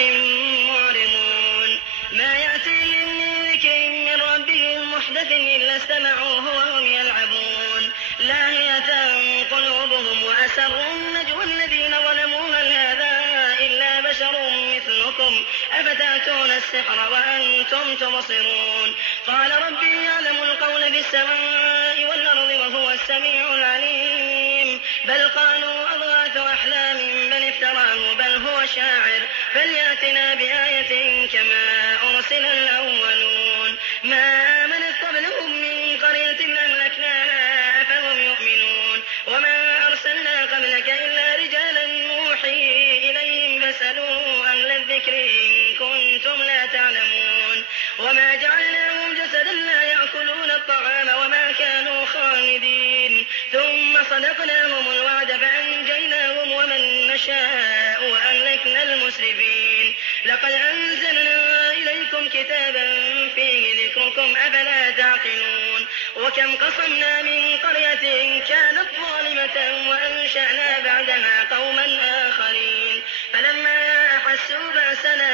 معرضون ما يأتيهم من ذكر من ربهم محدث إلا استمعوه وهم يلعبون لاهية قلوبهم وأسروا النجوى الذين ظلموا هل هذا إلا بشر مثلكم أفتأتون السحر وأنتم تبصرون قال ربي يعلم القول في السماء والأرض وهو السميع العليم بل قالوا أضغاث أحلام بل افتراه بل هو شاعر فليأتنا بآية كما أرسل الأولون ما آمنت قبلهم من قرية أهلكناها أفهم يؤمنون وما أرسلنا قبلك إلا رجالا نوحي إليهم فاسألوا أهل الذكر إن كنتم لا تعلمون وما جعلناهم جسدا لا يأكلون الطعام وما كانوا خالدين ثم صدقناهم الوعد فأنجيناهم ومن نشاء وأهلكنا المسرفين لقد أنزلنا إليكم كتابا فيه ذكركم أفلا تعقلون وكم قصمنا من قرية كانت ظالمة وأنشأنا بعدها قوما آخرين فلما أحسوا بأسنا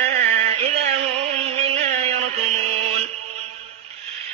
إذا هم منها يركضون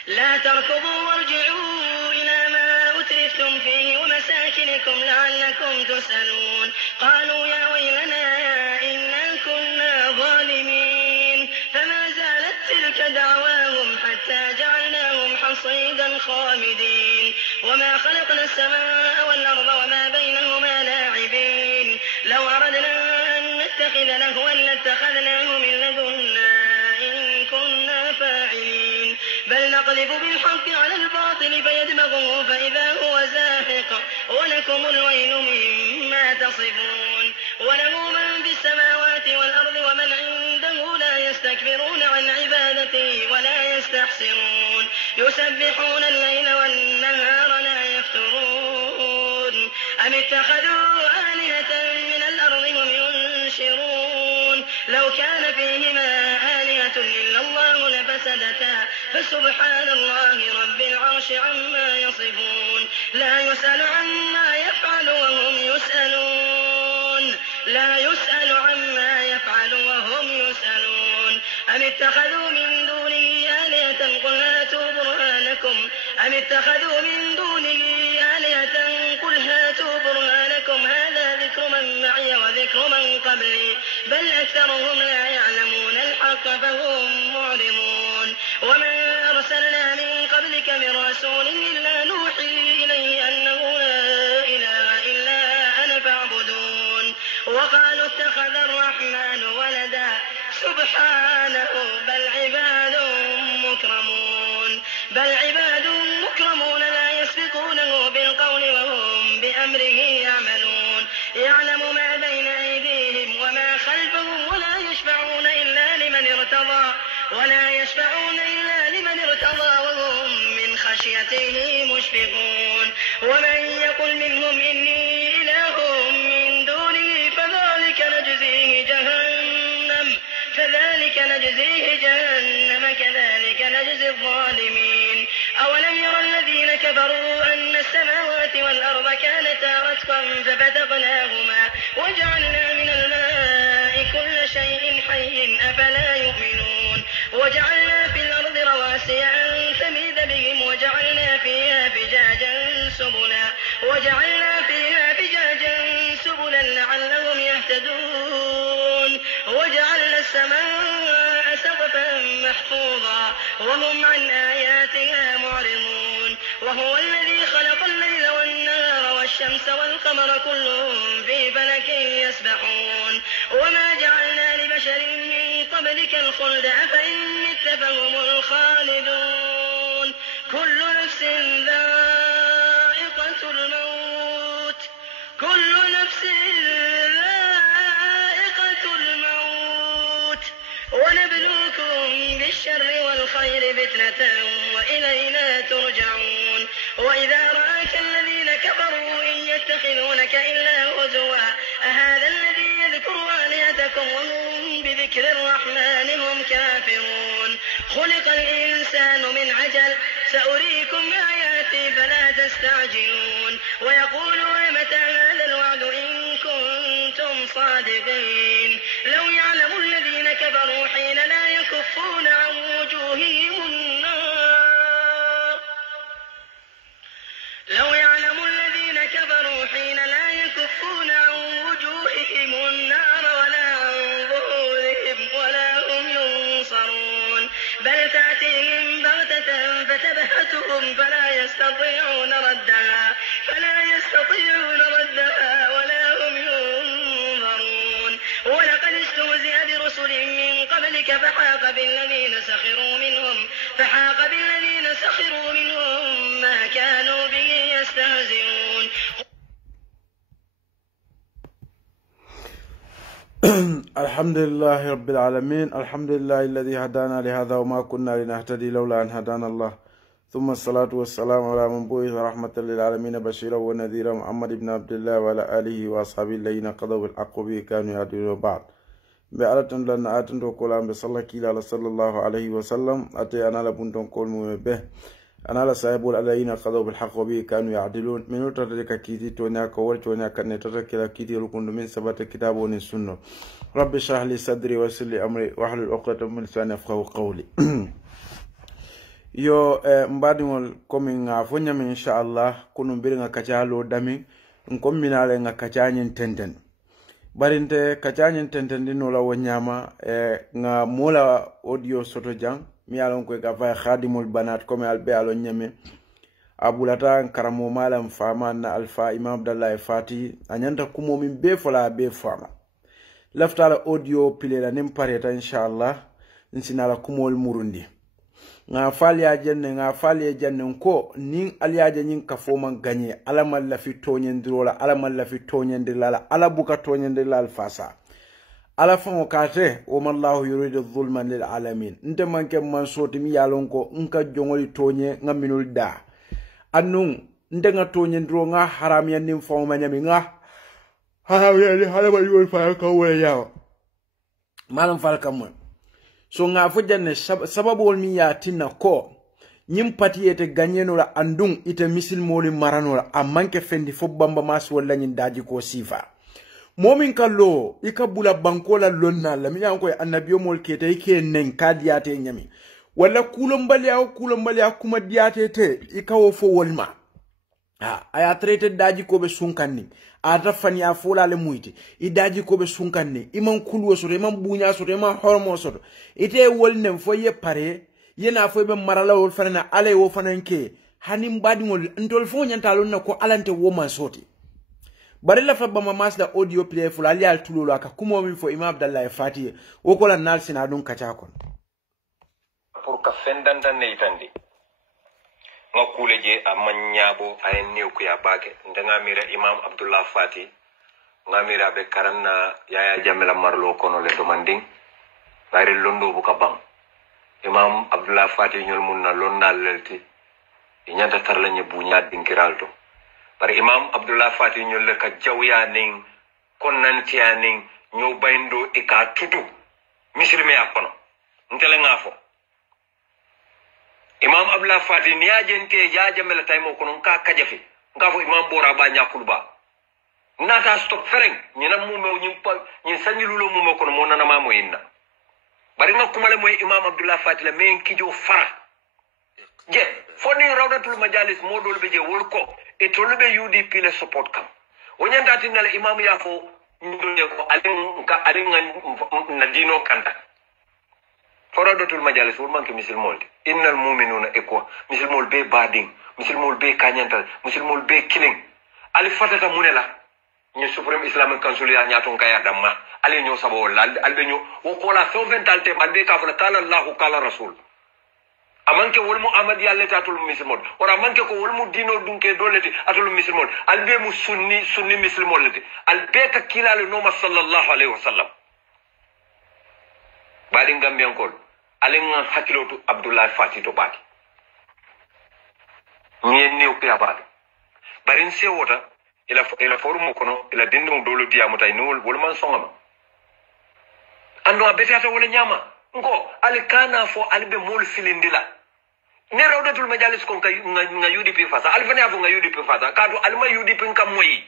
لا تركضوا وارجعوا إلى ما أترفتم فيه ومساكنكم لعلكم تسألون قالوا يا ويلنا إنا كنا ظالمين فما زالت تلك دعواهم حتى جعلناهم حصيدا خامدين وما خلقنا السماء والأرض وما بينهما لاعبين لو أردنا أن نتخذ لهوا لاتخذناه من لدنا إن كنا فاعلين بل نقذف بالحق على الباطل فيدمغه فإذا هو زاهق ولكم الويل مما تصفون وله من في السماوات والأرض ومن عنده لا يستكبرون عن عبادته ولا يستحسرون يسبحون الليل والنهار لا يفترون أم اتخذوا آلهة من الأرض هم ينشرون لو كان فيهما آلهة إلا الله لفسدتا فسبحان الله رب العرش عما يصفون لا يسأل عما يفعل وهم يسألون لا يسأل عما يفعل وهم يسألون أم اتخذوا من دونه آلهة قل هاتوا برهانكم أم اتخذوا من دونه آلهة قل هاتوا برهانكم هذا ذكر من معي وذكر من قبلي بل أكثرهم لا يعلمون الحق فهم معرضون وما أرسلنا من قبلك من رسول إلا نوحي إليه أنه لا إله إلا أنا فاعبدون وقالوا اتخذ الرحمن ولدا سبحانه بل عباد مكرمون لا يسبقونه بالقول وهم بأمره يعملون يعلم ما بين أيديهم وما خلفهم ولا يشفعون إلا لمن ارتضى وهم من خشيته مشفقون ومن يقل منهم إني إله من دونه فذلك نجزيه جهنم كذلك نجزي الظالمين أولم ير الذين كفروا أن السماوات والأرض كانتا رتقا ففتقناهما وجعلنا من الماء كل شيء حي أفلا يؤمنون وجعلنا في الأرض رواسي أن تميد بهم وجعلنا فيها فجاجا سبلا لعلهم يهتدون وجعلنا السماء سقفا محفوظا وهم عن آياتها معرضون وهو الذي خلق الليل والنهار والشمس والقمر كلهم في فلك يسبحون وما جعلنا لبشر من قبلك الخلد أفإن مت فهم الخالدون كل نفس ذائقة الموت ونبلوكم بالشر والخير فتنة وإلينا ترجعون وإذا رآك الذين كفروا إن يتخذونك إلا هزوا أهذا الذي يذكر آلهتكم وهم بذكر الرحمن هم كافرون خلق الإنسان من عجل سأريكم آياتي فلا تستعجلون ويقولون متى هذا الوعد إن كنتم صادقين لو يعلم الذين لو يعلم الذين كفروا حين لا يكفون عن وجوههم النار ولا عن ظهورهم ولا هم ينصرون بل تأتيهم بغتة فتبهتهم فلا يستطيعون ردها ولا هم ينظرون ولقد استهزئ برسل من قبلك فحاق بالذين سخروا منهم ما كانوا به يستهزئون. الحمد لله رب العالمين. الحمد لله الذي هدانا لهذا وما كنا لنهتدي لولا أن هدانا الله، ثم الصلاة والسلام على من بعث رحمة للعالمين بشيرا ونذيرا محمد بن عبد الله وعلى آله وأصحابه الذين قضوا بالحق به كانوا يهتدون. بعد بأردت لنا آتن كلام بصلى كلا صلى الله عليه وسلم أتي أنا لبنتم كل به أنا لصاحب الذين قضوا بالحق به كانوا يعدلون من تدرك كيتي تونيا كور تونيا كن تدرك كيتي ركن من سبت كتاب والسنة. رب اشرح لي صدري ويسر لي أمري واحلل عقدة من لساني يفقهوا قولي. yo mbadingol komi nga fonya min inshallah kunu bir nga kacalo dami ngom minale nga kacanyin tenten barinte kacanyin tenten dino la wonyama nga mola audio soto jang mi alon ko ga fa khadimul banat komi albe alon nyame abulata karamo malam fama na alfa imam abdallah fati anyanta kumo min be fola be fama laftala audio pilela nim pareta inshallah nsinala kumol murundi nga falia jenne ko nin aliaje nyin kafoman ganye alamal la fi tonyendirola alamal la fi tonyendilala ala buka tonyendilal fasa ala fon kate o mallahu yuridu dhulman lil alamin nte manke man soti mi yalon ko nka jongoli tonye nga minul da annun nte nga tonyendiro nga haram yanim fon manyami nga haram yani halama yul fa ka wala yawa malam fal kam so nga fujanne sababu wol mi ya tinna ko nyim patiyete ganyeno la andung ite misil moli marano la amanke fendi fo bamba mas wala nyin daji ko sifa momin kallo ikabula bankola lonna la mi yanko annabiyo mol kete ike nen kadiyate nyami wala kulombali kuma diyate te ikawo fo wolma aya traité daji ko be sunkanni ata fani ya fola le muyti I daji ko be sunkanni iman kulwo soto iman bunya soto iman hormo soto ite wolnem fo ye pare yena fo be marala wol fana ale wo fananke hanim badi ngol ntol fo nyantalo na ko alante wo man soti bari la fa bama masda audio play fula ali al tulolo aka kumo min fo imam abdallah fati wo ko la nal sina dun kacha kon pour ka fendanta ne itandi nga kuleje amanyabo ayennew ku ya bake ndanga mira imam abdullah fati nga mira be karanna yaya jamela marlo kono le domanding bari londo bu ka bang imam abdullah fati ñol munna lonnal lelti ñanta tarla ñe bu ñaat dinkiralto bari imam abdullah fati ñol le ka jawya ning konnantiya ning ñoo bayndo e ka tutu misilme akono ntele nga fo imam abdullah fati ni ajente jamela taymo kono ka kajafi nga fo imam bora ba ñakulba nata stop fereng ñina mume ñi sañilulo mume kono mo nana ma moyinna bari nga kumale moy imam abdullah fati la men kijo fara je foni rawdatul majalis modol be je wolko e tolbe UDP le support kam wonyanda tinala imam ya fo ndone ko alin na dino kanta rawdatul majalis wol manke musulmol innal mu'minuna ikwa musulmol be bading musulmol be kanyantal musulmol be killing ali fatata munela ñu supreme islamic council ya ñaton kaya damma ali ñoo sabo lal albe ñoo wo ko la soventalté albe ka fa qala allah qala rasul amanke wol mu amad yalla tatul musulmol ora manke ko wol mu dino dunke doleti atul musulmol albe mu sunni musulmol lati albe ka kilale no sallallahu alaihi wasallam bari ngambian ko alinga hakilotu abdullah fati to baki ñen new ko yabade bari sewota ila forumo kono ila dindum dolo diya mutay nul wol man songama ando betata wala nyama ngo alikana fo albe mol filindila ne rawdatul majalis kon kay nga UDP fasa alfane afo nga UDP fasa kadu alma UDP ngam moyi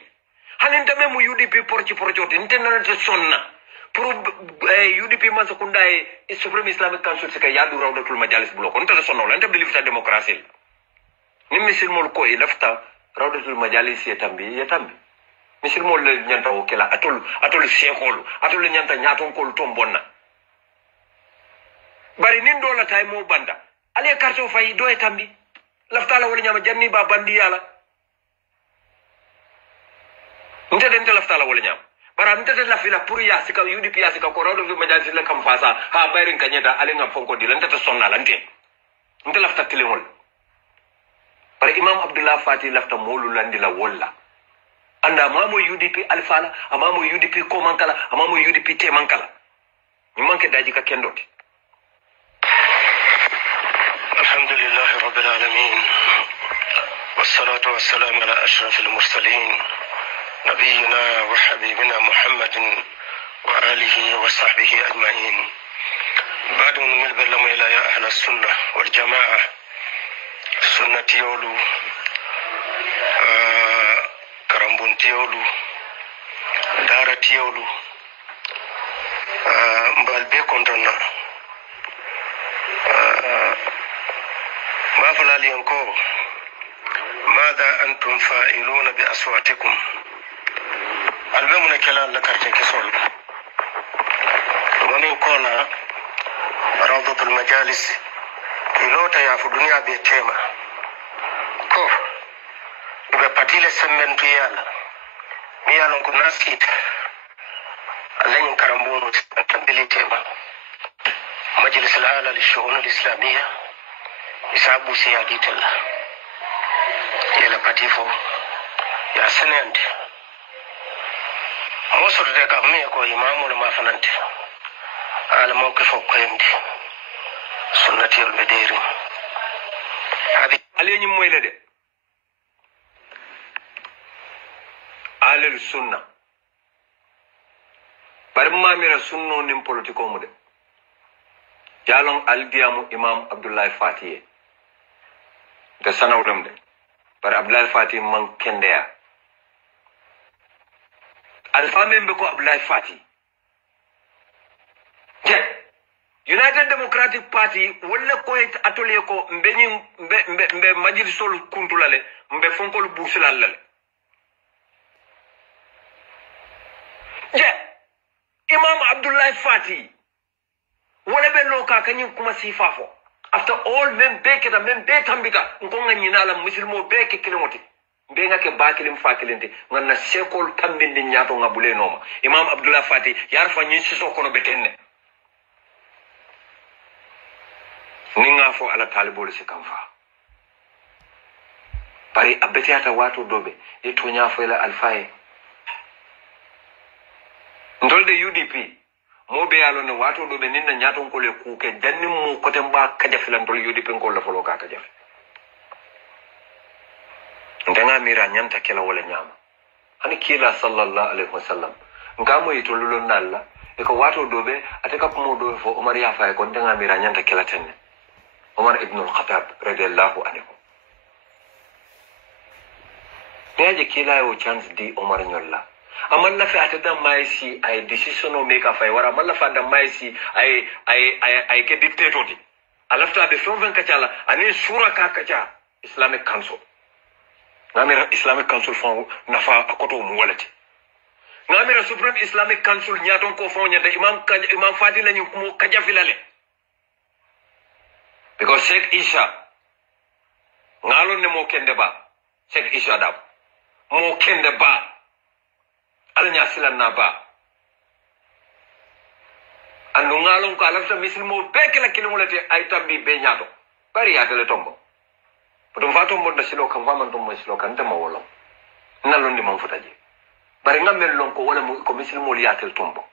hanin tamé mu UDP porci intenante sonna pour UDP man sakunda e supreme islamic council se kay yadu rawdatul majalis bloko nta sonno la nta bilifta démocratie ni misil mol ko e lafta rawdatul majalis yetambi misilmol le ñanta o kela atol seekolu atol ñanta ñatonkolu ton bonna bari nin do la tay mo banda ale karto fay do e tambi laftala wala ñama janni ba bandi yala nte den laftala wala ñama bara nte la fila pour ya sika UDP ya sika ko rawdatul majalis le kam fasa ha bayrin kanyeta ale ngam fonko di lan tata sonna lante nte lafta tilemol bari imam abdullah fati lafta molu landi la walla anda amamo UDP alfala amamo UDP ko mankala amamo UDP te mankala ni manke daji ka kendoti alhamdulillah rabbil alamin wassalatu wassalamu ala ashrafil mursalin nabiyina wa habibina muhammadin wa alihi wa sahbihi ajma'in بعد من البلم إلى يا أهل السنة والجماعة سنة يولو كرمبون تيولو دارة تيولو مبالبي كنتنا ما فلالي أنكو ماذا أنتم فائلون بأصواتكم البمنا كلام لكارتين كسول ومن كونا روضة المجالس ilota ya fu dunia be tema ko be patile sementu yala mi yalon ko nasit alayin karambono tambili tema majlis al-ala lil-shu'un al-islamiyya isabu siyaditullah yala patifo ya senende mosul de ka mi ko imamu ma fanante ala mawqifo ko yemdi sunnati al-badiri hadi ali ñim moy la de alel sunna bar mamira sunno nim politiko mu de jalon aldiamu imam abdullah fatiye de sanawdum de bar abdullah fati man kendeya alfa membe ko abdullah fati United Democratic Party wala ko atelier ko mbe majlisol kuntulale mbe fonkol bursilale Imam Abdullah Fati wala be loka kanyi kuma sifafo after all men beketa men betambika ngonga nyinala muslimo beke kilimoti mbe ngake bakilim fakilinte ngana sekol tambindi nyato ngabule noma Imam Abdullah Fati yarfa nyi siso kono betenne ninga fo ala talibol si kamfa bari abetiata watu dobe e tonya fo ila alfaye ndolde UDP mo be yalo ne watu dobe ninna nyaton ko le kuke jannim mu kote mba kaja filan dol UDP ngol la folo ka kaja ndanga mira nyanta kala wala nyama hani kila sallallahu alaihi wasallam ngamo yitolulon nalla e ko watu dobe ateka ko mo do fo Omar ya fay ko ndanga mira nyanta kala tenne Omar ibn al-Khattab radiyallahu anhu neje kila yo chance di Omar nyolla amal la fi atata maisi ay decision o make afay wara mal la fa da maisi ay ke dictator di alafta be fon kachala ani sura ka kacha Islamic Council ngamira Islamic Council fon nafa akoto mu walati ngamira Supreme Islamic Council nyaton ko fon nyata imam Fati lañu ko kaja filale because Sheikh Isha ngalon ne mo kende ba Sheikh Isha da mo kende ba alnya silanna ba andu ngalon ko alafta muslimo bekela kilumulate ay tambi be nyato bari ya tele tombo potom fato mo da silo kan faman tombo silo kan tama wolo nalon ni man futaje bari ngamel lon ko wala ko muslimo li yatel tombo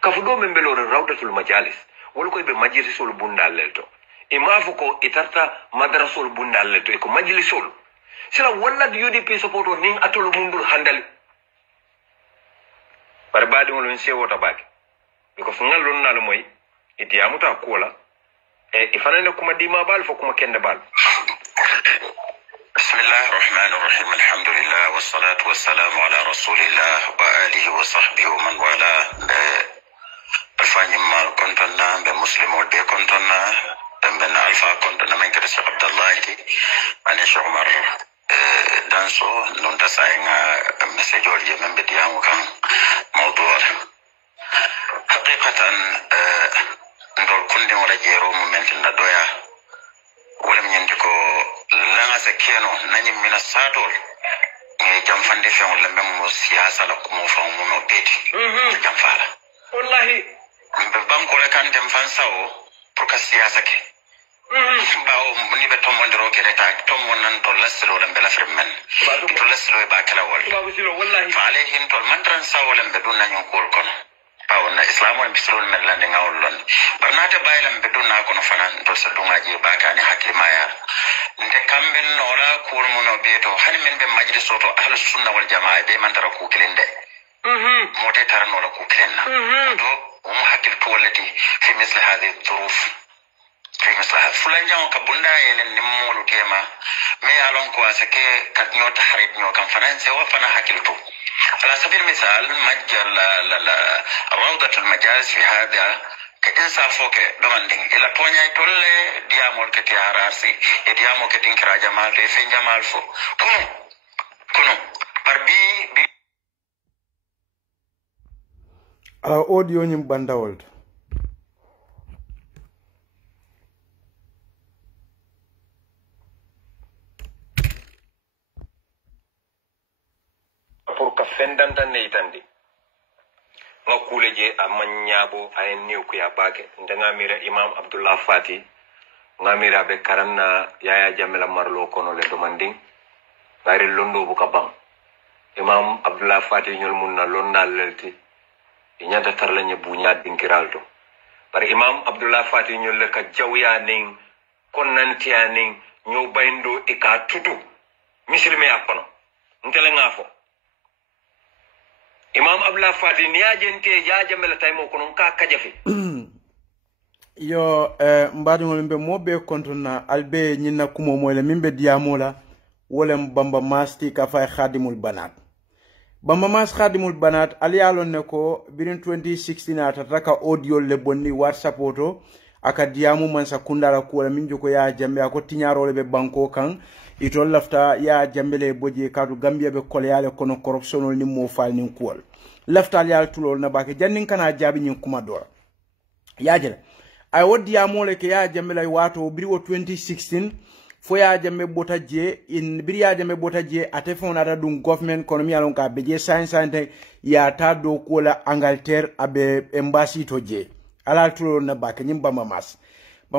kafudo men belore rawdatul majalis wala ko be majlisol bundal lelto e mafuko itarta madrasol bundal lelto e ko majlisol sila wala di UDP supporto ning atol mundul handal bar baadi mo lon sewota baake because ngalon nalo moy itiamuta kola e ifanane kuma dima bal fo kuma kende bal bismillahir rahmanir rahim alhamdulillah wassalatu wassalamu ala rasulillah wa alihi wa sahbihi wa man wala alfani mal kontonna be muslimo de kontonna ben alfa kontonna men kede Sheikh Abdallah ki ani Sheikh Umar danso non da sai nga message ol je membe diamu kan mawdu'a haqiqatan ndol kunde wala jero moment na doya wala nyandi ko langa se keno nani mina satol e jam fande fe wala mem siyasa la ko mo fa mo no beti jam fala wallahi mbe banko le kan dem fan sawo pour ka siyasa ke bawo ni be tomondiro ke reta tomon nan to laslo lambe la fremmen to laslo e ba kala wal babu silo wallahi fa alayhim to man tran sawo lambe dun nanyo kol kono bawo na islamo e bislol men lande ngawol lon barnata baylam be dun na kono fanan to sa dungaji ba kani hakima ya nde kamben nola kul muno beto hani men be majliso to ahlus sunna wal jamaa be man tara ku kilinde mote tara nola ku kilenna to hakil to walati fi misli hadhihi dhuruf fi misli fulan jamu ka bunda yelen nimmolu tema me yalon ko asake kat nyo tahrib nyo kan finance wa fana hakil to ala sabil misal majal la rawdat al majalis fi hada كإنسا فوق دوماندين إلا تونيا تولى ديامول كتي عراسي ديامول كتين كرا جمال فين جمال فو كنو بربي audio nyim bandawol pour ka fendanta ne itandi nga kuleje amanyabo ay new ku ya bake ndanga mira imam abdullah fati nga mira be karanna yaya jamela marlo kono le domanding bari londo bu ka bam imam abdullah fati ñol munna lonna lelti ñanta tarlañe bu ñaat dinkiralto bari imam abdullah fati ñol le ka jawya ning konnantiya ning ñoo bayndo e ka tutu muslime akono ntele nga fo imam abdullah fati niyajente jajamela taymo kono ka kajafi yo mbadingol mbe mobe kontona albe nyina kumo moyle mimbe diamola wolem bamba masti ka fay khadimul banat bamba mas khadimul banat ali yalon ne ko birin 2016 atataka audio le bonni whatsapp auto aka diamu man sa kundara ko min joko ya jambe ko tinyaro le be banko kan itol lafta ya jambele boje kadu gambia be kolyale kono corruption ni mo fal ni kuwal lafta yal tulol na bake jannin kana jabi nyin kuma dora ya jere ay wodi ya mole ke ya jambele wato biriwo 2016 fo ya jambe botaje in biri ya jambe botaje atefon ada dum government kono mi alon ka beje science ya ta do kola Angleterre abe embassy to je ala tulol na bake nyim bamba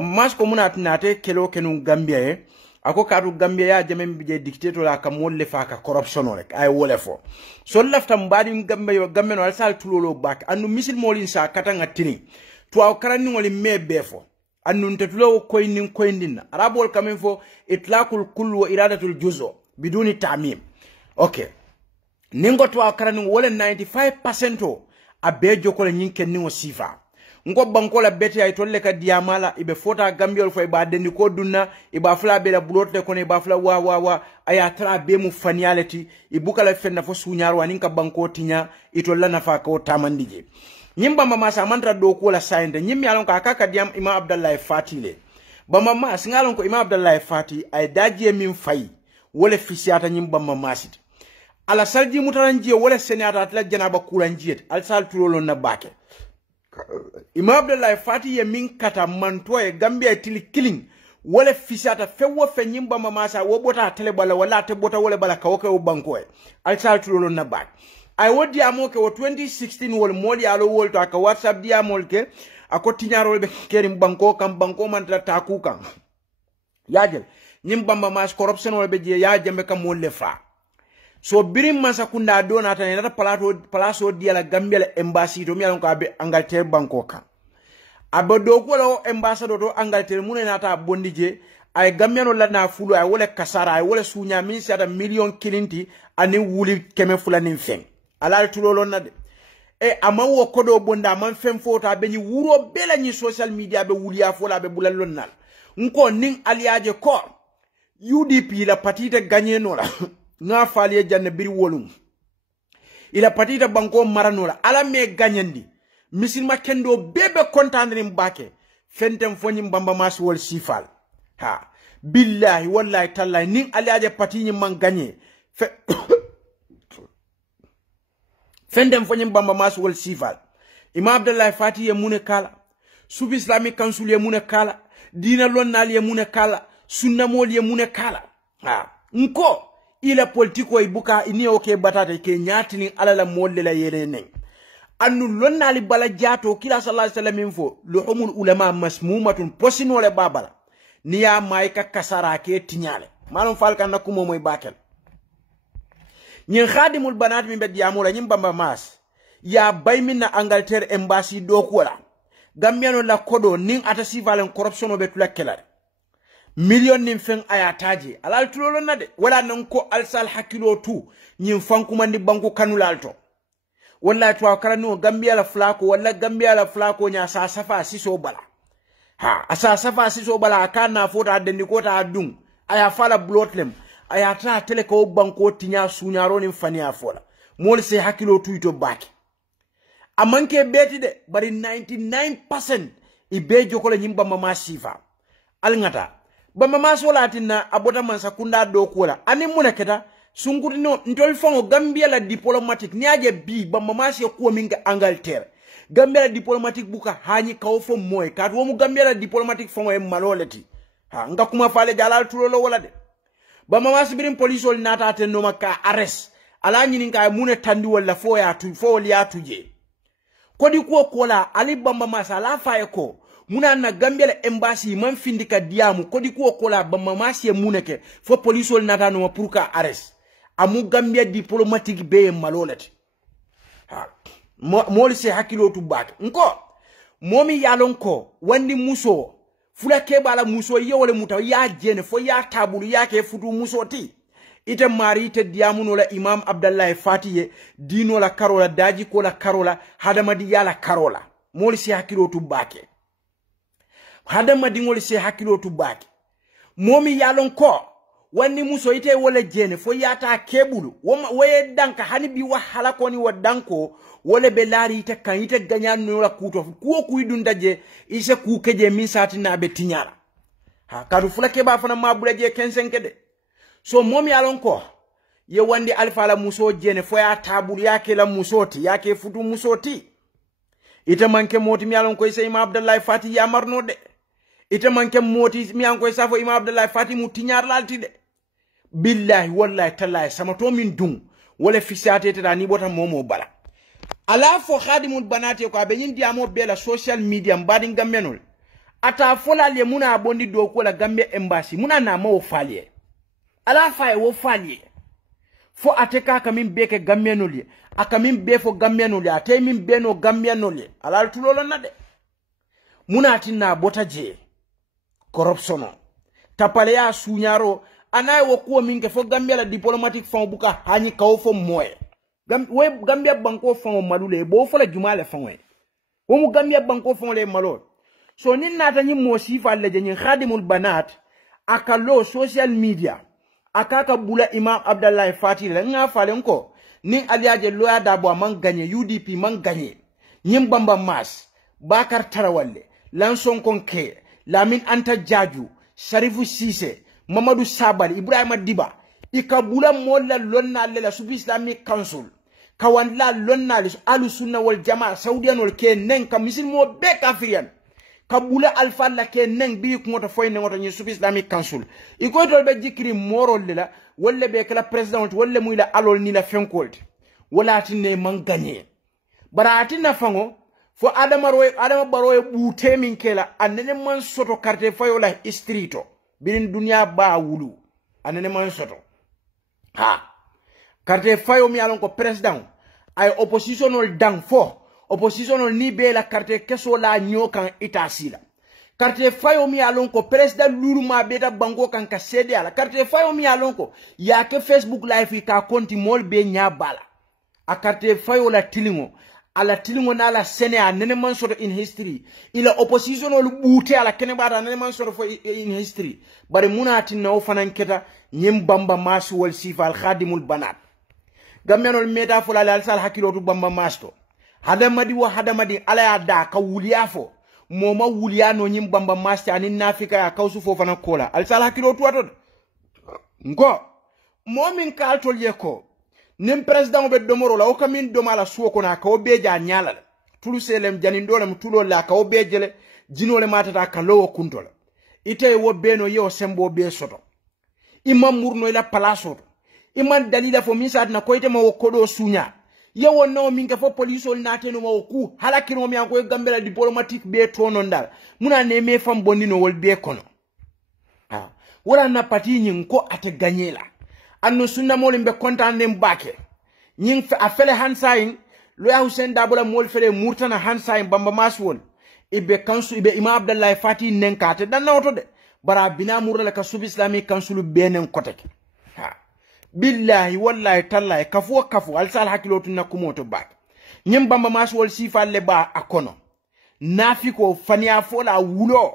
mas ko munat nate kelo kenu gambia ako kadu gambia ya jamem bije dictator la ka molle fa ka corruption rek ay wole fo so lafta mbadi gambia yo gammeno al sal tulolo bak anu misil molin sa katanga tini to aw karani ngoli mebe fo anu tetulo koyndin arabol kamen fo itlaqul kull wa iradatul juz'u biduni ta'mim okay ningo to aw karani wole 95% abejo ko nyinken ningo sifa ngo bankola beti ay tolle ka diamala ibe fota gambiol fo ba dendi ko dunna iba fla be la bulotte ko ne ba fla wa aya tra be mu faniality ibukala fenna fo sunyar wani ka banko tinya itolla nafa ko tamandije nyimba mama sa mantra do ko la sainde nyimmi alon ka kaka diam imam abdallah fatile ba mama singalon ko imam abdallah fati ay daje min fay wala fisiata nyimba mama sit ala salji mutaranji wala senata atla janaba kuranjiet al sal tulolo na bake imam abdallah fati ye min kata manto e gambia tili killing wala fisata fewo fe nyimba mama sa wo bota tele bala wala te bota wala bala ka woke banko e al sal tulolo na bak ay wodi amoke wo 2016 wol modi alo wol to aka whatsapp di amolke ako tinyaro be kerim banko kam banko man ta ku kam yajel nyimba mama corruption wala be je ya jambe kam wolle fa so birim masa kunda dona tan nata palaso di la gambia la embassy to mi alon ko abe Angleterre banko kan abado ko lo ambassador to Angleterre mun nata bondije ay gambiano la na fulu ay wala kasara ay wala sunya min sata million kilinti ani wuli keme fulani fen ala tulolo na de e amawo kodo bonda man fen fota be ni wuro bela ni social media be wuliya fola be bulalon nal nko nin aliaje ko UDP la patite gagné no la nga faliye janne biri wolum ila patita banko maranola ala me ganyandi misilma kendo bebe contendre mbake fentem foni mbamba mas wol sifal ha billahi wallahi tallahi nin aliaje pati ni man gagné fendem fanyim bamba mas wal sifal imam abdallah fati ye mune kala sub islamic council ye mune kala dina lonnal ye mune kala sunna mol ye mune kala ha nko ila politiko e buka ini oke batata ke nyati ni alala molle la yele nen annu lonnali bala jato kila sallallahu alaihi wasallam info luhumul ulama masmumatun posino le babala niya maika kasara ke tinyale malum falkan nakumo moy bakel nyin khadimul banat min bedi amula nyim bamba mas ya baymin na Angleterre embassy do kola gambiano la kodo nin atasi valen corruption o betula kelare million nin fen ayataji alal tulolo nade wala nan ko alsal hakilo tu nyin fankumandi banku kanulalto wala to kala no gambia la flako wala gambia la flako nya sa safa siso bala ha asa safa siso bala kana fota dendi ko ta dum aya fala blotlem aya ta tele ko banko tinya sunyaro nin fani afola mol se hakilo tu to baki amanke beti de bari 99% ibe jokole nyimba mama sifa alngata bamba masola tinna abota man sakunda do kola ani munaketa sunguti no ntol fango Gambia la diplomatique ni aje bi bamba masi ko minga Angleterre Gambia la diplomatique buka hani kawo fo moy kat wo mu Gambia la diplomatique fango e maloleti ha nga kuma fale jalal tulolo wala de bamba masi birim police ol nata ten no maka arrest ala nyini ka mune tandi wala fo ya tu fo ya tuje kodi ko kola ali bamba masa la faye ko muna na Gambia la embassy man findika diamu kodi ko kola bamba masi muneke fo police ol nata no pour ka arrest amu Gambia diplomatique be malolati ha moli se hakilo tu bak nko momi yalon ko wandi muso fula kebala muso yewole muta ya jene fo ya tabulu yake futu muso ti ite mari ite diamu no la imam abdallah fatiye dino la karola daji ko la karola hadamadi yala karola moli se hakilo tu bake hadamadi ngoli se hakilo tu bake momi yalon ko wani muso ite wole jene fo yata kebulu waye danka hani bi wahala koni wa danko wole belari ite kan ite ganyan no la kuto kuo kuidundaje ise ku keje min sati na be tinyala ha kadu fulake ba fana mabulaje kensenkede so momi alon ko ye wandi alfa la muso jene fo ya tabulu yake la musoti yake futu musoti ite manke moti mi alon ko ise imam abdallah fati ya marno de ite manke moti mi an ko safo imam abdallah fati mu tinyar lalti de billahi wallahi tallahi samato min dum wala fisate tata ni bota momo bala ala fo khadimul banati ko be nyindi amo bela social media mbadi ngamenol ata fola le muna bondi do ko la Gambia embassy muna na mo falie ala fa wo falie fo ateka kamin beke gamenol akamin be fo gamenol ate min beno gamenol ala tulolo nade muna tinna bota je corruption tapale ya sunyaro anay wo ko minke fo Gambia la diplomatique fon buka hani kaw fo moye Gambia banko fon malule bo fo la jumale fon wo mu Gambia banko fon le malo so nin nata nyi mo sifa le nyi khadimul banat akalo social media akaka bula imam abdallah fati la nga fale nko nin aliaje loya dabo man gagné UDP man gagné nyim bamba mas bakar tarawalle lanson konke lamin anta jaju sharifu sise Mamadou Sabali Ibrahima Diba ikabula molla lonna lela sub islamic council kawandla lonna alu sunna wal jamaa saudian wal ke nen ka misil mo be kafirian kabula alfa la ke nen bi ko ngota foy ngota ni sub islamic council iko to be jikri morol lela wala be kala president wala muy la alol ni la fenkolt wala tinne man gagné barati na fango fo adama baroy buute min kela anene man soto carte fayola streeto birin dunya ba wulu anene man soto ha carte fayo mi alon ko president ay oppositionol dang fo oppositionol ni be la carte keso la nyokan itasila carte fayo mi alon ko president luruma beta bango kan ka sede ala carte fayo mi alon ko ya ke Facebook live ka konti mol be nya bala a carte fayo la tilingo ala tilingo na la sene a nene man soto in history ila opposition olu buute ala kene bata nene man soto in history bari munati no fanan keta nyim bamba masu wal sifa al khadimul banat gamenol meta fola al sal hakilotu bamba masto hadamadi wa hadamadi ala ya da ka wuliafo moma wuliya no nyim bamba master ani nafika ya kausu fofana kola alsala kilo tuwato ngo momin kaltol yeko nim president be domoro la o kamin domala suwo kona ka o beja nyala tulu selem janindole mutulo la ka o bejele jinole matata ka lowo kuntola ite wo beno yo sembo be soto imam murno ila palaso iman dalila fo min sadna ko ite ma wo kodo sunya yewo no min ka fo police ol nateno ma ku halakino mi an ko gambela diplomatique be tono ndal muna ne me fam bonnino wol be kono wala na pati nyin ko ate ganyela anno sunna mol be contane mbake nyin fa afele hansayin lo ya Hussein Dabola mol fele murtana hansayin bamba maswol ibe kansu ibe Imam Abdallah Fati nenkate dan nawto de bara bina murala ka sub islamic council benen koteke billahi wallahi tallahi kafu alsal hakilotu nakumoto bak nyim bamba maswol sifalle ba akono nafiko fania fola wulo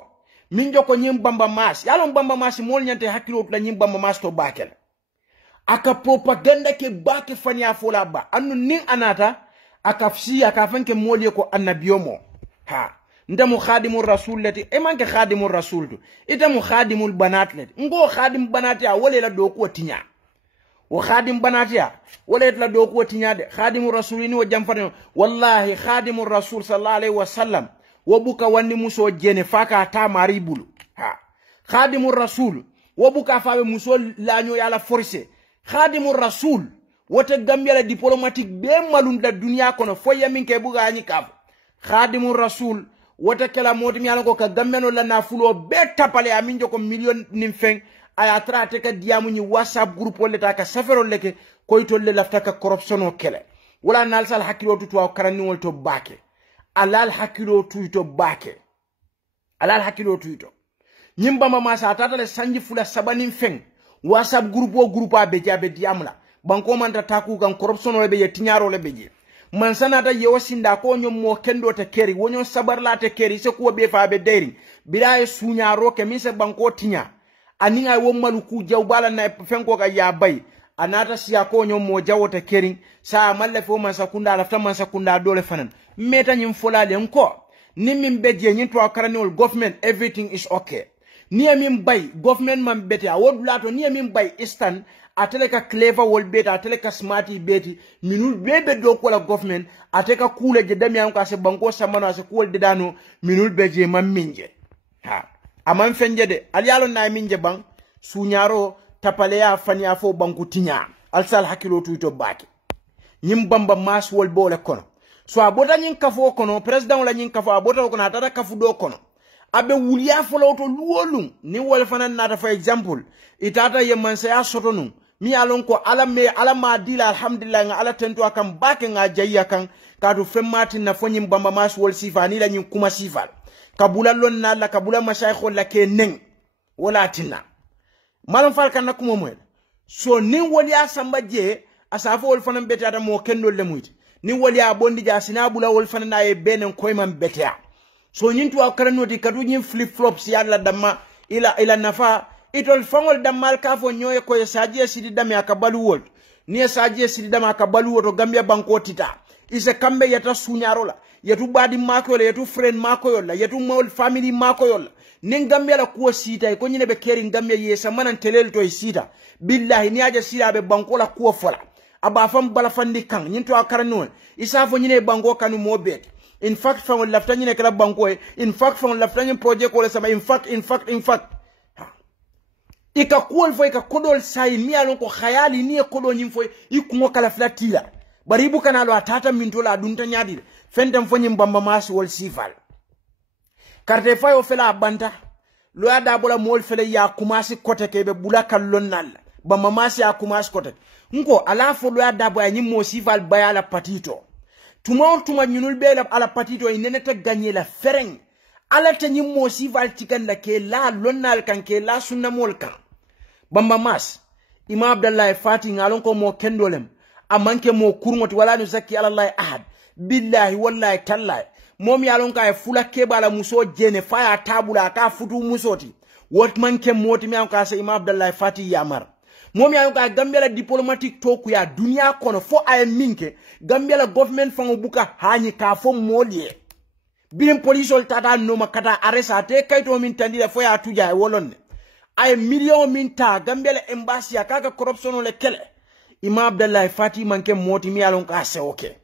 min joko nyim bamba mas yalon bamba mas mol nyante hakilotu la nyim bamba mas to bakel aka propaganda ke bake fania fola ba annu nin anata aka fsi aka fanke molye ko annabiyomo ndamu khadimur rasul lati e manke khadimur rasul to itamu khadimul banat lati ngo khadim banat ya wala la do ko tinya wa khadim banat ya wala la do ko tinya de khadimur rasulini wa jamfane wallahi khadimur rasul sallallahu alaihi wasallam wabuka wandi muso jene faka ta maribulu khadimur rasul wabuka fawe muso laño yala forcé khadimur rasul wote gambia diplomatique be malunda dunya kono foya minke buga ani kaf khadimur rasul wota kala moti mi alako ka gammeno la na fulo be tapale aminjo ko million nim fen aya trate ka diamu ni whatsapp group wala ta ka safero leke koyto le lafta ka corruption o kele wala nal sal hakilo to to karani wol to bake alal hakilo to bake alal hakilo to nyimba mama sa tata le sanji fula sabanim fen whatsapp group o group a be jabe diamla banko man ta taku kan corruption o be ye tinyaro le beje man sanata yewo sinda ko nyom mo kendo te keri wonyo sabarla te keri se ko be fa be deri bilaye sunya roke mi se banko tinya aninga wo maluku jawbala na fenko ka ya bay anata siya ko nyom mo jawote keri sa malle fo man sakunda lafta man sakunda dole fanan meta nyim folale nko nimin bedje nyin to karaniol government everything is okay ni min bay government man beti a wodulato ni min bay istan ateleka clever wol beta ateleka smarty beti minul bebe do ko la government ateka kule je dami an ka se banko samano se ko de dano minul beje man minje aman fenje de alyalo na minje bang sunyaro tapale ya fani afo banku tinya alsal hakilo tuito baki nyim bamba mas wol bole kono so abota nyin kafo kono president la nyin kafo abota kono atata kafu do kono abe wuliya folo to luwolum ni wol fanan nata for example itata yemanse ya sotonu mi alon ko ala ma dila alhamdulillah nga ala tento akam bake nga jayya kan kadu femmati na fonyim bamba mas wol sifani la nyin kuma sifal kabula lon na la kabula mashayikh la ke nen wala tinna malam fal kan nakuma moy so nin woli asamba je asafo wol fanan bete ata mo kendo le muyti nin woli a bondi ja sinabula wol fanan ay benen koyman bete so nyin to akarano di kadu nyin flip flops yalla damma ila nafa itol fangol damal kafo nyoye ko saje sidi dame akabalu wol ni saje sidi dame akabalu woto gambia banko tita ise kambe yata sunyarola yetu badi mako yola yetu friend mako yola yetu mol family mako yola nin gambia la ko sita ko nyine be keri gambia yesa manan telel to sita billahi ni aja sira be banko la ko fola aba fam bala fandi kan nyin to akarano isafo nyine banko kanu mobet in fact fangol lafta nyine kala banko in fact fangol lafta nyine project ko le sama in fact ika kuol fo ika kodol sai ni alon ko khayali ni kodo nyim fo ikungo kala flatila baribu kanalo atata mintola dunta nyadi fentam fo nyim bamba mas wol sifal karte fayo fela banta lo ada bola mol fele ya kumasi kote kebe bula kallon nal bamba mas ya kumasi kote nko ala fo lo ada boya nyim mo sifal bayala patito tuma nyunul bela ala patito ineneta gagner la fereng ala tanyi mo sifal tikanda ke la lonnal kan ke la sunna mol kan bamba mas Imam Abdallah Fati ngalon ko mo kendolem amanke mo kurmoti wala no zakki ala Allah ahad billahi wallahi tallahi mom yalon ka e fula kebala muso jene faya tabula ka futu musoti wot manke moti mi an ka se Imam Abdallah Fati yamar mom yalon ka gambia la diplomatique to ku ya dunya kono fo ay minke gambia la government fango buka hani ka fo molie birin polisol tata noma kata arresa te kayto min tandile fo ya tuja e wolonne ay million min ta gambele embassy kaka corruption le kele Imam Abdallah Fati manke moti mi alon ka se okay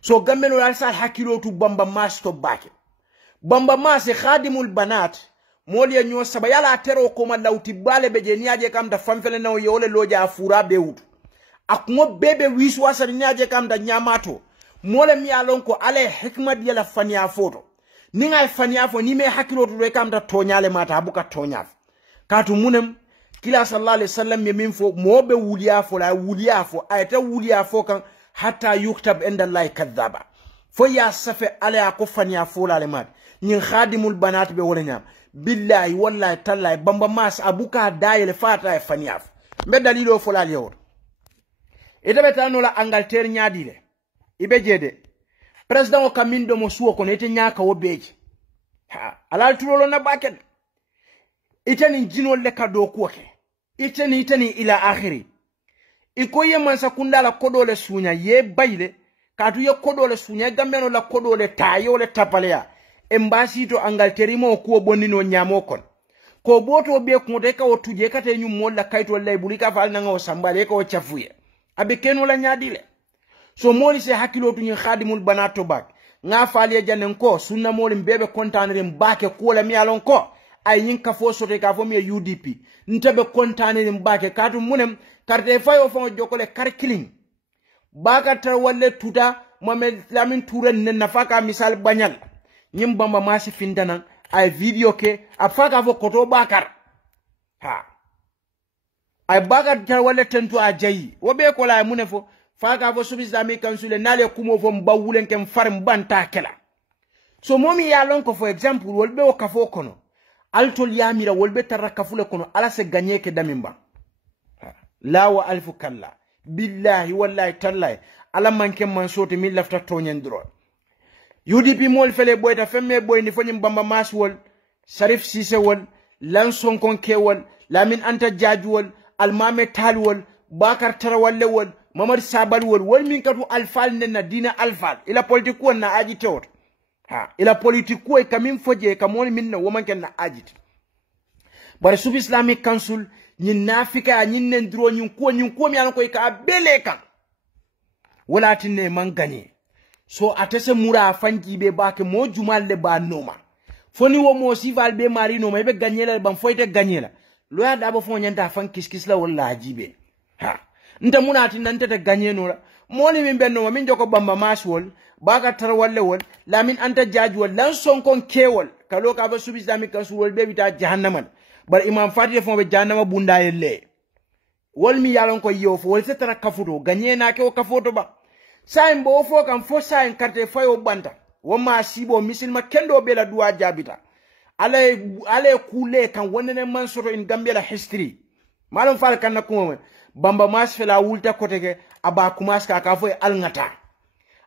so gambelo al sal hakilo tu bamba mas to bake bamba mas khadimul banat moli nyo saba yala tero ko ma lawti bale be je niaje kam da famfele no yole loja afura be wut ak mo bebe wiswa sa niaje kam da nyamato mole mi alon ko ale hikmat yala fania foto ni ngay fania fo ni me hakilo to kam da tonyale mata buka tonyaf katu munem kila sallallahu alaihi wasallam ye min fo mo be wuliya fo la wuliya fo ayta wuliya fo kan hatta yuktab inda Allah kadhaba fo ya safe ala ko fania fo la le mat nyin khadimul banat be wala nyam billahi wallahi tallahi bamba mas abuka dayele fata e faniaf be dalilo fo la lewo ede betano la Angleterre nyaadile ibe jede president o kamindo mo suwo ko nete nyaaka wo beji ha alal tulolo na baket itani jinol le kado ko ke itani ila akhiri ikoye mansa kundala kodole sunya ye bayle katu ye kodole sunya gambeno la kodole tayo le tapaleya embassy to Angleterre mo ko bonnino nyamo kon ko boto be ko de ka otuje kate nyum molla kayto lay bulika fal nanga o sambale ko chafuye abe keno la nyaadile so moli se hakilo to nyi khadimul banato bak nga faale janen ko sunna moli bebe kontanere mbake ko la mi alon ko ay nyin ka fo sote ka fo mi UDP ntebe kontanere mbake katu munem karte fayo fo jokole karkilling baka tar walle tuta mohammed lamin touren nen nafaka misal banyal nyim bamba masi findana ay video ke afaka fo koto bakar ha ay bakar tar walle tentu a jayi wobe ko la munefo faka fo subi islamic council nale kumo fo mbawulen kem farim banta kela so momi ya lon ko for example wolbe o kafo kono altol yamira wolbe tarakafule kono ala se gagner ke damimba la wa alfu kalla billahi wallahi tallahi ala manke man soto mi lafta tonyen dro UDP mol fele boyta femme boy ni fonyim bamba mas wol Sharif Cissé wol lan sonkon ke wol Lamin Anta Jaaju wol Almame Tal wol Bakar Tarawalle wol Mamad Sabal wol min katu alfal nenna dina alfal ila politiku na aji teot ha ila politiku e kamin foje kamoni minna woman ken na ajit bare sub Islamic Council nyin nafika nyin nen dro nyin ko mi an ko ka bele kan wala tinne man ganye so atese mura fanji be bake mo jumal le ba noma foni wo mo sival be mari noma be ganyela ban foyte ganyela lo ya dabo fo nyanta fan kiskis la wala ajibe ha nta muna tin nanta te ganye no mo ni min benno min joko bamba maswol baka tar walle wol Lamin Anta Jaaju wol lan sonkon kewol kalo ka ba subi Islamic Council wol be bita jahannama bar imam Fatiha fo be jahannama bunda yelle wol mi yalon ko yofo wol se tara kafuto ganye na ke o kafoto ba sain bo fo kam fo sain karte fayo banta wama sibo misilma kendo bela duwa jabita ale kule kan wonene man soto in Gambia la history malum fal kan nakuma bamba mas fela wulta koteke aba kumas ka fo alngata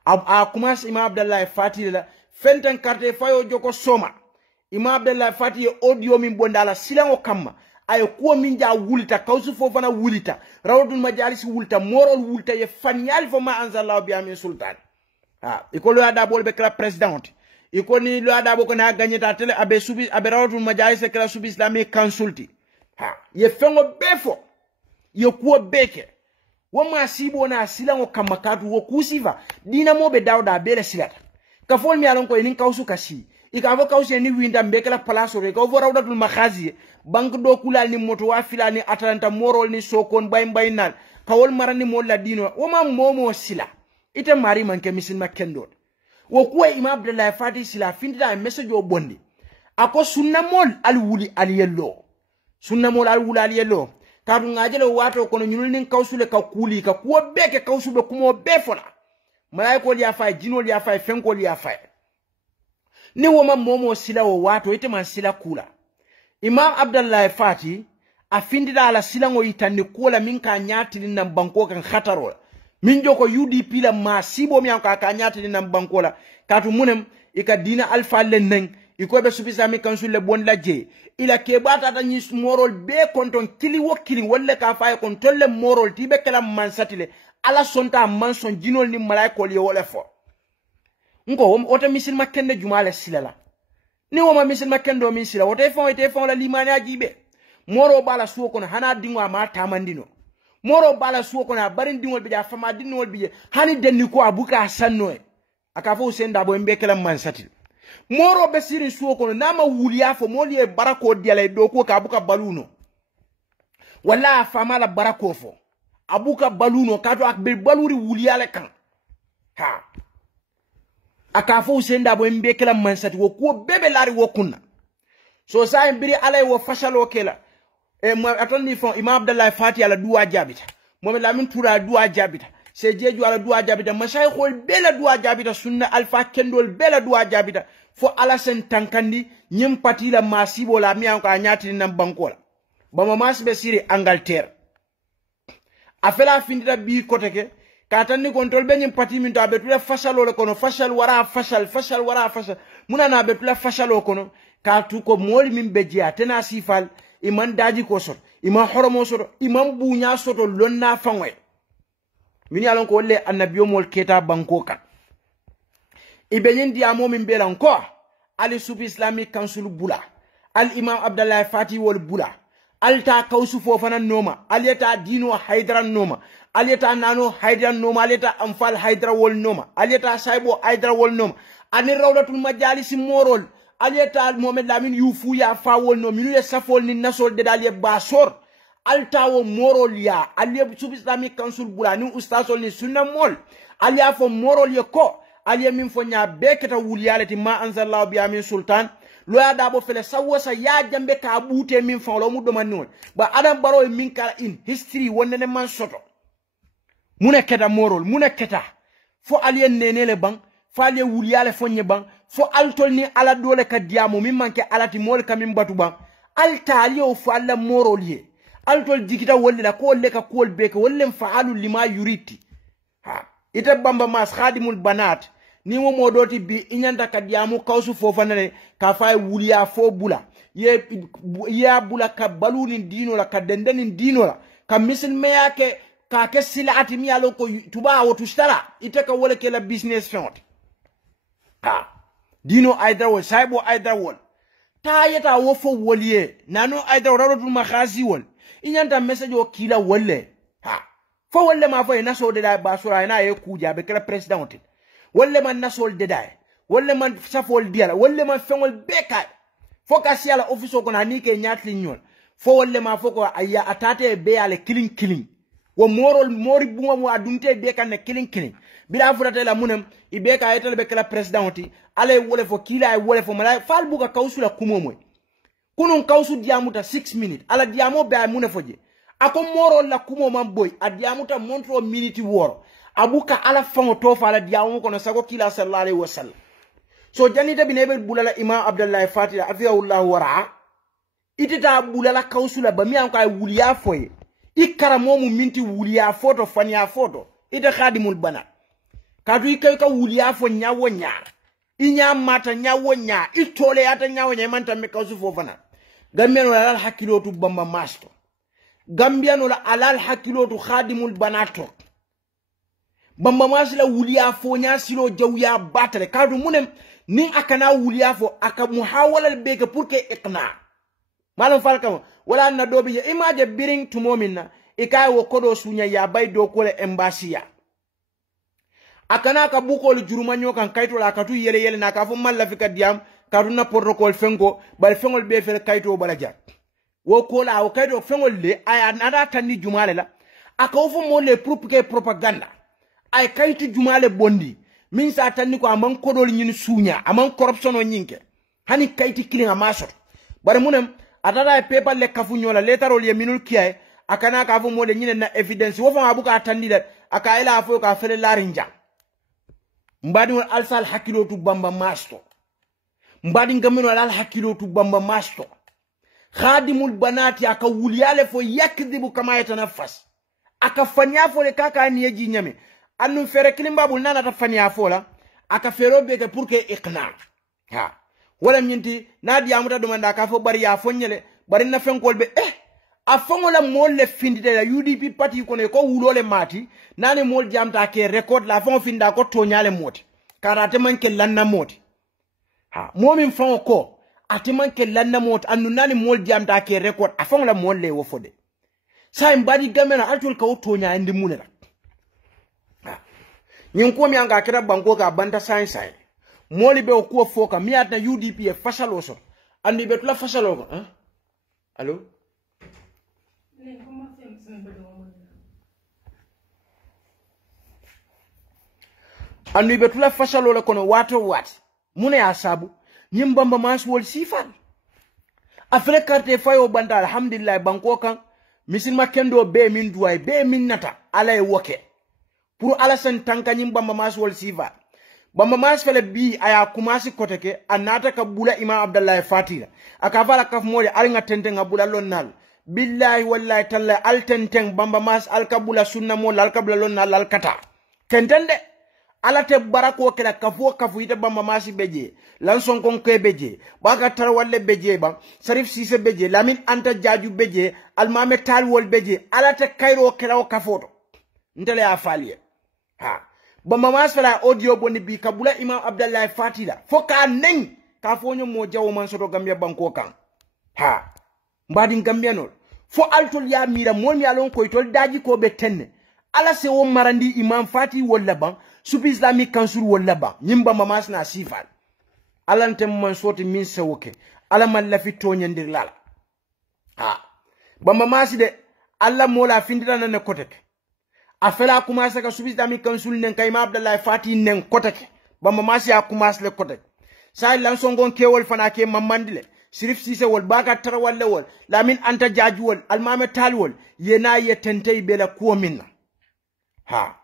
a kumas Imam Abdallah Fati la fenten karte fayo joko soma Imam Abdallah Fati audio min bondala silango kamma ay ko min ja wulita kawsu fofana wulita rawdul majalis wulita moral wulita ye fanyal fo ma anzalallahu bi amin sultan ha iko lo ada bol be kala president iko ni lo ada boko na gagneta tele abe subi abe rawdul majalis kala subi Islamic Council ha ye fengo befo ye ko beke wama sibo na silango kamakatu wo kusiva dina mobe dawda bele silata ka fol mi alon ko nin kawsu kasi ikavo kawse ni winda mbekela palaso re ko rawdatul makhazi bank do kulal ni moto wa filani Atalanta morol ni sokon bay nan kawol marani mo la dino wama momo sila ite mari manke misilma kendo wo kuwa Imam Abdallah Fati sila findida message o bondi ako sunnamol alwuli aliyello sunnamol alwuli aliyello kadu ngajelo wato kono nyulul nin kawsule ka kuli ka kuwa beke kawsube kumo befona malaiko li afay jino li afay fenko li afay ni woma momo sila wo wato ite man sila kula Imam Abdallah Fati afindida ala silango itani kula minka nyati na banko kan khataro min joko UDP la masibo mi anka ka nyati na banko la katu munem ika dina alfa lenen iko be subi Islamic Council le bon la je ila ke bata ta ni morol be konton kili wokili wolle ka fay kon tolle morol tibe kala mansatile ala sonta manson jinol ni malaiko li wole fo nko wota misil makende jumale silala ni woma misil makendo min sila wota fon la limani ajibe moro bala suwo kono hana dingo ma tamandino moro bala suwo kono barin dingol be ja fama dinol be hani denni ko abuka sanno e aka fo senda bo mbe kala man satil moro be sirin suwo kono nama wuliya fo moli e barako diale do ko ka abuka baluno wala fama la barako fo abuka baluno kato akbe baluri wuliya le kan ha aka fo senda bo mbe kala man satil wo ko bebe lari wo kunna so sa mbiri alay wo fashalo kela mo atoni fon imam abdallah fati ala duwa jabita momi lamin tura duwa jabita se jeju ala duwa jabita mashayikhol bela duwa jabita sunna alfa kendol bela duwa jabita fo ala sen tankandi nyim patila masibo la mi an ko anyati nan bankola bama masbe siri Angleterre afela findita bi koteke ka tanni kontrol be nyim pati min to abetula fashalo le kono fashal wara fashal muna na betula fashalo kono ka tu ko moli min bejiya tena sifal iman daji ko sot iman horomo sot iman bunya soto lonna fanwe min yalon ko le annabiyo mol keta banko kan ibenyin diamo min belan ko ali sub islamic council bula al imam abdallah fati wol bula alta kausu fofana noma aleta dino haidran noma aleta nano haidran noma aleta amfal haidra wol noma aleta saibo haidra wol noma ani rawdatul majalis morol aleta mohamed lamin yufu ya fawol no minu ya safol ni nasol de dal basor altawo morol ya aliye sub islamic council bula ni ustasol ni sunna mol aliya fo morol ye ko aliye min fo nya beketa wuliyalati ma anzalallahu bi amin sultan loya dabo fele sawosa ya jambe ka bute min fo lo muddo manol ba adam baro min kala in history wonne man soto muna keta morol muna keta fo aliye nenele bang fale wuliyale fo nye bang fo altol ni ala dole ka diamo min manke alati mol kamin batu bang altali o fo alla morol ye altol jikita wolle la ko le ka kol beke wolle faalu lima yuriti ha ita bamba mas khadimul banat ni mo modoti bi inyanda ka diamu kawsu fofanane ka fay wuliya fo bula ye ya bula ka baluni dino la ka dendeni dino la ka misil meyake ka ke silati mi alo ko tuba o tushtara ite ka wole ke la business font ha dino aidra wol saibo aidra wol ta yeta wo fo woliye nano aidra rawdul makhazi wol inyanta message o kila wolle ha fo wolle ma fo ina so de da basura ina ye kuja be kala president wolle man nasol de dai wolle man safol diala wolle man fengol beka fo ka siala office ko na ni ke nyatli nyol fo wolle ma fo ko aya atate be ale killing wo morol mori bunga mo adunte be kan ne killing bila furata la munam ibeka etel be kala presidenti ale wole fo kila ay wole fo mala fal buka kausula kumomo kunun kausu diamuta 6 minutes ala diamo be ay mune foje ako morol la kumo man boy a diamuta montro minute woro abuka ala fango tofa ala diamo kono sago kila sallallahu alaihi wasallam so janita binebe bulala imam abdullah fatih afiyallahu wara itita bulala kausula ba mi an ko ay wuliya foye ikara momu minti wuliya foto fanya foto ita khadimul bana kadu ikay ka wuliya fo nyawo nya inya mata nyawo nya itole ata nyawo nya manta me kausu fofana gambeno la al hakilotu bamba masto gambiano la alal hakilotu khadimul banato bamba masila wuliya fo nya silo jawya batale kadu munem ni akana wuliya fo aka muhawala beke pour que iqna malam falka wala na dobi ya imaje biring tumomina ikay wo kodo sunya ya bay do ko le embassy ya akana ka bukol jurumanyo kan kayto la katu yele na ka fo malla fika diam kadu na protocol fengo bal fengol be fel kayto balaja wo ko la wo kayto fengol le ay anada tanni jumale la aka fo mo le propaganda ay kayto jumale bondi min sa tanni ko amman kodol nyin sunya amman corruption o nyinke hani kayti kilin amasot bare munem atara paper le kafu nyola letarol ye minul kiay akana ka fo mo le nyine na evidence wo fa abuka tanni da aka ila fo ka fele larinja mbadi won alsal hakilotu bamba masto mbadi ngamino al hakilotu bamba masto khadimul banati aka wuliyale fo yakdibu kama yatanafas aka fanya fo le kaka ni yeji nyame anu fere kilimbabul nana ta fanya fo la aka fero beke pour que iqna ha wala nyinti nadi amuta do manda ka fo bari ya fonyele bari na fenkol be a fongola mol le findide la UDP party ko ne ko wulole mati nane mol jamta ke record la fon finda ko tonyale moti karate man ke lanna moti ha momin fon ko ate man ke lanna moti annu nani mol jamta ke record afon la mol le wo fode sai mbadi gamena altul ka wotonya indi munela nyin ko mi anga kira banko ka banta science moli be ko foka mi atna UDP e fasalo so andi be tula fasalo ko hein allo andi be tula fasalo la kono wato wat mune asabu nyimbamba mas wol sifan afre carte fayo banta alhamdulillah banko kan misin makendo be min duway be min nata alay woke pour alasan tanka nyimbamba mas wol sifa bamba mas fele bi aya kumasi koteke anata ka bula imam abdallah fatila akavala kaf mole alnga tenten abula lonnal billahi wallahi tallahi al tenten bamba mas al kabula sunna mo al kabula lonnal al kata tentende alate barako kala kafu ite bamba masi beje lanson kon ke beje baka tar walle beje ba sarif sise beje lamin anta jaju beje almame tal wol beje alate kayro kala kafoto ndele afaliye ha bamba mas fala audio boni bi kabula imam abdallah fatila foka nen ka fonyo mo jawo man soto gambia banko kan ha mbadi gambia no fo altol ya mira mon mi alon koy tol daji ko be tenne ala se wo marandi imam fati wala ban supi islamic council wala ban nyimba mamas na sifal alante man soti min se woke ala man la fi toñendir lala ha bamba masi de alla mola findira na ne koteke afela commencé ka subi islamic council nen kay imam abdallah fati nen koteke bamba masi a commencé le koteke say lan songon kewol fana ke mamandile sirif sise wol baka tarawalle wol lamin anta jaji wol almame tal wol yena yetentey bela ko minna ha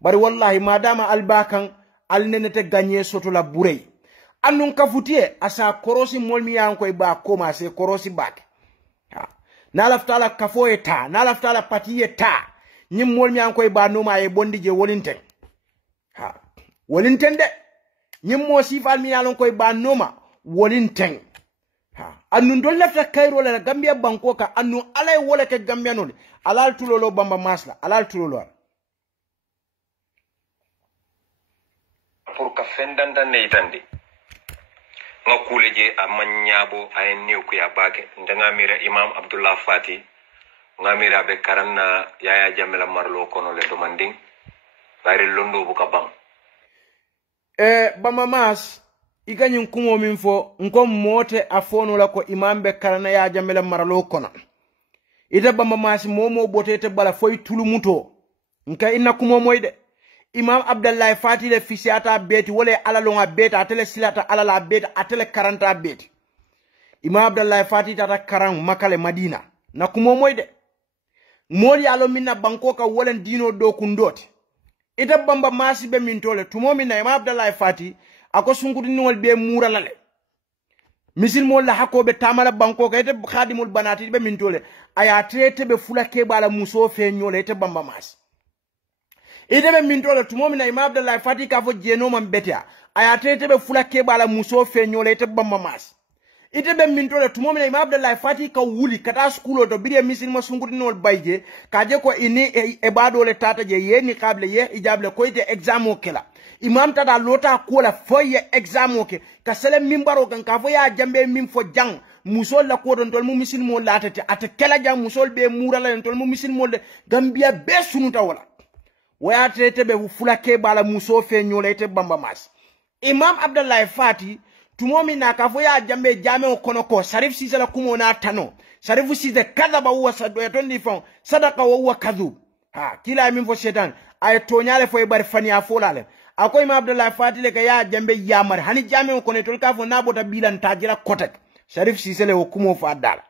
bari wallahi madama albakan alnenete gagné soto la burey annun kafutie asa korosi molmi yankoy ba koma se korosi bak ha na laftala kafo eta na laftala pati eta nyim molmi yankoy ba noma e bondi je wolinten ha wolinten de nyim mo sifal mi yalon koy ba noma wolinten ha annun don lafta kayro la gambia banko ka annu alay wala ke gambia non alal tulolo bamba masla alal tulolo pour ka fendanda neitandi nga kuleje amanyabo ay new ku ya bake ndanga mira imam abdullah fati nga mira be karanna yaya jamela marlo kono le domanding bari londo bu ka bang bamba mas iganyin kumo min fo nkom mote afono la ko imam be karana ya jamela marlo kono ita bamba mas momo bote te bala foy tulumuto nka inna kumo moyde imam abdallah fati le fisiata beti wole ala longa beta atele silata ala la beta atele karanta beti imam abdallah fati tata karan makale madina na kumo moyde moli alo minna banko ka wolen dino do kundote ita bamba masi be min tole tumo minna imam abdallah fati ako sunkuti nol be mura lale misil mol la hakobe tamala banko ka ite khadimul banati be min tole aya trete be fulake bala muso fe nyole ite bamba masi ite be min tole tumo minna imam abdallah fati ka fo jeno man betia aya trete be fulake bala muso fe nyole ite bamba masi ite be min tole tumo minna imam abdallah fati ka wuli kata skulo to biye misil ma sunkuti nol bayje kaje ko ini e bado le tata je ye ni kable ye ijable ko ite examo kela imam tada lota kola foye examo ke ka sele mimbaro kan ka fo ya jambe mim fo jang musol la ko don tol mu misil mo latati ata kela jang musol be murala tol mu misil mo de gambia be sunuta wala waya tete be fulake bala muso fe nyolete bamba mas imam abdallah fati tumomi na ka fo ya jambe jame kono ko sharif sise la kumo na tano sharifu sise kadaba huwa sadu ya tondi fon sadaka wa huwa kadhub ha kila min fo shetan ay tonyale fo bar fani afolale akoy imam abdallah fati le ka ya jambe yamar hani jame kono tol ka fo na bota bilan tajira kotek sharif sise le kumo fa dala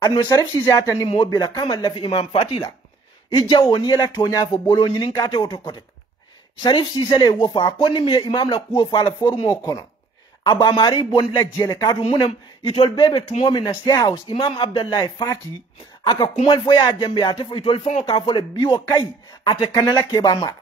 anno sharif sise atani mo bila kama la fi imam fatila ijawo ni la tonya fo bolo nyinin kate oto kotek sharif sise le wo fa konni mi imam la kuwo fa la forumo kono aba mari bondla jele katu munam itol bebe tumomi na stay house imam abdallah fati aka kumal fo ya jambe ate fo itol fongo ka fo le biwo kai ate kanala keba ma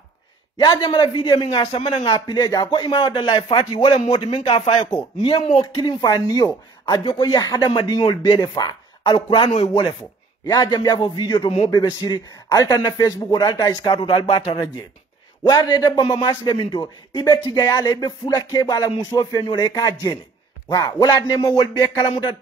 ya jamala video mi nga samana nga pileja ko imam abdallah fati wala moti min ka faye ko niye mo kilim fa niyo ajoko ya hada madingol bele fa alqur'ano e wole fo ya jambe ya fo video to mo bebe siri alta na facebook o alta iskato dal bata raje warde de bamba masibe minto ibe tiga yale ibe fula keba la muso fenyole ka jene wa wala ne mo wol be kala muta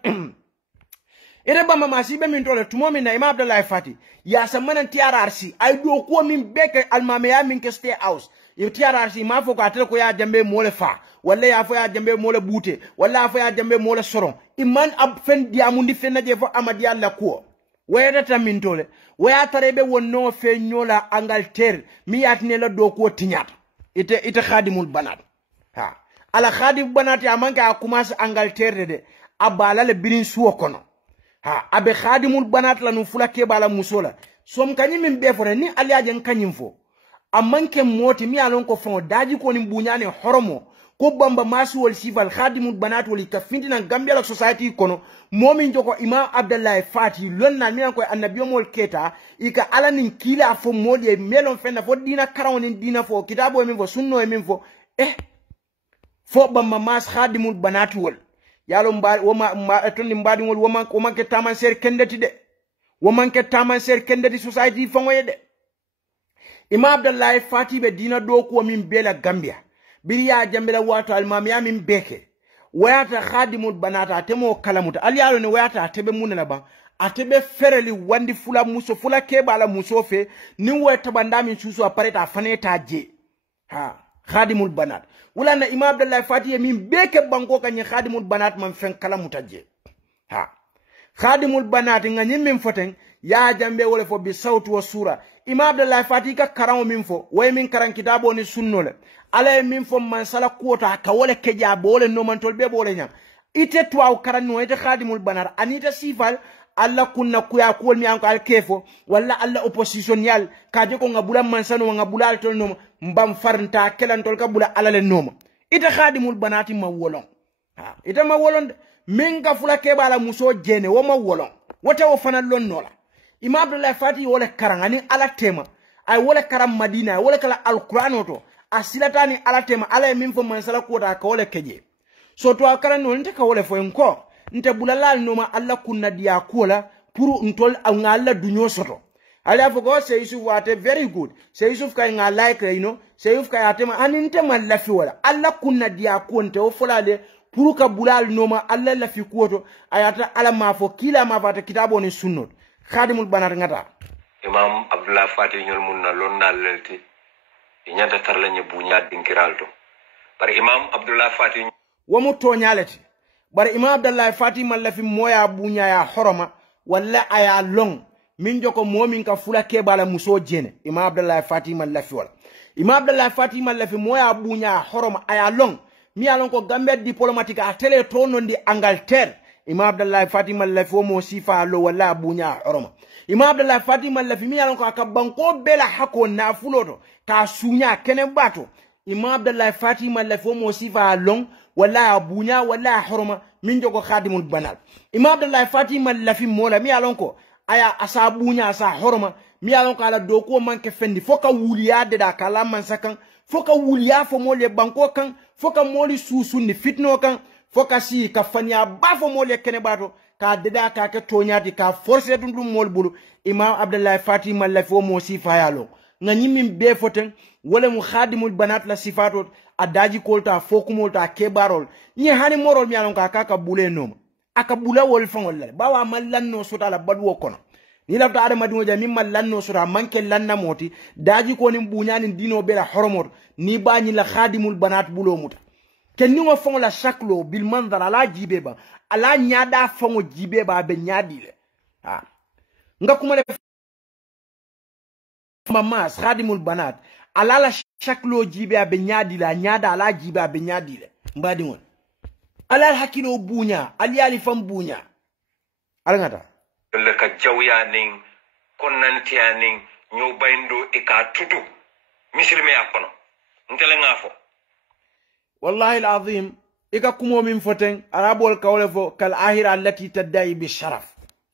ere bamba masibe minto le tumo min na Imam Abdullah Fati ya samana TRRC ay do ko min beke almame ya min ke stay house yo TRRC ma fo ko atel ko ya jambe mole fa walla ya fo ya jambe mole bute walla fo ya jambe mole soron iman ab fen diamundi fen naje fo amadi alla ko wayata mintole waya tarebe wonno fe nyola Angleterre mi yatne la do ko tinyata ite khadimul banat ha ala khadim banat ya manka akumas Angleterre de abala le birin suwo kono ha abe khadimul banat la nu fulake bala musola som kanyi min be fo ni aliaje kanyim fo amanke moti mi alon ko fon daji ko ni bunyane horomo ko bamba masu wal sifal khadimul banat wal kafindina Gambia la society kono momin joko Imam Abdullah Fati lonna mi ko annabiyo mol keta ika alanin kila fo modi melon fenna fo dina karawni dina fo kitabo min fo sunno min fo fo bamba mas khadimul banat wal yalo mba woma tonni mbadi ngol woma ke taman ser kendati de woma ke taman ser kendati society fangoye de Imam Abdullah Fati be dina do ko min bela Gambia biriya jambela wato almam ya min beke wayata khadimul banata temo kalamuta aliyalo ne wayata tebe munana ba atebe fereli wandi fula muso fula keba la muso fe ni wata banda min susu apareta faneta je ha khadimul banat wala na Imam Abdullah Fati min beke banko kany khadimul banat man fen kalamuta je ha khadimul banat ngani min foten ya jambe wala fo bi sautu wa sura Imam Abdullah Fati ka karam min fo way min karan kitabo ni sunno le ala min fo man sala kuota ka wala keja bole no man tol be bole nya ite twaw karan no ite khadimul banar anita sifal alla kunna kuya ko mi anko al kefo wala alla opposition yal ka je ko ngabula man sano ngabula tol no mbam farnta kelan tol ka bula alale no ite khadimul banati ma wolon ha ite ma wolon min ka fula ke bala muso jene wo ma wolon wote wo fanal lon nola Imam Abdullah Fati wala karangani ala tema ay wala karam Madina wala kala alquran to asilatani ala tema ala min fo man sala ko da ka wala keje so to akara no nte ka wala fo enko nte bulala no ma alla kunna dia kola pour ntol ngalla dunyo soto ala fo go say Yusuf wate very good say Yusuf kay nga like you know say Yusuf kay atema aninte man lafi wala alla kunna dia ko nte o folale pour ka bulal no ma alla lafi ko to ayata ala ma fo kila ma fata kitabo ni sunnot khadimul banar ngata Imam Abdullah Fati ñol munna lon na lelti ñanta tarla ñe buña dinkiralto bari Imam Abdullah Fati wamu to nyalati bari Imam Abdullah Fati man lafi moya buña ya horoma walla aya long min joko momin ka fula ke bala muso jene Imam Abdullah Fati man lafi wala Imam Abdullah Fati man lafi moya buña horoma aya long mi alon ko Gambia diplomatique a tele to nondi Angleterre Imam Abdullah Fati man lafi mo sifa lo wala buña horoma Imam Abdullah Fati man lafi mi alon ko akabanko bela hako na fuloto ka sunya kene bato Imam Abdullah Fati man lafi mo sifa long wala buña wala horoma min jogo khadimul banal Imam Abdullah Fati man lafi mola mi alon ko aya asa buña asa horoma mi alon ko ala do ko manke fendi foka wuliya de da kala man sakan foka wuliya fo mole banko kan foka moli susundi fitno kan foka si ka fanya ba fo mole kene bato ka deda ka ke tonyati ka forcer dum mol bulu Imam Abdullah Fati man lafi mo sifa yalo ngani min be foten wala mu khadimul banat la sifatot adaji kolta fokumolta kebarol ni hani morol mi alon ka ka bule nom aka bula wol fangol la bawa mallanno sota la badwo kono ni lafta adama dimo jami mallanno sota manke lanna moti daji ko ni buñani dino bela horomot ni bañi la khadimul banat bulo muta ken ni ngo fangol la shaklo bil mandara la jibe ba ala nyada fango jibe ba be nyadi le ha nga kuma le mamas khadimul banat ala la shaklo jibe abe nyadi la nyada ala jibe abe nyadi le mbadi won ala hakilo bunya ali ali fam bunya ala ngata le ka jawya ning konnanti aning nyo bayndo e ka tutu mislime akono ntele ngafo wallahi alazim ika kumo min foten arabol kawle fo kal ahira allati tadai bi sharaf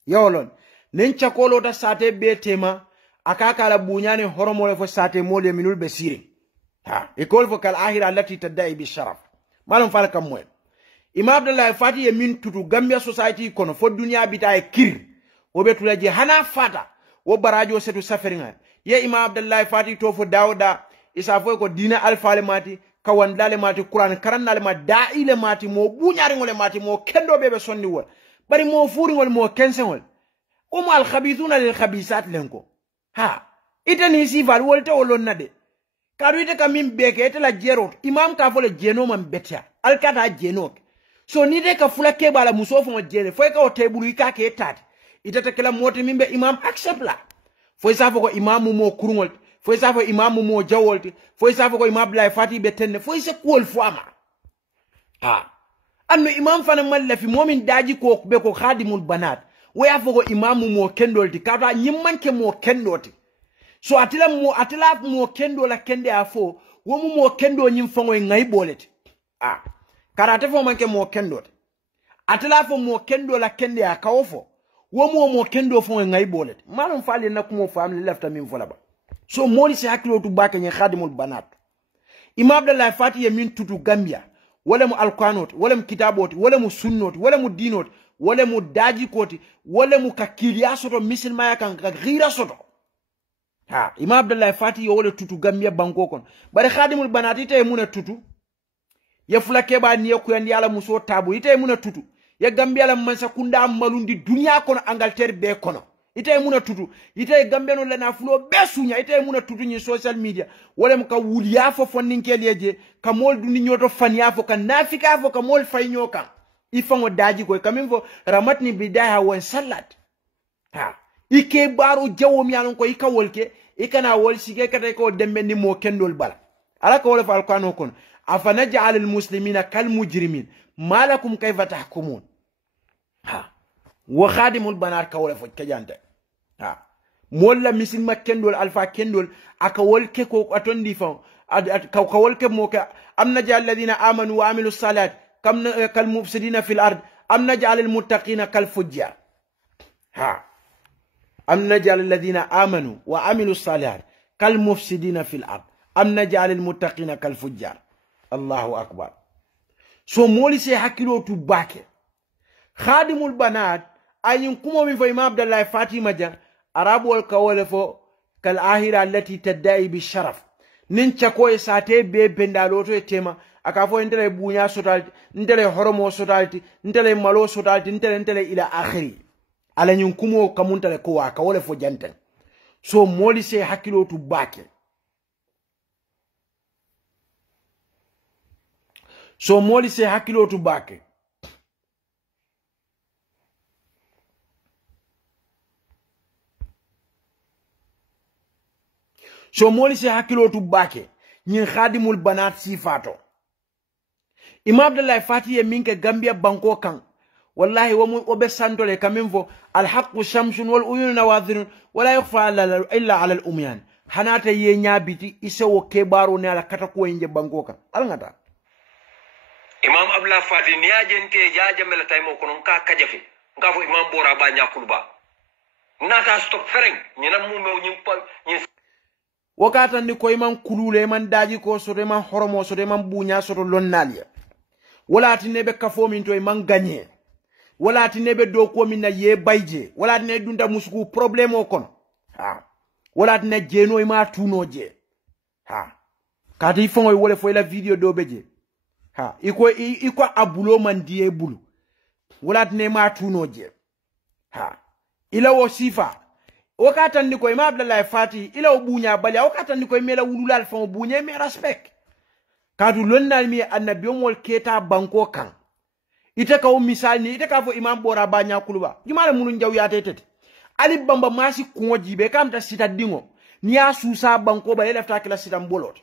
yolon nen chakolo ta sate be tema akaka la bunyane horomole fo sate mole minul besiri ha ikol fo kal ahira allati tadai bi sharaf malum fal kam moy Imam Abdullah Fati ye min tutu Gambia society kono fo dunya bitaye kir wo betula je hana fata wo barajo setu saferinga ye Imam Abdullah Fati to fo dawda isa fo ko dina alfaale mati kawandale mati Qur'an karannale ma da'ile mati mo buñari ngole mati mo kendo bebe sonni wol bari mo furi ngol mo kensengol o mo al khabithuna lil khabisat lenko ha itani sifal wolte wolon nade kadu ite kamim beke ete la jero imam ka fo le jeno man betia alkata jeno so ni de ka fula ke bala musofu mo jere fo ka o tebulu ikake etati itata kala moti mimbe imam accept la fo isa fo ko imam mo kurungol fo isa fo imam mo jawolti fo isa fo ko imam Abdoulaye Fati be tenne fo isa kuol fo ama ha anno imam fana malla fi momin daji ko be ko khadimul banat waya fo ko imam mo kendolti kata nyimmanke mo kendoti so atila mo kendo la kende afo womu mo kendo nyim fango ngai bolete karate fo manke mo kendo atila fo mo kendo la kende akawfo womu mo kendo fo ngai bolete malum fali na kumo family lafta min fola ba so moli se hakilo tu baka nyi khadimul banat imam Abdoulaye Fati ye min tutu Gambia wala mu alqanot wala mu kitabot wala mu sunnot wala mu dinot wala mu daji koti wala mu kakiliya soto misilma kan ka gira soto ha imam Abdoulaye Fati yo wala tutu Gambia banko kon bare khadimul banat ite muna tutu ya fulake ba ni ko yandi ala muso tabu ite muna tutu ya Gambia la mansa kunda malundi dunya kono Angleterre be kono ite muna tutu ite Gambia no lana fulo besunya ite muna tutu ni social media wala mka wuliya fo fonninkeleje ka mol dundi nyoto fanya fo ka nafika fo ka mol faynyoka ifango daji ko kamimvo ramatni bidaya wa salat ha ike baro jawo mi alon ko ikawolke ikana wol sige kata ko dembe ni mo kendol bala ala ko wala fal kanu kon afana ja'al al muslimina kal mujrimin malakum kayfa tahkumun ha wa khadimul banar ka wala fo kajante ha molla misil ma kendol alfa kendol aka wolke ko atondi fa ka wolke mo ka amna ja'al alladhina amanu wa amilus salat kam kal mufsidina fil ard amna ja'al al muttaqina kal fujjar ha أم نجعل الذين آمنوا وعملوا الصالحات كالمفسدين في الأرض أم نجعل المتقين كالفجار الله أكبر سو مولي سي حكيلو تباكي خادم البنات أين كمو من فإمام عبد الله فاتي مجا عرب والكوال فو كالآهرة التي تدعي بالشرف ننشا كوي ساتي بي بندالوتو يتيما أكافو انتلي بونيا سوتالتي انتلي هرمو سوتالتي انتلي مالو سوتالتي انتلي إلى آخري ala nyun kumo kamuntale ko waka wala fo jantan so moli se hakilo tu bake so moli se hakilo tu bake so moli se hakilo tu bake nyin khadimul banat sifato imam Abdoulaye Fati ye minke Gambia banko kan والله وبسانتولي كمينفو الحق شمس والعيون نواظر ولا يخفى الا على الاميان حناتا ينيا بيتي اسو كبارو نالا كاتاكو ينجي بانكوكا الغاتا imam Abdoulaye Fati niya jente jaaja mel taymo kono ka kajafi nga fo imam bora ba nyakulba nata stop fereng nyina mumew nyimpa nyi wakata ni ko imam kulule man daji ko so de man horomo so de man bunya so to lonnalia wala tinebe kafo min to imam gagné wala tinebe do ko min na ye bayje wala ne dunda musuku problème o kon ha wala ne jeno ma tuno je ha kadi fongoy wole fo la video do beje ha iko abulo man die bulu wala ne ma tuno je ha ila wo sifa wakata ni ko imam Abdoulaye Fati ila o bunya bali wakata ni ko mela wululal fon bunya me respect kadu lonnal mi annabi mol keta banko kan ite ka o misal ni ite ka fo imam bora ba nyakuluba jumala munu njaw ya tetete ali bamba masi kungoji be kam ta sita dingo ni asusa banko ba yelefta kila sita mbolot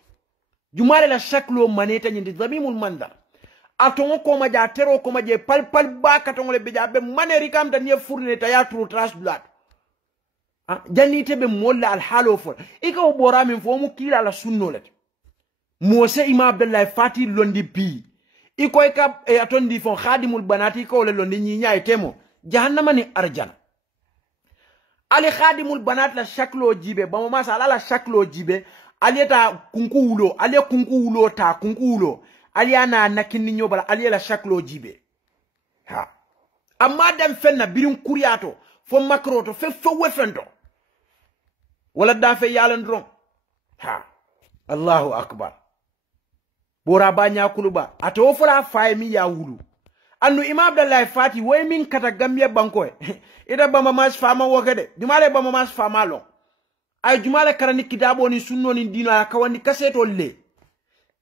jumala la shaklo maneta nyindi zamimul mandar atongo ko ma ja tero ko ma je pal ba katongo le be jabe maneri kam ta ni fourne ta ya tru trash blood janni tebe molla al halo fo iko bora min fo mu kila la sunnolet Mose imam Abdoulaye Fati londi bi iko ka atondi fon khadimul banati ko le londi nyi nyaay temo jahannama ni arjana ali khadimul banat la shaklo jibe ba ma sala la shaklo jibe ali ta kunkuulo ali kunkuulo ta kunkuulo ali ana nakini nyobala ali la shaklo jibe ha amma dem fenna birin kuriato fo makroto fe fo wefento wala da fe yalan dron ha Allahu akbar bora banya kuluba ato fura faye mi ya wulu annu imam abdallah fati way min kata gambia banko ida bama mas fama wogade jumale bama mas fama lo ay jumale karani kitabo ni sunno ni dino akawani kaseto le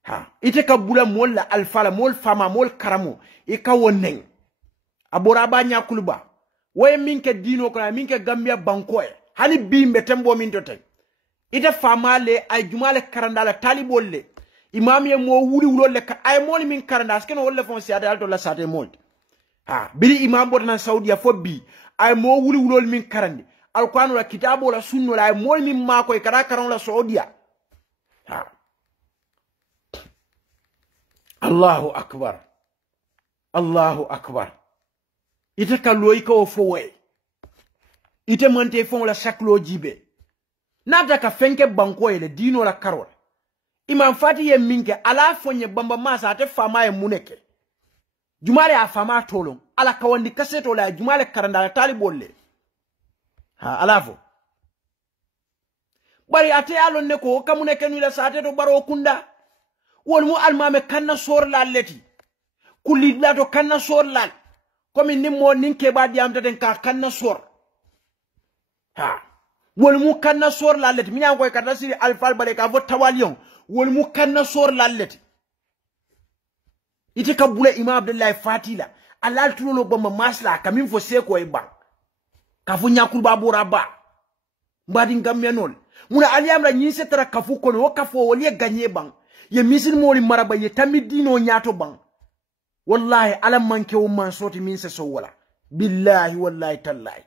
ha ite kabula molla alfala mol fama mol karamo e kawonnen abora banya kuluba way min ke dino ko min ke gambia banko hani bimbe tembo min to tay ite fama le ay jumale karandala talibol le imam ye mo wuri wulol le ka ay mol min karanda skeno wolle fon siade alto la sate mol ha bili imam botana saudiya fobbi ay mo wuri wulol min karandi alquran la kitabo la sunno la ay mol min mako e kara karon la saudiya ha Allahu akbar ite kalloy ko fowe ite mante fon la saklo jibe nata ka fenke banko ele dino la karol imam fati ye minke ala fonye bamba masa ate fama ye muneke jumale a fama tolon ala kawandi kaseto la jumale karanda la talibolle ha alafo bari ate alon ne ko kamuneke nula sate to baro kunda wol mu almame kanna sor la leti kulli la to kanna sor la komi nimmo ninke ba diam taten ka kanna sor ha wol mu kanna sor la leti minya ko kata siri alfal bale ka vot tawalion wol mu kanna sor la leti ite kabule imam abdullah fatila alal tulo bamba masla kamin fo seko e ban ka fu nyakul babura ba mbadi ngamenol muna aliyam la nyise tara kafu kono wo kafo woli gagné ban ye misil moli maraba ye tamidino nyato ban wallahi alam manke o man soti min se so wala billahi wallahi tallahi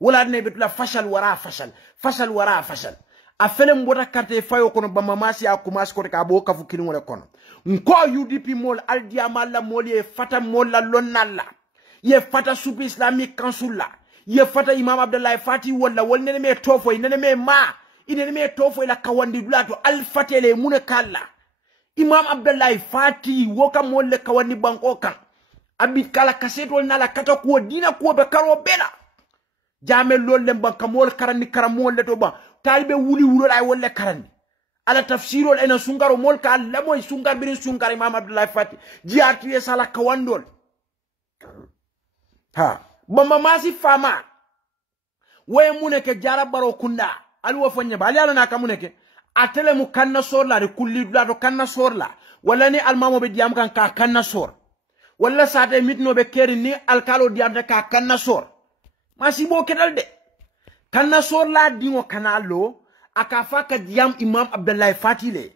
wala ne betula fashal wara fashal afele mbota karte fayo kono bamba masi akumas ko ka bo kafu kini wala kono nko UDP mol aldiama la mol ye fata mol la lonnalla ye fata supi islamic council la ye fata imam abdullah fati wala wol nene me tofo nene me ma inene me tofo la kawandi dulato al fatele mune kala imam abdullah fati woka mol le kawandi banko kan abit kala kasetol nala kata ko dina ko be karo bela jame lol le banka mol karani karamol le to ba talbe wuli wuro ay wolle karandi ala tafsirol ena sungaro mol ka alla moy sungar birin sungar imam abdullah fati jiati sala kawandol ha bamba masi fama way muneke jara baro kunda alwo fonye ba ali alana kamuneke atele mu kanna sorla de kulli do kanna sorla wala ni almamo be diam kan ka kanna sor wala sate mitno be keri ni alkalo diam ka kanna sor masi bo kedal de kanna sorla dingo kanalo aka faka diam imam abdullah fatile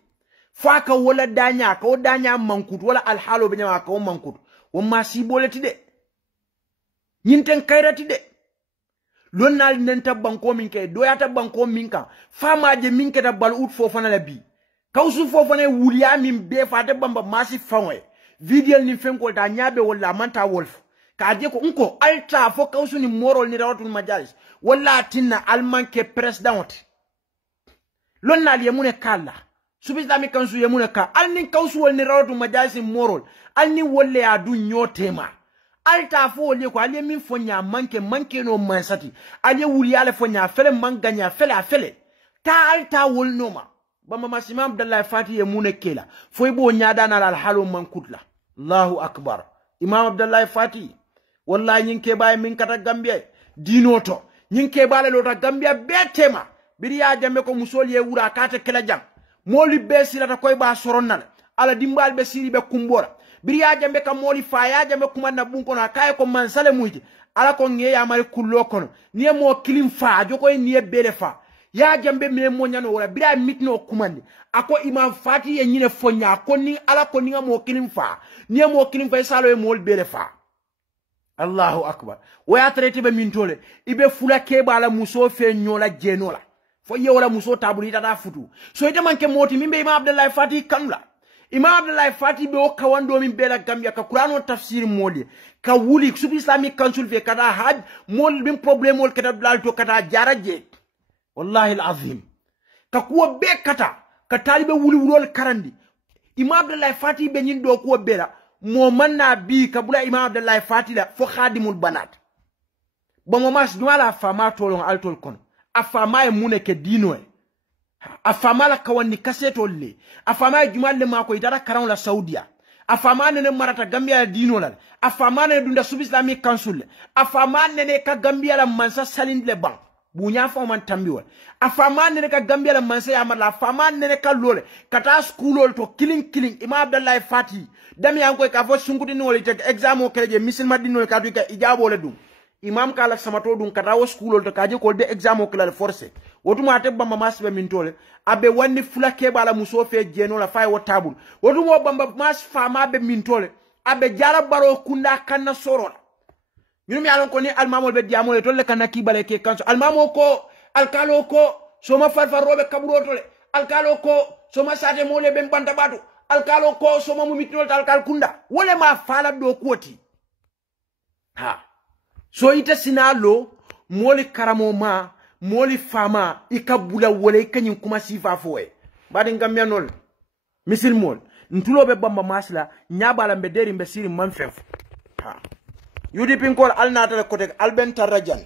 faka wala danya ka danya mankut wala alhalo be nyama ka mankut wo masi boleti de nyinten kairati de lonnal nenta banko minke doyata banko minka fama je minke da bal ut fofana la bi kawsu fofana wuliya min be fate bamba masi fanwe video ni fenko ta nyabe wala manta wolf ka je ko unko alta fo kawsu ni morol ni rawatul majalis wala tinna almanke president lonnal yemune kala subisami kansu yemune ka alnin kawsu wol ni rawatul majalis morol alni wolle adu nyotema alta fo wole ko ali min fonya manke no mansati ali wuli ale fonya fele manganya fele ta alta wol noma bamba masima abdallah fati ye munekela foy bo nyaada na al halu mankutla allahu akbar imam abdallah fati wallahi nyinke bay min kata gambia dinoto nyinke bale lota gambia betema biriya jambe ko musoli e wura kata kala jam moli be silata koy ba soronnal ala dimbal be siri be kumbora biriya jambe ka moli faya jambe kumanna bunko na kay ko mansale muyti ala ko ngeya mari kullo kono niye mo kilim fa joko niye bele fa ya jambe me mo nyano wala biriya mitno kumandi ako imam fati ye nyine fonya ko ni ala ko ninga mo kilim fa niye mo kilim fa salo e mol bele fa allahu akbar waya traité be mintole ibe fula keba ala muso fe nyola jenola fo ye wala muso tabuli tata futu so ite manke moti mimbe imam abdallah fati kanula imam abdallah fati be o kawando min bela gambia ka qur'ano tafsir moli ka wuli sub islamic council fe kada had mol bin problem mol kada dalto kada jaraje wallahi alazim ka kuwa be kata ka talibe wuli wulol karandi imam abdallah fati be nyin do ko bela mo manna bi ka bula imam abdallah fati la fo khadimul banat bo mo mas dwala fama tolon altol kon afama e muneke dino afama la kawani kaseto le afama jumal le mako idara karan la saudia afama ne marata gambia dino la afama ne dunda sub islamic council afama ne ka gambia la mansa salin le ban bunya fa man tambiwa afama ne ka gambia la mansa ya mala afama ne ka lole kata schoolol to killing imam abdallah fati dami yanko ka fo sunguti no le exam o keleje misilma dino ka du ka ijabo le dum imam kala samato dum kata wo schoolol to kaje ko de exam o kala forcé wotuma ate bamba masbe min tole abe wani fulake bala muso fe jeno la fay wo tabul wotumo bamba mas fama be min tole abe jara baro kunda kanna sorona ñum yalon ko ni almamol be diamo le tolle kanna kibale ke kanso almamo ko alkalo ko soma farfarobe kaburo tole alkalo ko soma sate mole be banta batu alkalo ko soma mumitol alkal kunda wole ma fala do koti ha so ite sinalo moli karamo ma moli fama ikabula wole kanyin kuma sifa foe badin gamyanol misil mol ntulo be bamba masla nyabala mbe deri mbe siri manfef ha yudi pinkol alnata ko tek alben tarajan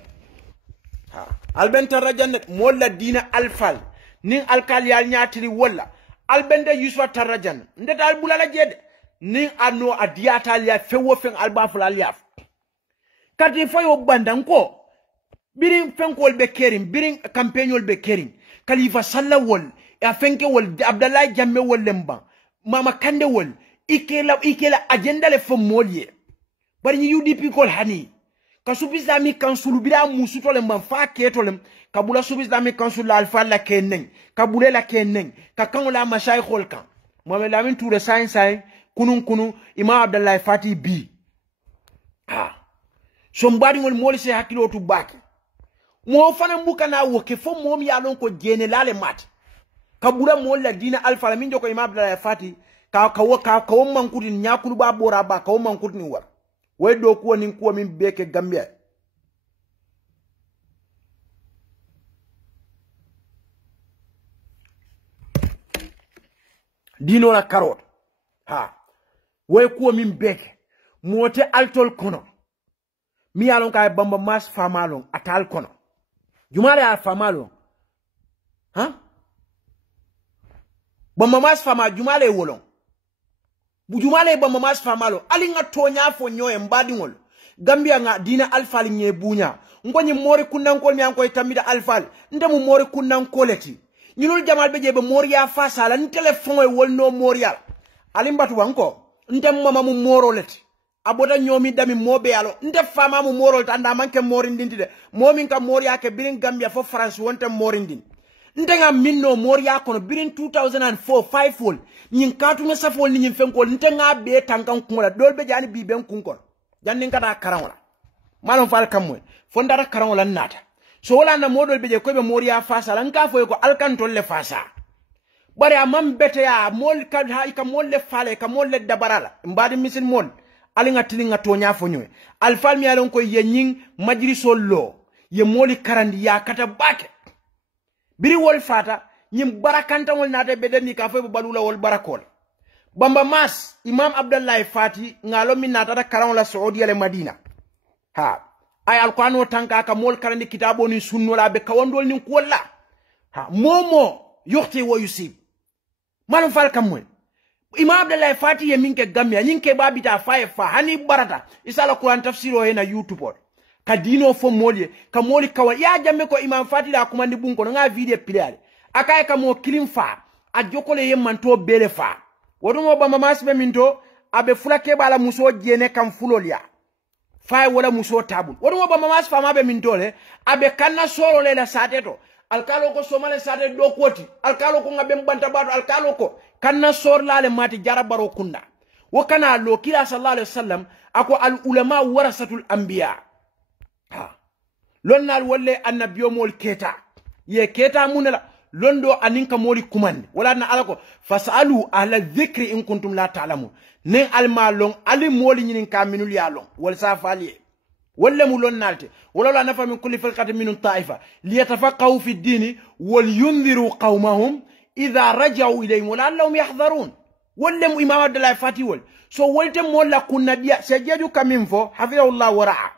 ha alben tarajan mol la dina alfal nin alkal yal nyatiri wala albende yuswa tarajan ndeta albulala jede nin anno adiyata ya fewo fen albaful alyaf kati fayo bandanko birin fenkol be kerin birin campaignol be kerin khalifa sallawol ya fenke wol abdallah jamme wol lemba mama kande wol ikela agenda le fo molye bari UDP kol hani ka subisami kansulu bira musuto le man fa ketolem kabula subisami kansulu alfa la kenen kabule la kenen ka kangola mashaykhol kan mohamed lamin toure sai kunun imam abdallah fati bi ha so mbadi ngol moli se hakilo tu baki mo fana mbuka na woke fo mom ya lon ko jene lale mat kabura mo la dina alfa min joko imam abdallah fati ka man kutin nyakulu ba bora ba ka man kutin war way do ko nin ko min beke gambia dino la carotte ha way ko min beke mote altol kono mi yalon ka bamba mas famalon atal kono jumare a famalo ha bamba mas fama jumale wolon bu jumale bamba mas famalo ali nga tonya fo nyoe mbadingol gambia nga dina alfal nye bunya ngoni mori kundankol mi ankoy tamida alfal ndemu mori kundankoleti ñinul jamal be jebe moria fasala ni telephone e wolno moria ali mbatu wanko ndem mama mu moroleti aboda nyomi dami mobe yalo nde fama mu morol tanda manke morindindi de momin ka moria ke birin gambia fo france wonte morindin ndenga minno moria kono birin 2004 5 fol nyin katuma safol ni nyin fenkol ntenga be tankan kungola dolbe jani bi ben kunkon jannin kada karanwala malon fal kamwe fondara karanwala nata so wala na modol be je ko be moria fasa lan ka fo ko alkantol le fasa bari amam bete ya mol ka ha ka mol le fale ka mol le dabarala mbadi misil mol alinga tilinga tonya fonyoy alfal mi alon ko yenyin majrisol lo ye moli karandi ya kata bake biri wol fata nyim barakanta wol nata bedeni ka fo balula wol barakol bamba mas imam abdallah fati ngalo min nata karan la saudi le madina ha ay alquran tanka ka mol karandi kitabo ni sunno la be kawandol ni ko wala ha momo yoxti wo yusib malum fal kamwe imam abdallah fati ye minke gamya nyinke babita fa hani barata isala quran tafsiro he na youtube ka dino fo molye ka moli kawa ya jamme ko imam fati la kumandi bunko nga video pilale akaye ka mo kilim fa a jokole ye manto bele fa wodumo bamba masbe minto abe fulake bala muso jene kam fulolia fa wala muso tabul wodumo bamba mas fa mabe mintole abe kanna soro le la sateto alkalo ko somale sate do koti alkalo ko ngabe mbanta bado alkalo ko kanna sor lale mati jarabaro kunda wakana lo kila sallallahu alaihi wasallam ako al ulama warasatul anbiya ha lonnal wolle annabiyo mol keta ye keta munela londo aninka moli kumande wala na alako fasalu ahla dhikri in kuntum la ta'lamun ne alma long ali moli nyinin ka minul ya long wal safali wala mu lonnalte wala la nafa min kulli firqatin minhum ta'ifa liyatafaqahu fi ad-din wal yunziru qaumahum idha raja'u ilayhim wala lahum yahdharun wala mu imam abdullah fati wal so wolte molla kunna dia sejeju kamimfo hafizahullah wara'a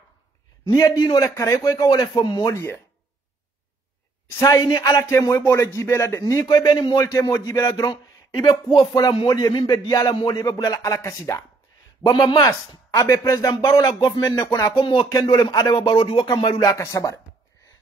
ni dino le kare ko ka wala fo moliye sai ni ala temo e bole jibela de ni ko be ni mol temo jibela dron ibe kuo fola mol ye mimbe diala mol ye be bulala ala kasida bamba mas abe president barola government ne kona ko mo kendolem adama barodi woka malula ka sabar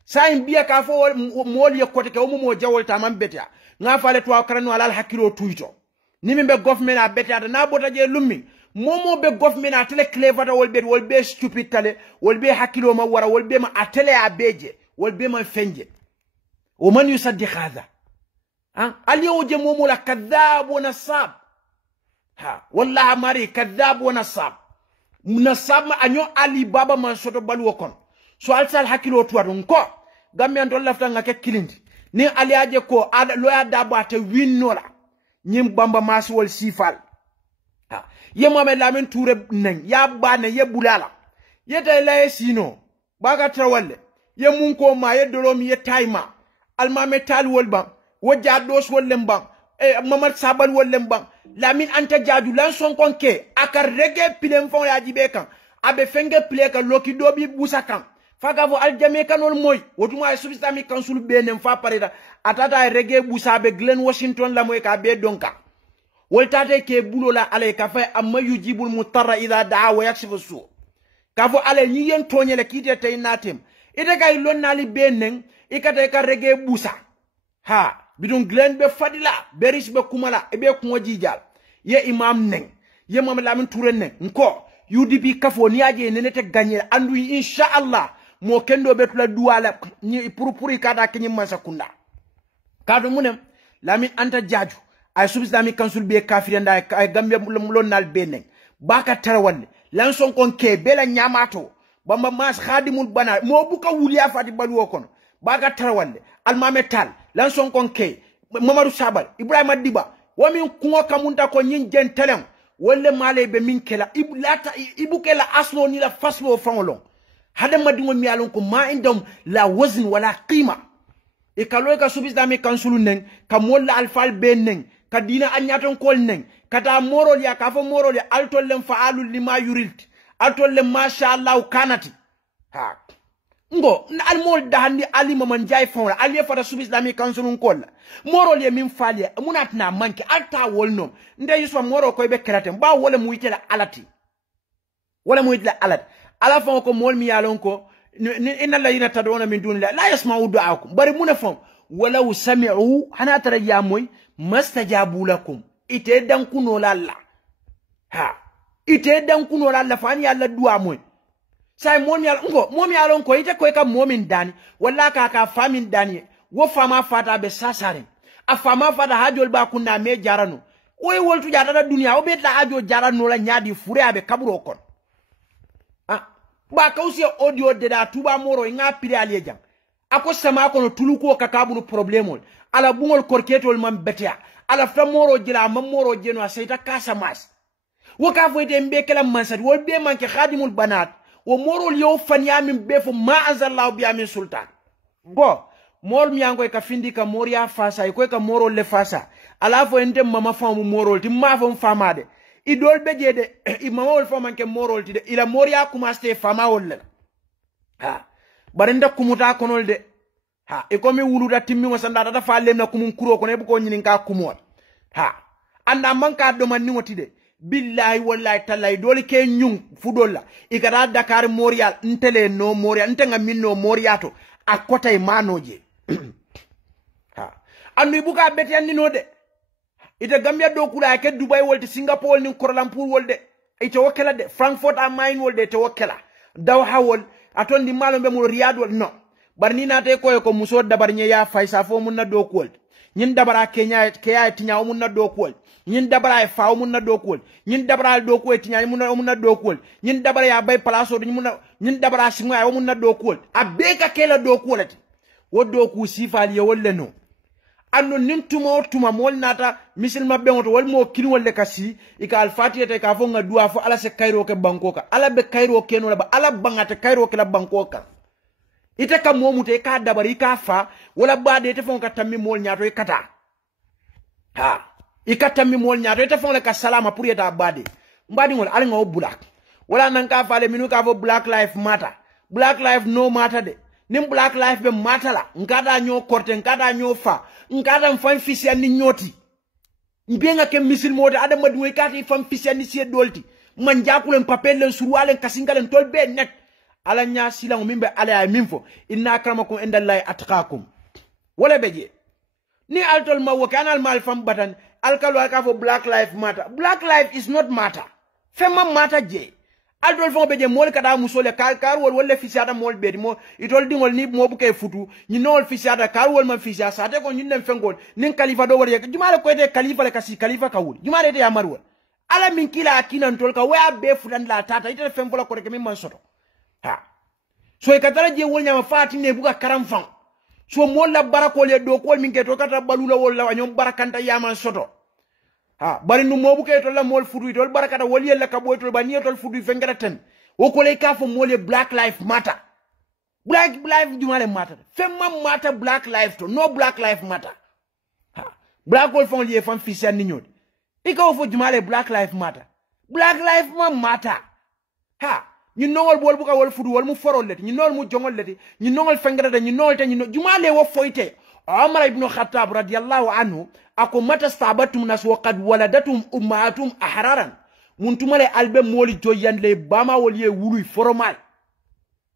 sai mbiya ka fo mol ye kote ke mo jawolta man betia nga fale to karanu ala hakilo tuito ni mimbe government a betia na bota je lummi momo be government a tele clever wol be stupid tale wol be hakilo ma wara wol be ma atele a beje wol be ma fenje ومن يصدق هذا اليوم جموم كذاب ونصاب والله ماري كذاب ونصاب نصاب ما انيو علي بابا ما سوتو بالوكون سؤال سال حكيلو توارون كو غامي اندول لافتا nga ke kilindi ni ali aje ko loya dabate winnola nyim bamba mas wol sifal ye mo me lamin touré neng ya bane ye bulala ye tay lay sino baga trawalle ye mun ko ma ye dolom ye tayma almame tal wolban wajja dos wollemban mamad sabal wollemban lamin anta jadu lan son konke akar rege pilem fon ya jibe kan abe fenge pile kan loki dobi busa kan faga vo aljame kanol moy wotuma ay subistami kansul benem fa parida atata rege busa be Glen Washington la moy ka be donka woltate ke bulola alay ka fa amma yujibul mutarra idha daa wa yakshifu su ka vo ale ni yen tonyele kite tay natem ite kay lonnali benen ikata ka rege busa bidon Glen be fadila beris be kumala e be ko jijal ye imam neng ye mam lamin touré neng nko UDP kafo ni aje nenete gagner andu inshallah mo kendo be tula duwala ni pour ikata kinyi mansa kunda kadu munem lamin anta jaju ay subistami council be kafiri nda ay gambe lonnal be neng baka tarawal lan son kon ke bela nyamato bamba mas khadimul bana mo buka wuliya fati baluwo kono baga tarawalle almame tal lan son konke Mamadou Sabal Ibrahima Diba wamin kungo kamunta ko nyin jen telem wolle male be min kela ibukela aslo ni la faslo fangolon hada madingo mi alon ko ma indom la wazn wala qima e kalo ka subis dami kansulu neng ka molla alfal be neng ka dina anyaton kol neng kata morol ya ka fa morol ya altol lem faalul lima yurilt altol lem masha Allah kanati ngo almol dahandi ali maman jay fon ali fata subis dami kansulun kol morol ye min fali munat na manki alta wolno nde yusfa moro koy be kratem ba wala mu yitela alati ala fon ko mol mi yalon ko inna alladhina tad'una min dunillahi la yasma'u du'aakum bari mun fon wala sami'u hana tara ya moy mastajabu lakum ite dan kuno lalla ite dan kuno lalla fani yalla du'a moy sai momi alon ko ite ko ka momin dani walla ka famin dani wo fama fata be sasare a fama fata hajol ba kunna me jarano oy woltu jada dunya o be la hajo jarano la nyaadi fure abe kaburo kon ba kausi audio de da tuba moro nga pire aliyejang ako sama ko no tuluko ka kabunu problemol ala bungol korketol man betia ala fa moro jila mam moro jeno asayta kasamas wo ka fo de mbekela mansat wol be manke khadimul banat wo morol yo fanya min befo ma anzalallahu bi amin sultan bo mol mi yango ka findi ka moria fasa ko ka morol le fasa ala fo ende mama famu morol ti ma fam famade idol bejede imama wol fo manke morol ti de ila moria kumaste fama wol barenda kumuta konol de e komi wuluda timmi mo sanda tata fa lemna kumun kuro ko ne bu ko nyinin ka kumol anda manka do man ni woti de billahi wallahi tallahi dole ke nyung fudolla ikata Dakar Montreal ntele no Montreal ntenga minno Moriato akota e manoje andu ibuka beti anni no de ite Gambia do kula ke Dubai wolde Singapore ni Kuala Lumpur wolde ite wokela de Frankfurt am Main wolde te wokela Doha wol atondi malo be mo Riyadh wol no barni na te ko muso dabar nya ya faisa fo mun na do kol nyin dabara Kenya ke ya tinya mun na do kol nyin dabara e faaw mun na dokol nyin dabara do ko tinya mun na dokol nyin dabara ya bay place do nyin dabara singo ay mun na dokol abeka kela dokol ati wodo sifal ye wolle no anno nin tuma mol nata misil mabbe ngoto wal mo kin wolle kasi ika al fatiha te ka fo nga duwa fo ala se kayro ke bankoka ala be kayro ke no ba ala bangata kayro ke la bankoka ite kam momute ka dabari ka fa wala bade te fon ka tammi mol nyaato e kata ikata mi mol nyaato ite fon le ka salama pour yeta bade mbadi ngol ala ngo black wala nan ka fale minu ka fo black life no matter de nim black life be matala ngada nyo korte ngada nyo fa ngada mfan fisia ni nyoti mbienga ke misil mode ada madwe kati fam fisia ni sie dolti man jakule papel len surwale kasingalen tol be net ala nya silang mimbe ala ay mimfo inna akramakum indallahi atqakum wala beje ni altol ma wakana al mal fam batan alkalo aka fo black life is not matter fema matter je altol fo beje mol kada musole kar wol wala fisiada mol bedi mo itol dingol ni mo buke futu ni nol fisiada kar wol ma fisiada sate ko nyindem fengol nin khalifa do wari jumale ko de khalifa le kasi khalifa kawul jumale de yamarwol ala min kila akina ntol ka waya be fulan la tata ite fembola ko rek min man soto ha so e katara je wol nyama fati ne buka karam fan so mol la barako le do ko min ke to kata balula wol la nyom barakanta yaman soto ha bari nu mo buke to la mol fudu tol barakata wol yella ka boy tol ba ni tol fudu fengara ten o ko le ka fo mol black life matter black life jumale matter femma matter black life to no black life matter ha black wol fon lié fam fisian ni nyod iko fo jumale black life matter matter ha ñu nongol bol bu ka wol fudu wol mu forol leti ñu nol mu jongol leti ñu nongol fengrada ñu nol te ñu jumale wo foyte Umar ibn Khattab radiyallahu anhu ako mata sabatum nas wa qad waladatum ummatum ahraran muntumale albe moli joyande bama wol ye wuluy foromal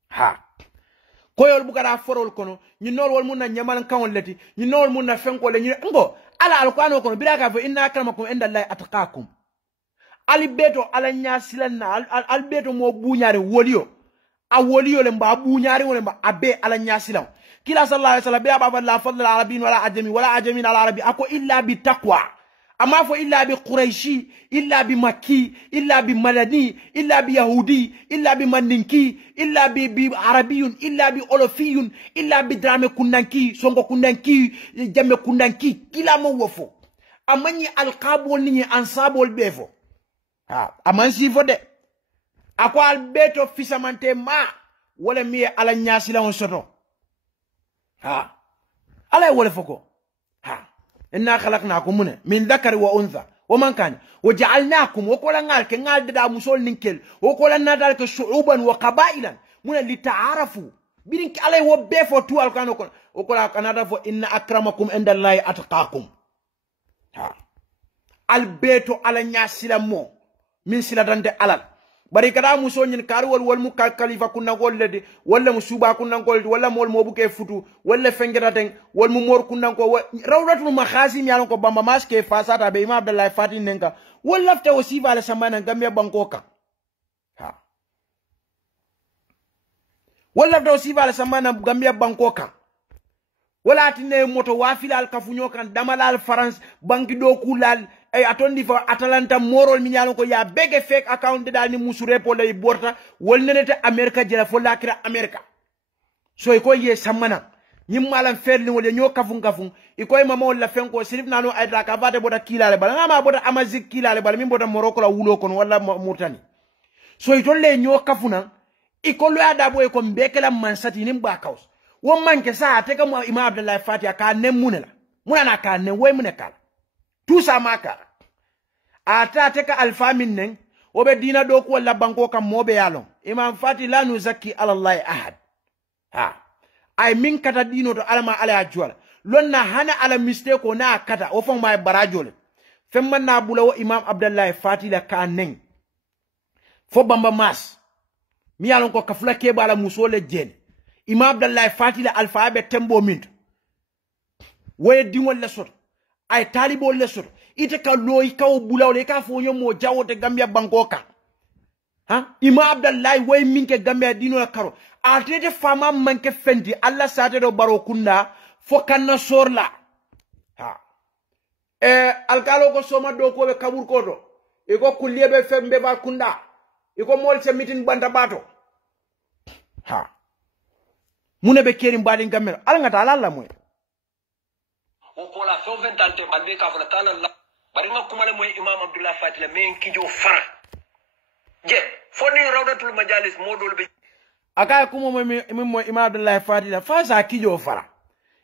ha koyol bu kada forol kono ñu nol wol mun na nyamal kawon leti ñu nol mun na fenko le ñu ngo ala alquran kono bidaka fa inna akramakum indallahi atqakum albeto ala nyasilanna albeto mo buñare wolio a wolio le mba buñare wala mba abe ala nyasilan kila sallallahu alaihi wasallam be aba la fadl arabin wala ajamin ala arabi ako illa bi taqwa ama fo illa bi quraishi illa bi makki illa bi malani illa bi yahudi illa bi mandinki illa bi arabiyun illa bi olofiyun illa bi drame kundanki songo kundanki jamme kundanki kila mo wofo amani alqabul ni ansabul befo ha aman sifo de ako albeto fisamante ma wala mi ala nyasila on soto ha ala wala foko ha inna khalaqnakum min dhakari wa untha ومن كان وجعلناكم وكلا نالك نال دا مسول نينكل وكلا نادالك شعوبا وقبائلا من لتعارفوا بينك عليه وبيفو تو الكانو وكلا كندا فو ان اكرمكم عند الله اتقاكم ها البيتو على نياسلا مو min sila dande alal bari kada muso nyin karwol wol mu khalifa kunna gollede walla musuba kunna golde walla mol mobuke futu walla fengera den wol mu mor kunna ko rawratul makhasim yalon ko bamba maske fasata be imam abdallah fatin nenga walla fta wasifa ala samana gambe bankoka ha walla fta wasifa ala samana gambe bankoka wala atine moto wafila al kafunyo kan damalal france banki do kulal ay atondi fa Atalanta morol mi nyalo ko ya bege fake account dal ni musure po lay borta wol nenete America jela fo lakira America so ko ye samana nyim malam ferli wol nyo kafun iko mama wala fenko sirif nano ay ka vade boda kilale bala ngama boda amazik kilale bala mi boda Morocco la wulo kon wala Mauritanie so ito le nyo kafuna iko lo ada boy ko mbekela mansati nim ba kaus wo manke sa te kam Imam Abdallah Fatiha ka nem munela munana ka nem way munekala tout ça makara ata teka alfa min nen obe dina do ko wala banko kam mobe yalon Imam Fati la nu zakki ala Allah ahad ha ay min kata dino to alama ala ajwala lonna hana ala mistake ko na kata o fon may barajole femman na bulawo Imam Abdallah Fati la ka nen fo bamba mas mi yalon ko kafla ke bala musole jen Imam Abdallah Fati la alphabet tembo mint woye dingol la sot ay talibo lesor ite ka loy ka bulawle ka fo nyomo jawote Gambia bankoka ha Imam Abdallah way minke Gambia dino la karo atete fama manke fendi Allah sate do baro kunda fo kanna sorla ha alkalo ko soma do ko be kabur koto e ko kullebe fembe ba kunda e ko mol se mitin banda bato ha mune be kerim badin Gambia ala ngata ala moy ko la so ventante balbe ka fala tala la bari nga kumale moy Imam Abdullah Fatila men kijo fara je foni rawdatul majalis modol be aka kuma moy Imam Abdullah Fatila fa sa kijo fara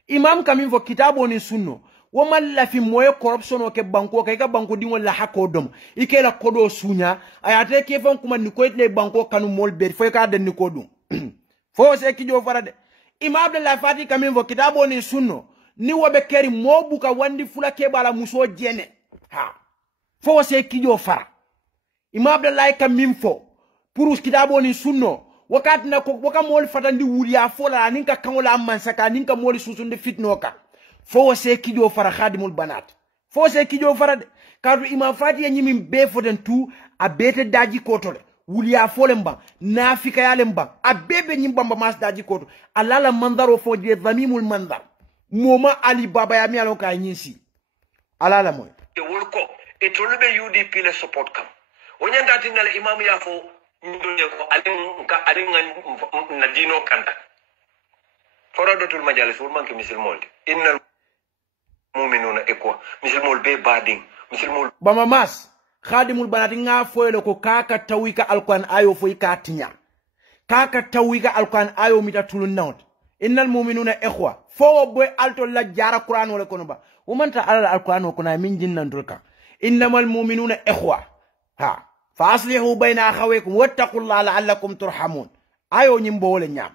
imam kamin fo kitabo ni sunno wo malla fi moy corruption o ke banko kay ka banko dingol la hako dom ike la kodo sunya ayate ke fon kuma ni ko le banko kanu mol ber fo ka den ni kodum fo se kijo fara de Imam Abdullah Fati kamin fo kitabo ni sunno ni wobe keri mobu ka wandi fula kebala muso jene ha fo se kijo fara Imam Abdullah kamin fo pour kitabo ni sunno wakati na ko waka mol fatandi wuliya fola ninka kangola mansaka ninka mol susunde fitnoka fo se kijo fara khadimul banat fo se kijo fara de kadu Imam Fati ya nyimi be foden tu a bete daji kotole wuliya folemba nafika yalemba a bebe nyimbamba mas daji koto alala mandaro fo de dhamimul mandar moma ali baba ya mi alon ka nyinsi alala moy e wolko e tolube UDP le support kam wonyanda tinala imam ya fo ndone ko alin na dino kanda forodotul majalis wol manke misil molde innal mu'minuna ekwa misil mol be bading misil mol bama mas khadimul banati nga foyle ko kaka tawika alquran ayo foy katinya kaka tawika alquran ayo mitatulun nawt innal mu'minuna ikhwa fo boy alto la jara qur'an wala kono ba wumanta ala alquran ko na min jinnan durka innamal mu'minuna ikhwa ha fa aslihu bayna akhawaykum wattaqullaha la'allakum turhamun ayo nyimbo wala nyam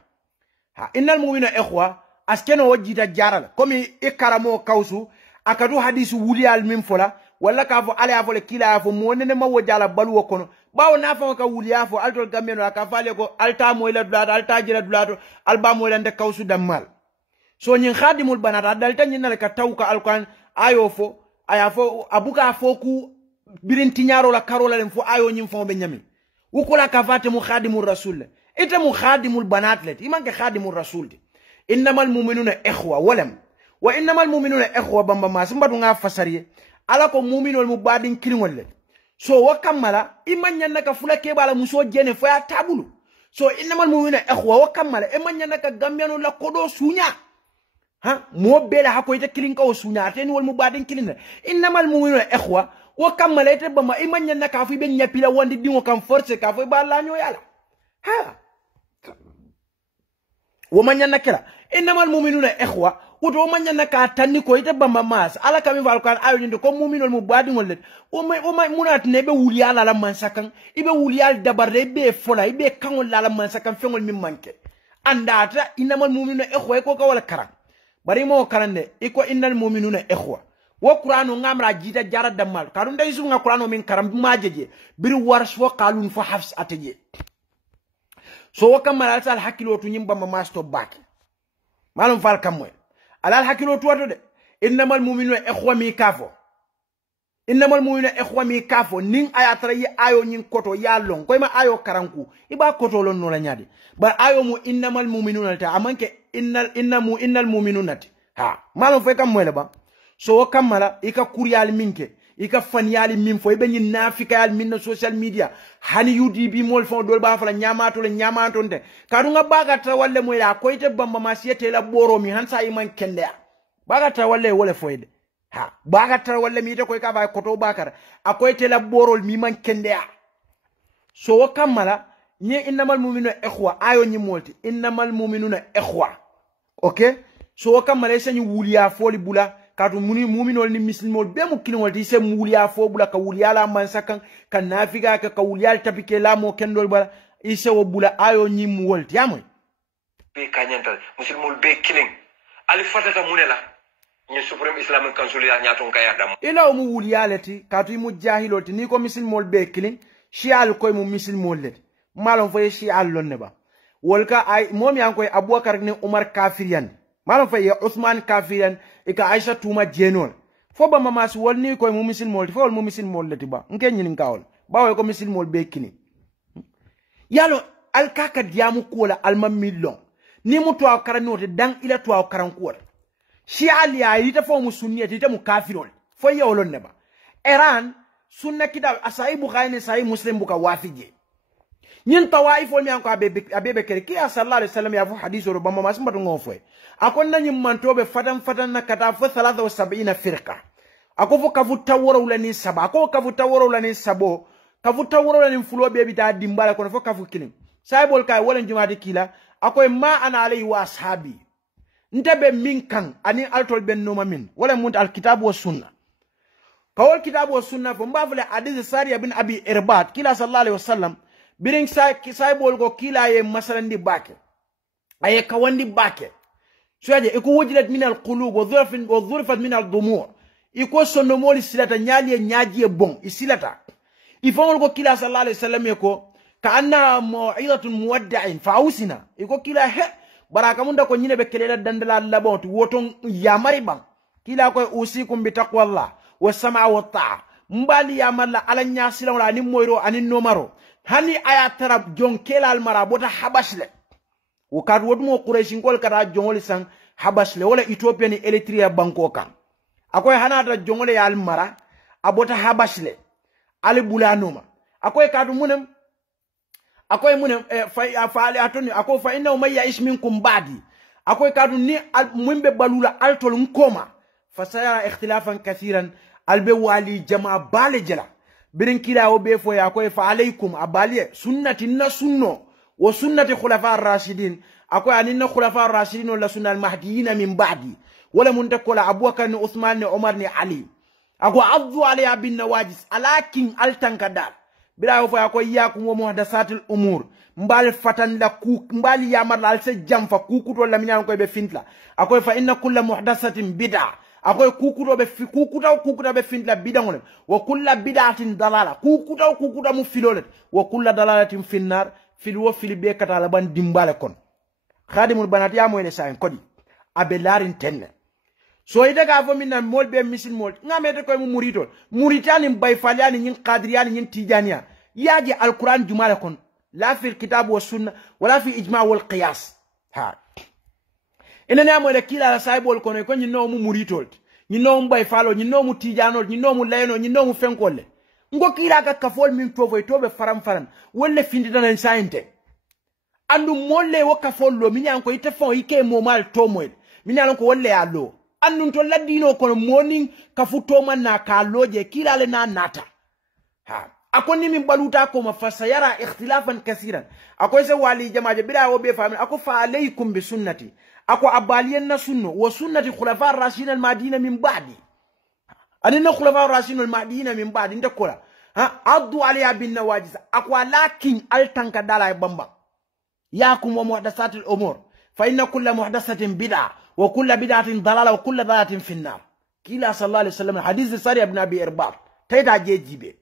ha innal mu'minuna ikhwa askeno wajita jaral komi ikaramo kawsu akadu hadisu wuliyal min fola wala ka fo ala fo le kila fo mo ne ma wajala balu kono bawo na fa ka wuliya fo altol gameno ka fale ko alta mo ila dulato alta jira dulato alba mo ila nde kawsu dammal so nyin khadimul banata dalta nyin na ka tawka alquran ayo fo aya fo abuka fo ku birin tinyaro la karola len fo ayo nyin fo be nyami wukula ka fate mu khadimul rasul ite mu khadimul banat let iman ka khadimul rasul innamal mu'minuna ikhwa walam wa innamal mu'minuna ikhwa bamba ma simbatu nga fasariye ala ko mu'minol mu badin kilingol le so wakamala imanya naka fula kebala muso jene fo ya tabulu so innamal mu'minuna ikhwa wakamala imanya naka gambiano la kodo sunya ha mo bela hako ite kilinka o sunya teni wol mu badin kilinga innamal mu'minuna ikhwa wakamala ite bamba imanya naka fu be nyapila wandi dingo kam force ka fo ba la nyo yala ha wamanya nakira innamal mu'minuna ikhwa uto manya naka tanni ko ite bamba mas ala kami val kan ayo nyinde ko mu'minol mu badi ngol let o may munat ne be wuli ala la mansakan ibe wuli al dabarre be fola ibe kangol la mansakan fengol mi manke andata innamal mu'minuna ikhwa ko ka wala karam bari mo karande iko innal mu'minuna ikhwa wo qur'anu ngamra jita jara damal karun day su nga qur'anu min karam majeje biri warsh fo qalun fo hafs ateje so wakamala sal hakilo to nyimba mas to bak malum fal kamoy alal hakilo tuwato de innamal mu'minuna ikhwa mi kafo innamal mu'minuna ikhwa mi kafo ning ayatra yi ayo nyin koto ya long koy ma ayo karanku iba koto lon no la nyadi ba ayo mu innamal mu'minuna ta amanke innal mu'minuna ha malum fe kam moyle ba so kamala ika kuryal minke ika fanyali min fo be nyin nafika yal min social media hani UDP mol fon dol ba fala nyamato le nyamato nte kadunga baga ta walle mo ya koyte bamba masiyete la boro mi hansa iman kende baga ta walle wole foyde ha baga ta walle mi te koy ka ba koto bakar akoyte la boro mi man kende so kamala nye innamal mu'minuna ikhwa ayo nyi molti innamal mu'minuna ikhwa okay so kamala senyi wuliya foli bula katu mu'minol ni muslimol be mu kilingol ti se muliya fo bula ka wuliya la mansakan kan nafiga ka wuliya tapike la mo kendol bala ise wo bula ayo nyim wolti yamoy be kanyantal muslimol be kiling ali fatata munela ni supreme islamic council ya nyaton kaya dam ila mu wuliya leti katu mu jahiloti ni ko muslimol be kiling shial koy mu muslimol leti malon fo shial lonne ba wolka ay mom yan koy abubakar ni umar kafiriyan malon fo ye usman kafiriyan ika aisha tuma jenol fo ba mama su wolni ko mu misil mol fo mu misil mol lati ba nke nyin kawol bawo ko misil mol be kini yalo al kaka diamu ko la al mamillon ni mu to karanote dan ila to karan ko shi ali ya ita fo mu sunniyati ita mu kafirol fo yewlon ne ba iran sunna kida asai bukhari sai muslim buka wafije nyin tawaifo mi anko abebe kere ki sallallahu alaihi wasallam ya fu hadithu rubama masamba to ngofo akon nanyi mantobe fatan na kata fo 73 firqa akofo kafu taworo ulani saba akofo kafu taworo ulani sabo kafu taworo ulani fulo bebi ta dimbala kono fo kafu kilin saibol kay wolen jumaati kila akoy ma ana alai wa ashabi ntabe min kan ani altol ben no mamin wala mun alkitabu was sunna kawol kitabu was sunna fo mbafle hadith sariya bin abi irbat kila sallallahu alaihi wasallam biring saibol go kila ye masalandi bake ay kawandi bake soje iko wajilat min alqulub wa dhurfat min aldumur iko sonno moli silata nyaali nyaaji bon isilata ifamol ko kila sallallahu alaihi wasallam ko ka anna mau'izatun muwadda'in fa'usina iko kila he baraka munda ko nyine be kelela dandala labon to woton ya mariban kila ko usikum bi taqwallah was sam'a wat ta'a mbali ya malla ala nyasila wala ni moyro anin nomaro hani aya tarab jon kelal mara bota habasle wakati wodumo quraish ngol kata jongol sang habasle wala ethiopia ni eritrea banko kan akoy hanata jongole yal mara abota habasle ali bulanoma akoy kadu munem fa ali atoni akoy fa inna umayya isminkum badi akoy kadu ni mumbe balula altol nkoma fasayara ikhtilafan kathiran albe wali jamaa bale jela birin kila obe fo ya akoy fa alaykum abaliye sunnati na sunno wa sunnati khulafa ar-rashidin akoy aninna khulafa ar-rashidin wala sunnal mahdiyina min ba'di wala muntakola abubakar ni uthman ni umar ni ali ako addu alayha bin nawajis alakin altankadal bila fo akoy yakum wa muhdathatil umur mbal fatan la ku mbal yamar la alse jamfa kukuto la minan koy be fintla akoy fa inna kullu muhdathatin bid'a akoy kukuto be fintla bidangole wa kullu bid'atin dalala kukuta mu filolet wa kullu dalalatin finnar filwo filibe katala ban dimbale kon khadimul banat ya moyne sa en kodi abe larin tenne so ida ga fo minna mol be misil mol ngamete koy mu muritol muritani bay faliani nyin qadiriyani nyin tijaniya yaji alquran jumala kon la fi alkitab wa sunna wala fi ijma' wal qiyas ha ina na moyle kila la saibol kon ko nyino mu muritol nyino mu bay falo nyino mu tijanol nyino mu layno nyino mu fenkole ngo kila ka kafol min tobe faram wolle findita nan sainte andu molle wo kafol lo minyan ko ite fon ike mo mal tomoy minyan ko wolle allo andu to ladino ko morning kafuto man na ka loje kila le na nata ha akoni min baluta ko mafasayara ikhtilafan kaseeran akoy se wali jamaaje bida wo be fami ako fa alaykum bi sunnati ako abaliyen na sunno wa sunnati khulafa ar-rashidin al-madina min ba'di anina khulafa ar-rashidin al-madina min ba'di ndakola ha addu alayha bin nawajis akwa lakin altanka dala bamba yakum wa muhdathatil umur fa inna kulla muhdathatin bid'a wa kulla bid'atin dalala wa kulla dalalatin finnar kila sallallahu alaihi wasallam hadith sari ibn abi irbad tayda jejibe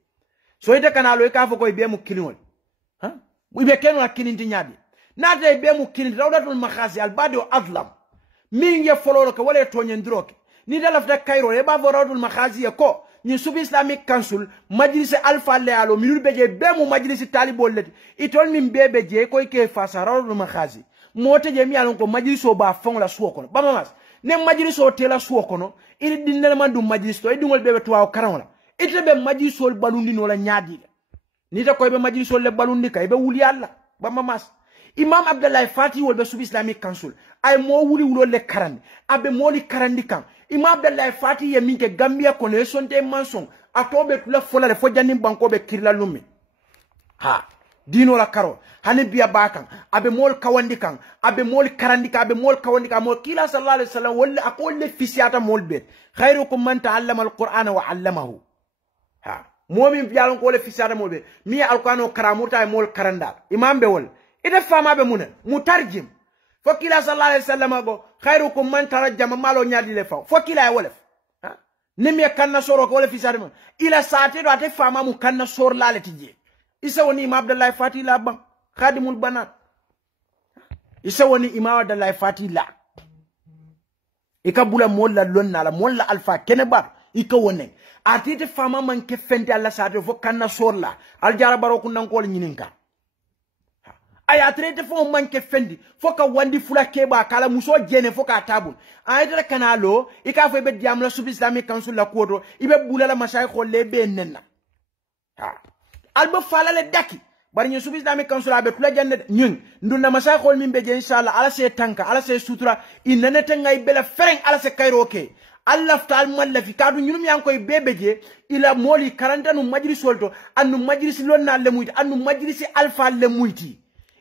so ite kana lo ka fo koy be mu kilinol ha bu be kenu akininti nyaade nata be mu kininti rawdatul makhasi al badi azlam mi nge foloro ko wala to nyendroke ni dala fta kayro e ba vo rawdatul makhasi ko ni subi islamic council majlis alfa lealo minul beje be mu majlis talibol leti itol min bebe je koy ke fasa rawdatul makhasi mote je mi alon ko majlis o ba fon la suwo kono ba mamas ne majlis o tela suwo kono ili dinnel man dum majlis to e dungol bebe to aw karawla ite be majlisol balundi no la nyaadi ni ta koy be majlisol le balundi kay be wuli yalla ba mamas imam abdallah fati wol be sub islamic council ay mo wuli wulo le karandi abe moli karandi kan imam abdallah fati ye minke gambia ko le sonte manson atobe tula fola le fo janni banko be kirla lumi ha dino la karo hani biya bakan abe mol kawandi kan abe mol karandi kan abe mol kawandi kan mo kila sallallahu alaihi wasallam wala akol le fisiata mol be khairukum man ta'allama alqur'ana wa 'allamahu ha momin bialon ko le fisara molbe mi alqur'ano karamuta mol karanda imam be wol ida fama be munen mutarjim fo kila sallallahu alaihi wasallam go khairukum man tarajjama malo nyaadi le fa fo kila e wolef ha nimi kanna soro ko le fisara mo ila saate do ate fama mu kanna sor lale tije isa woni imam abdallah fatila ban khadimul banat isa woni imam abdallah fatila ikabula molla lonna la molla alfa keneba ika wonen atite fama man ke fente alla saate fo kanna sorla al jara baro kun nan ko nyininka ay atrete fo man ke fendi fo ka wandi fula keba kala muso jene fo ka tabul ayete kanalo ika fo be diam la sub islamic council la kodo ibe bulala mashay kholle be nenna ha alba fala le daki bari ñu sub islamic council abe tula janne ñun nduna mashay khol min be je inshallah ala se tanka ala se sutura inanete ngay bela fereng ala se kayroke Allah ftal mallafi kadu ñunum yang koy bebeje ila moli 40 nu majlis solto anu majlis lonna le muyti anu majlis alfa le muyti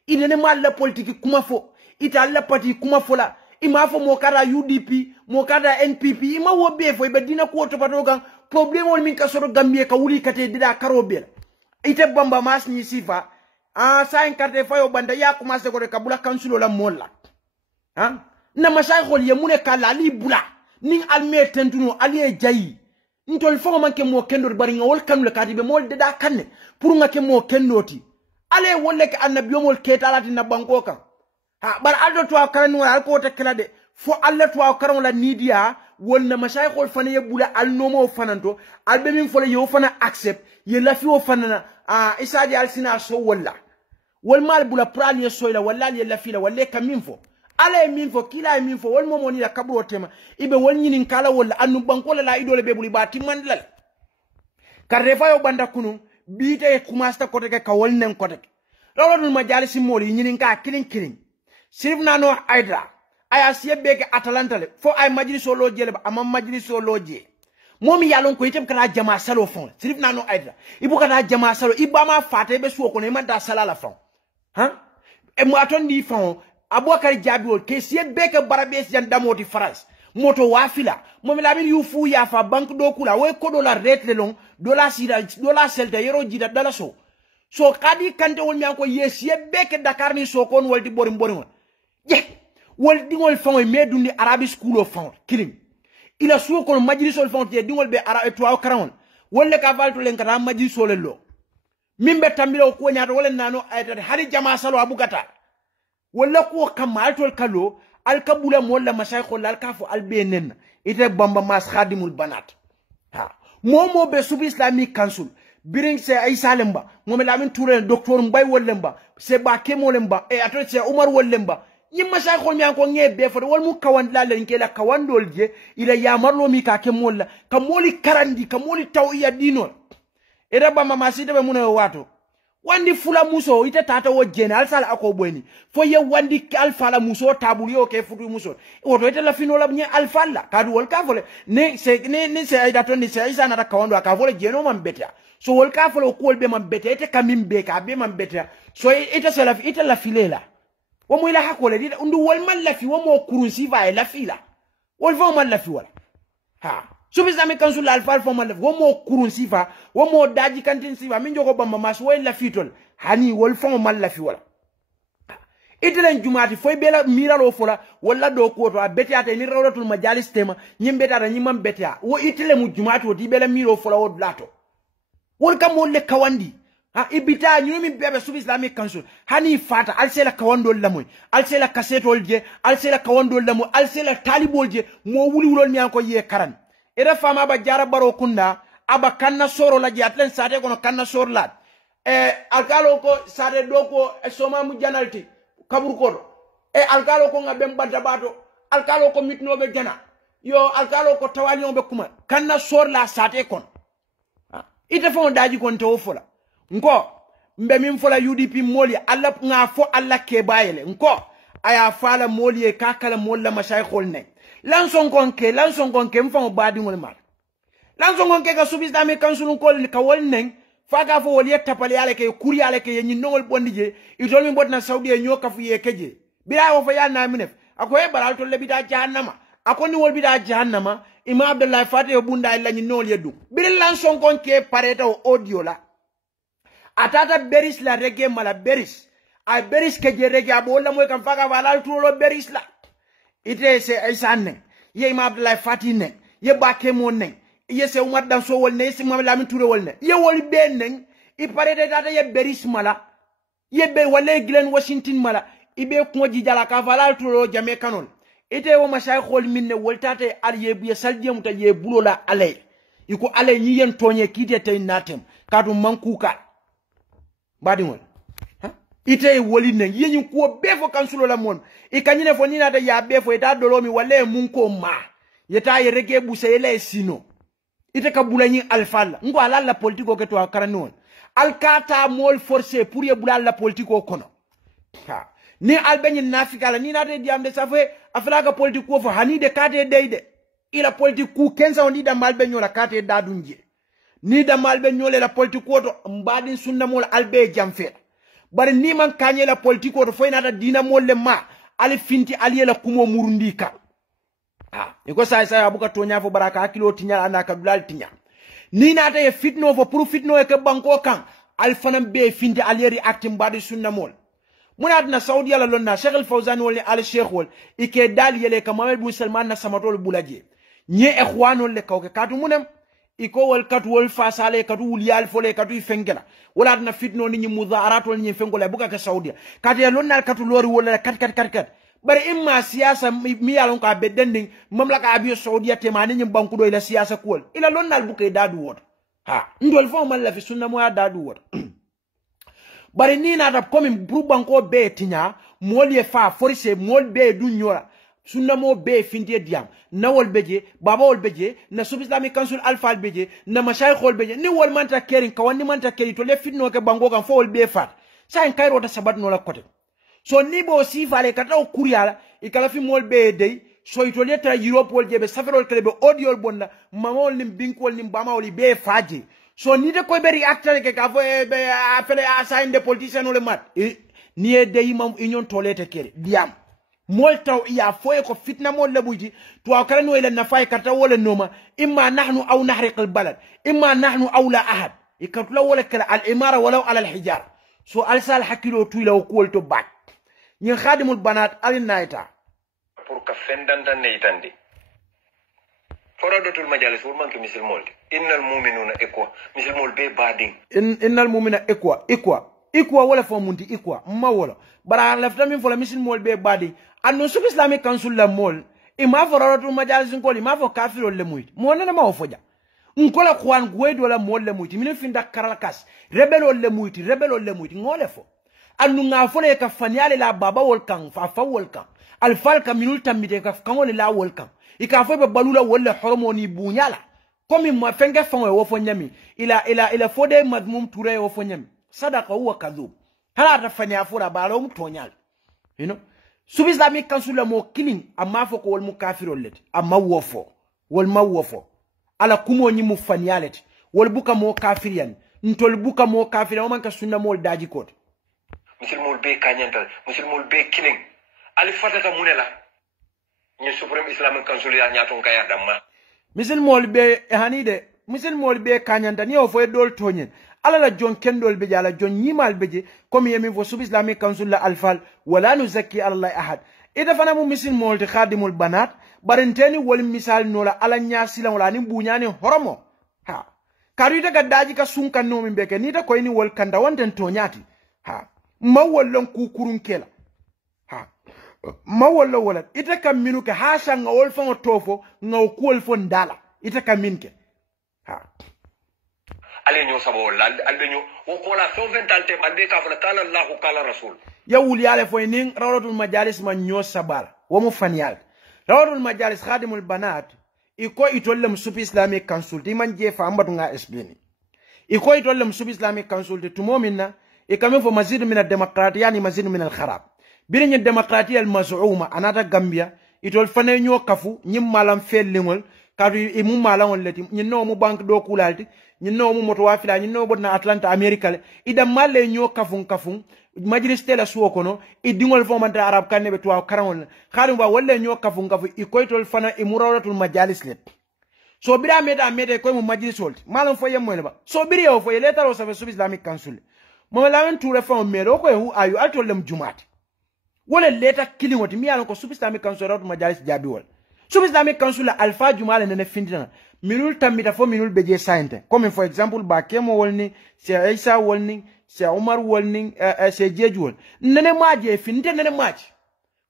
inene mal la politique kuma fo ita la parti kuma fola ima fo mo kara UDP mo kara NPP ima wo be fo be dina ko to patogan problème wol min ka soro gambie ka wuli kate dida karobel ite bamba mas ni sifa sa en carte fayo banda ya commencer ko de kabula council la molla ha na masaykhol ye mune kala ali bula ning alme tentuno ali jayi ntol fo man ke mo kendo bari ngol kanu le katibe mol de da kanne pour nga ke mo kendoti ale wolle ke annabiyo mol ketalati na banko kan ha bar aldo to karanu al ko te kala de fo alla to karan la nidia wonna masaykhol fane ye bula al nomo fananto albe min fo le yo fana accept ye lafi o fana isaji al sina so walla wal mal bula pral ye soyla walla ye lafi la walle kamin fo ala min fo kila min fo wal momoni la kabro tema ibe wal nyinin kala wala anu banko la idole be buli bati mandal karre fa yo banda kunu bite kumasta kote ka wal nen kote lolo dul majalisi moli nyinin ka kilin sirf nano aidra aya siebe ke atalanta le fo ay majliso loje le ama majliso loje momi yalon ko item kana jama salo fon sirf nano aidra ibu kana jama salo ibama fate be suwo ko ne man da sala la fon ha e mo atondi fon Abouakar Diabiol ke siebe ke barabes jan damoti France moto wafila momi lamin yufu ya fa bank do kula we ko dollar rate le long dollar sida dollar selta yero jida dala so kadi kante wol mi anko siebe ke Dakar ni so kon woldi borim je wol dingol fon me dundi arabi school of fon kilim ila suwo kon majlisol fon te dingol be ara e to karawon wolle ka valto len kata majlisol lo mimbe tambilo ko nyaado wolen nano ayta hadi jama salo abugata wala ko kamal tol kalo al kabula molla mashaykh al kafu al benen ite bamba mas khadimul banat ha momo be sub islamic council biring se ay salemba momi lamin touré docteur mbay wolemba se ba kemolemba e ato se umar wolemba ñim mashaykh mi anko ngebe fo wal mu kawan la len kela kawandol je ila yamarlo mi ka kemolla kamoli karandi kamoli tawiya dinol ere bamba maside be muno wato wandi fula muso ite tata wo jene alsala ako bweni fo ye wandi alfala muso tabuli o ke futu muso woto ite la fino la nye alfala kadu wol ka fole ne se ay dato ni se isa na kawando ka fole jeno man betia so wol ka fole ko be man betia ite kamim be ka be man betia so ite se la ite la filela wo mo ila hakole di ndu wol man la fi wo mo kurunsi va e la fila wol fo man la fi wala ha Subi Islamic Council alfal fo malef wo mo kurun sifa wo mo daji kantin sifa min jogo bamba mas way la fitol hani wol fo mal la fi wala itelen jumati foy bela miralo fola wala do ko to betiate ni rawlatul majalis tema nyimbe tata nyimam betia wo itele mu jumati wo di bela miro fola wo lato wol kam wol le kawandi ha ibita nyumi bebe Subi Islamic Council hani fata alsela kawando lamoy alsela kasetol je alsela kawando lamoy alsela talibol je mo wuli wulol mi anko ye karan ere fama ba jara baro kunda aba kanna soro la jatlen sate kono kanna sor la alkalo ko sate do ko soma mu janalti kabur ko alkalo ko ngabem badda bato alkalo ko mitno be jana yo alkalo ko tawali be kuma kanna sor la sate kon ite fon daji kon to fola nko mbe min fola UDP moli alla nga fo alla ke bayele nko aya fala moli e kakala molla mashayikhol ne lanson konke mfa badi ngol mal lanson konke ka Subi Islamic Council ko ni ka wol nen faga fo wol yetta pale yale ke kuri yale ke nyi nongol bondi je itol mi botna Saudi e nyoka fu ye keje bira wo fa yana minef akoy baral to lebida jahannama akoni wol bida jahannama Imam Abdullah Fatih bunda illa nyi nol yedu bir lanson konke pareta o audio la atata beris la reggae mala beris ay beris keje reggae abo la moy kam faga wala to lo beris la ite se aisan ye Imam Abdullah Fatih ne ye bakke mo ne ye se Umar dan so wol ne se Mame Lamine Touré wol ne ye wol be ne I parete data ye beris mala ye be wale Glen Washington mala ibe ko jijala ka valal to jame kanon ite wo mashayikhol minne woltate al ye biye salje muta ye bulola ale iko ale yi yen tonye kite tay natem kadu mankuka badingol ite woli ne yenyi ko befo kansulo la mon e kanyine fo nina da ya befo eta dolomi wale munko ma yeta ye rege busele sino ite ka bulanyi alfalla ngo ala la politiko ke to akaranon alkata mol forcé pour ye bulal la politiko kono ha ni albenyi nafika la ni na de diamde safe aflaga politiko fo hani de kate deide ila politiku kenza on da malbenyo la kate dadunje ni da malbenyo la politiko to mbadin sunna mol albe jamfe bari ni man kanye la politiko to foyna da dina molle ma ali finti ali la kumo murundika iko sai abuka to nyafo baraka hakilo tinya anaka dulal tinya ni na ta ye fitno fo pour fitno e ke banko kan al fanam be finti ali react mbadi sunna mol منادنا سعودي على لنا شيخ الفوزان ولا على الشيخ ولا إكدال يلي كمال بن سلمان نسمتول بولاجي ني إخوان ولا كوك كاتو منم إكو ولا كاتو ولا فاسالة كاتو وليال فولا كاتو يفنجلا ولا أدنا فيتنو نيجي مظاهرات ولا نيجي فنجلا بوكا كسعودية كاتو يلونا كاتو لوري ولا كات bari imma siyasa mi yalon ka bedending mamlaka abiyo saudiya temani nyim bankudo ila siyasa kuol ila lonnal buke dadu wot ha ndol fo man la fi sunna mo ya dadu wot bari ni na da komi bru banko be tinya mol ye fa forse mol be du nyora sunna mo be finde diam nawol beje babawol beje na sub islamic council alfal beje na mashayikhol beje ni wol manta kering kawani manta keri to le fitno ke bango kan fo wol be fat sa en kayro ta sabat no la kote so ni bo si fale kata o kuriala ikala fi mol be dey so ito letra Europe wol jebe saferol klebe audio bonna mamol nim binkol nim bamawli be faji so ni de ko be reactor ke ka fo be afele assign de politician ole mat ni e dey mam union tolete kere diam mol taw ya foye ko fitna mol lebuji to akala no ila nafay kata wala noma imma nahnu aw nahriq al balad imma nahnu aw la ahad ikatla wala kala al imara walaw ala al hijar so alsal hakilo tuyla ko to bak ñi khadimul banat alin naita pour ka fendanta neitandi forodotul majalis wol manke misil molde innal mu'minuna eqwa misil mol be bading innal mu'mina eqwa wala fo mundi eqwa ma wala bara lafta min fola misil mol be bading anno sub islamic council la mol ima forodotul majalis ko ima fo kafirol le muyti mo nana ma foja nkola kwan gwedo la mol le muyti min finda karalkas rebelol le muyti ngole fo anu nga fole ka fanyale la baba wolkan fa wolkan al falka minul tamide ka kangole la wolkan ika fo be balula wolle hormoni bunyala komi ma fenge fanwe wo fo nyami ila fode madmum ture wo fo nyami sadaqa huwa kadhub hala ta fanya fura balo mutonyal you know sub islamic council mo killing amma fo ko wol mu kafirol let amma wofo wol ma wofo ala kumo nyi mu fanyale wol buka mo kafiriyan ntol buka mo kafira o man ka sunna mol daji kote musulmul be kanyantal musulmul be killing ali fatata munela ni supreme islamic council ya nyaton kaya damma musulmul be hanide musulmul be kanyanta ni o fo dol tonyen ala la jon kendol be jala jon nyimal beje comme yemi fo sub islamic council la alfal wala nuzakki allah ahad ida fana mu musulmul de khadimul banat barenteni wol misal nola ala nyasila wala ni bunyani horomo ha karita gaddaji ka sunkan no min beke ni ta koyni wol kanda wonten tonyati ha mawallon kukurun kela ha mawallo wala ita kam minuke hasha nga wol fa tofo nga ko fo ndala ita kam minke ha ale nyo sabo wala albe nyo wo ko la so ventalte mande ka fa kala allah kala rasul ya wuli ale fo nin rawratul majalis man nyo sabal wo mu fanyal rawratul majalis khadimul banat iko itollem sufi islamic council di man je fa ambatu nga explain iko itollem sufi islamic council de tumominna ikame fo mazid min ad-demokratiya yani mazid min al-kharab birin ad-demokratiya al-maz'uma anata gambia itol fane nyo kafu nyim malam fellingol kadu imu malam leti nyinno mu bank do kulalti nyinno mu moto wafila nyinno bodna atlanta america ida malle nyo kafun majlis tela suwo kono idingol fo manta arab kanne be to karawol khadim ba walle nyo kafun ikoytol fana imurawratul majalis let so bira meda ko mu majlis wolti malam fo yemmo ba so biri yo fo letter o sa sub islamic council mo lawen toure fa mero ko hu ayu altolem jumat wala leta kilingoti mi alon ko sub islamic council rawratul majalis jabi wol sub islamic council alfa jumala nene findina minul tambita fo minul beje sainte comme for example ba kemo wolni se Isa wolni se Umar wolni se Jeju nene maje finde nene maje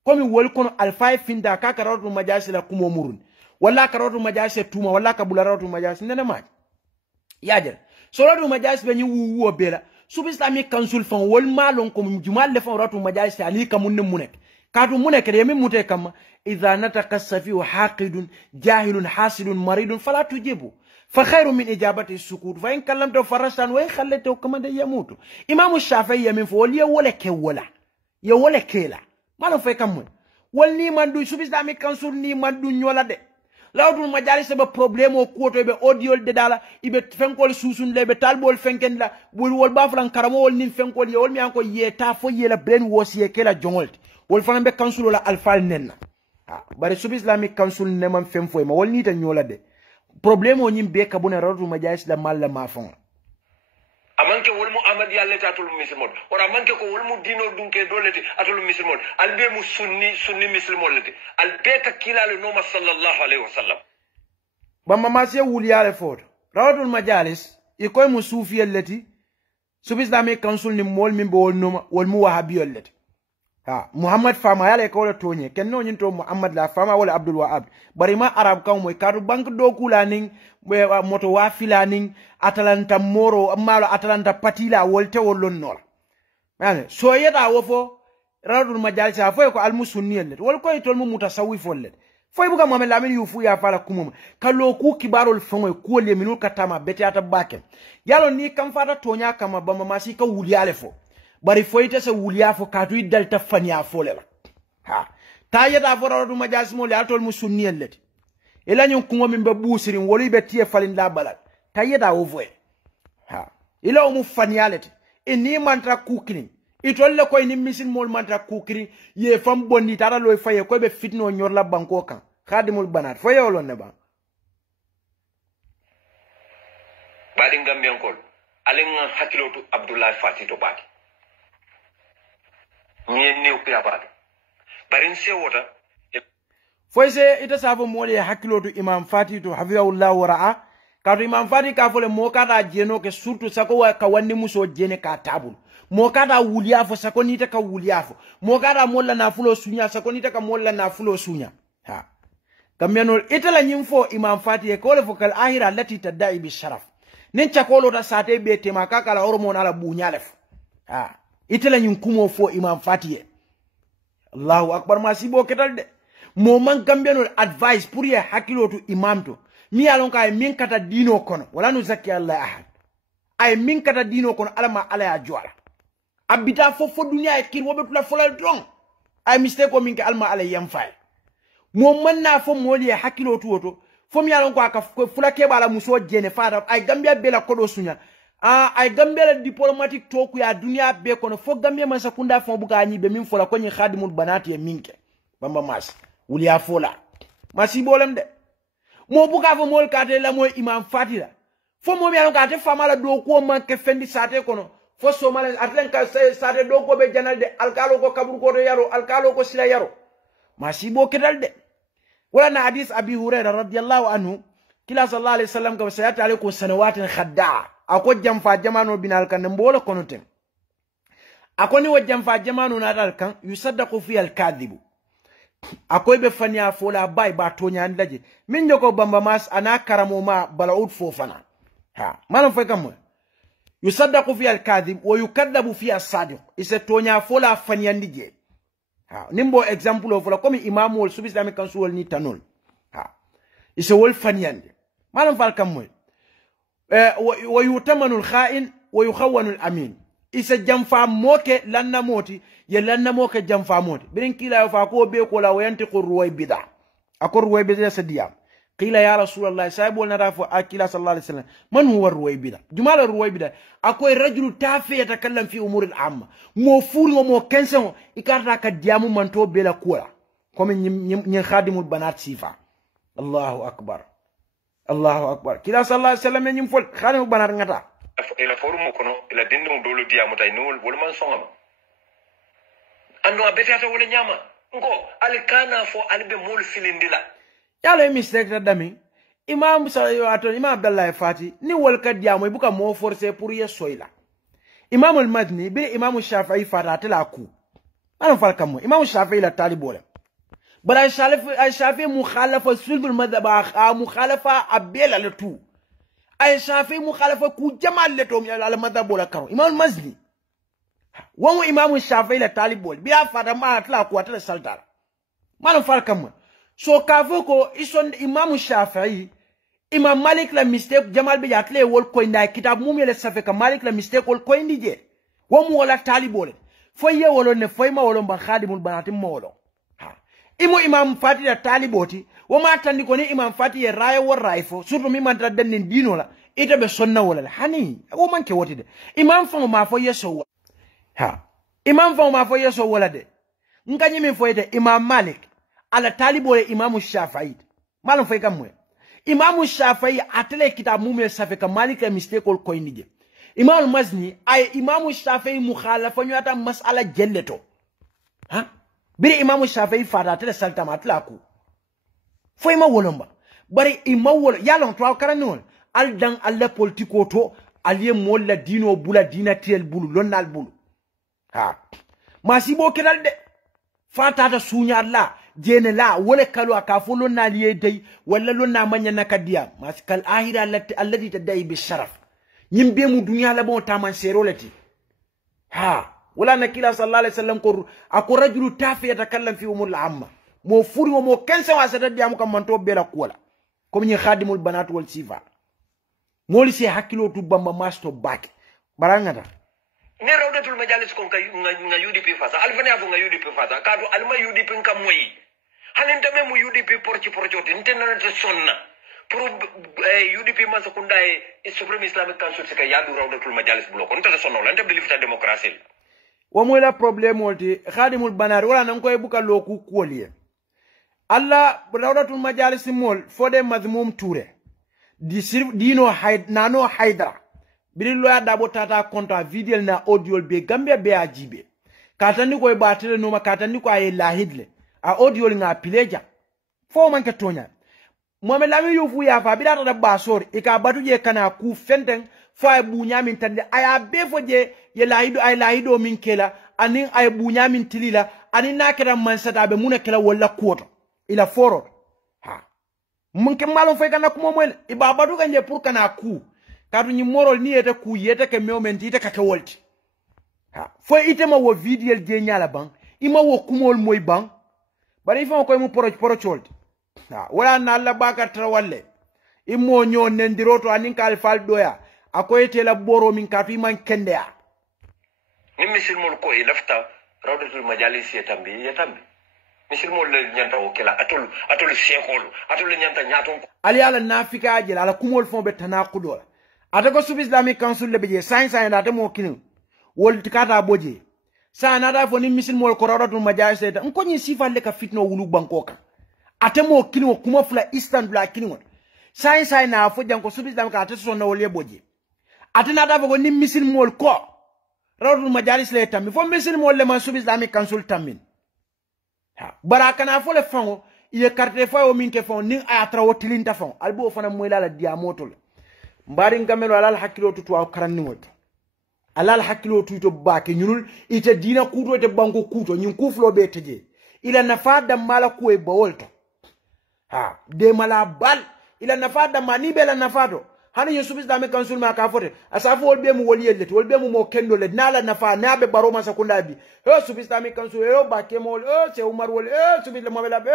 comme wol kono alfa finda ka rawratul majalis la kumo murun wala ka rawratul majalis tuma wala ka bula rawratul majalis nene maje yajer so rawratul majalis be ni wuwo bela sub islamic council fan wol malon ko jumal le fan rawratul majalis ali kamun munek kadu munek yemi mute kam إذا نطق السفيه حاقد جاهل حاسد مريض فلا تجيبه فخير من إجابة السكوت فإن كلمته فرشان وإن خليته كما يموت إمام الشافعي يمين فول يولا كولا يولا كيلا ما نفع كم والني مندو سب إسلامي كانسول ني مندو نيولا ده لا أدون مجالس به problem أو كوتو به audio ده دالا يبه فنكول سوسون له به تالبول فنكن لا بول والبافلان كرامو والنين فنكول يول ميانكو يتافو يلا brain wash يكلا جونولت والفلان به كانسول ولا الفال ننا bare sub islamic council neman fem foy ma wol ni ta nyola de problème o nyim be ka buna rawdu majalis la malla ma fon amanke wol mu amad yalle ta atul muslimol ora manke ko wol mu dino dunke dolete atul muslimol albe mu sunni muslimol lete albe ka kilale noma sallallahu alaihi wasallam bamba masiya wuliyale foto rawatul majalis ikoy mu sufiyel leti sub islamic council ni mol min bo noma wol mu wahabiyol leti ha muhammad fama yale ko la tonye ken no nyinto muhammad la fama wala abdul wahab bari ma arab kaw moy kadu bank do kula ning moto wa filaning atalanta moro malo atalanta patila wolte wollon nola yani so yeda wofo radul majalisa foy ko almusunniyel let wol koy tol mu mutasawwifol let foy buga momen lamin yufu ya fala kumum kallo ku kibarol fongoy ko le minul katama betiata baken yalo ni kam fata tonya kama bamba masi ka wuliyale fo bari foyte sa wuliya fo katu dalta fanya fo lela ha ta yeda fo radul majalisa mo le atol musunniyel let ela nyon kungo min be busirin woli be tie falin la balad tayeda wo voye ha ila o mu fanyalete ni mantra kukini itolle koy ni misin mol mantra kukiri ye fam bonni tara loy faye ko be fitno nyor la banko kan khadimul banat faye wolon ne ba badi ngambian kol alinga hakilotu abdullah fatito badi ñen new ko yabade barin sewota foyse ita safo mole hakilotu imam fatito hafizahullah wa ra'a kato imam fati ka fole mo kata jeno ke surtout sako ka wandi muso jene ka tabul mo kata wuliya fo sako nita ka wuliya fo mo kata molla na fulo sunya sako nita ka molla na fulo sunya ha kamyanol ita la nyimfo imam fati ko le fo kal ahira allati tadai bi sharaf nin chakolo ta sate be tema kaka la hormone ala bunyale fo ha ita la nyinkumo fo imam fati Allahu akbar masibo ketal de mo man gambianol advice pour ye hakilotu imam to mi alon ka min kata dino kono wala nu zakki allah ahad ay min kata dino kono alama ala ya jola abita fofo dunya e kir wobe tula folal dron ay mistake ko min ka alma ala yam fay mo man na fo mo li hakilotu woto fo mi alon ko aka fula ke bala muso jene fada ay gambia bela kodo sunya ay gambia la diplomatique to ku ya dunya be kono fo gambia man sakunda fo buga nyi be min fola ko nyi khadimul banati e minke bamba mas wuliya fola masi bolem de mo buka fo mol kate la moy imam fatila fo mo mi alon kate famala do ko man ke fendi sate kono fo so mala atlen ka sate do ko be janal de alkalo ko kabur ko yaro alkalo ko sila yaro masi bo kedal de wala na hadith abi hurairah radiyallahu anhu kila sallallahu alaihi wasallam ka sayata alaikum sanawatin khadda ako jamfa jamano binal kan mbolo kono ten akoni wo jamfa jamano na dal kan yusaddaqu fi al-kadhibu akoy be fanya fola bay ba tonya ndaje min joko bamba mas ana karamo ma balaud fofana ha manam fay kam yusaddaqu fi al-kadhib wa yukadabu fi as-sadiq ise tonya fola fanya ndije ha nimbo example fola comme imam wol subi islamic council wol ni tanol ha ise wol fanyande manam fal kam wa yutamanu al-kha'in wa yukhawanu al-amin isa jamfa moke lanna moti ye lanna moke jamfa moti birin kila fa ko be ko la wayanti qurway bida akor ruway bida sadiya qila ya rasulullah sahibu na rafu akila sallallahu alaihi wasallam man huwa ruway bida jumala ruway bida akoy rajulu tafi yatakallam fi umur al-amma mo furi mo kensen ikarta ka diamu manto bela kula comme ñi khadimul banat sifa Allahu akbar kila sallallahu alaihi wasallam ñim fol khadimul banat ngata ila forum kono ila dindum dolo diamu tay no wol man songama ando abetata wala nyama ngo alikana fo albe mol filindila yalo mistake ta dami imam sayo aton imam abdallah fati ni wol ka diamu buka mo forcer pour ye soila imam al-madni bi imam shafi'i fata tala ku an fal kam imam shafi'i la talibole bara shafi'i mukhalafa sulbul madhab mukhalafa abela le tout ay shafi mukhalafa ku jamal letom ya al madhab wala karo imam mazni wa imam shafi la talibol biya fada ma atla ku atla saltar manam fal kam so kafo ko ison imam shafi imam malik la mistake jamal bi atle wol ko nda kitab mum yele safe ka malik la mistake wol ko ndije wa mu wala talibol fo ye wolo ne fo ma wolo ba khadimul banatim mawlo ha imam fati la taliboti wama tandi ko ni imam fati ye raya war raifo surtout mi mantra den dino la ita be sonna wala hani o man ke wotide imam fa ma fo yeso ha imam fa ma fo yeso wala de ngani mi fo ite imam malik ala talibo le imam shafi'i malam fay kam moy imam shafi'i atele kitab mum le safe ka malik mistake ko indije imam al-Mazni ay imam Shafi'i mukhalafa nyata mas'ala jelleto ha biri imam Shafi'i fata tele saltama atlaku fo ima wolomba bari ima wol yalon to alkaranol al dan alla politiko to aliye molla dino bula dina tiel bulu lonnal bulu ha masibo kedal de fata ta sunya la jene la wala kalu aka fo lonnal ye dey wala lonna manya nakadiya maskal ahira allati tadai bi sharaf nyimbe mu dunya la bon taman serolati ha wala nakila sallallahu alaihi wasallam ko ako rajulu tafi yatakallam fi umur al-amma mo furi mo kense wa sada diam kam man to bela kola comme ni khadimul banat wal sifa moli se hakilo tu bamba masto bak barangata ne rawdatul majalis kon kay nga UDP fasa alfane afu nga UDP fasa kadu alma UDP kam moyi hanen tamé mu UDP porci porcioti ntenante sonna pour UDP man sakunda e Supreme Islamic Council se kay yadu rawdatul majalis bloko nte sonno la nte belifta démocratie wa moy la problème wolti khadimul banat wala nan koy buka loku kuoliye Allah rawdatul majalis mol fode mazmum toure dino nano haidra biri loya dabo tata konta video na audio be gambia be ajibe katani ko batele no ma katani ko ay lahidle a audio nga pileja fo man ke tonya mo me lami yufu ya fa bidata da basor e ka batuje kana ku fenten fo ay bunya min tande aya be fo je ye lahido ay lahido min kela anin ay bunya min tilila anin nakira man sata be mun kela wala koto ila foro ha mun ke malon fay kana ko mo iba batu ganje pour kana ku kadu ni morol ni yete ku yete ke moment ite ka ke wolti ha fo ite ma wo video de nyala ban ima wo kumol moy ban bari fa ko mu poro ha wala na Allah baka trawalle imo nyo nendiroto anin kal fal doya akoyete la boro min katu man kende ya ni misil mol ko e lafta rawdatul majalis yatambi misil mol le nyanta o kala atol sheikhol atol nyanta nyaton ali ala nafika ajel ala kumol fon be tanaqudo atako sub Islamic Council le beje science ata mo kinu wol tikata boje sa na da fo ni misil mol ko rawdatul majalis eta ko ni sifa le ka fitno wulu bankoka ate mo kinu kuma fula eastern black kinu science na fo janko sub Islamic ata so na wol boje ate na da fo ni misil mol ko rawdatul majalis le tammi fo misil mol le man sub Islamic Council tammin barakana fo le fango iye carte fa o min ke fon nin ayatra wotilinta fon albo fana moyla la diamotol mbari ngamelo alal hakilo tutu aw karanni wot alal hakilo tuto baake nyunul ite dina kuto te banko kuto nyun kuflo be teje ila nafada mala ko e bawolto ha de mala bal ila nafada mani be la nafado hani yusuf Islamic Council ma ka fote asafu wolbe mu woli yelle wolbe mu mo kendo le nala nafa nabe baro ma sakunda bi yusuf Islamic Council yo ba kemol se umar wol subi le mabela be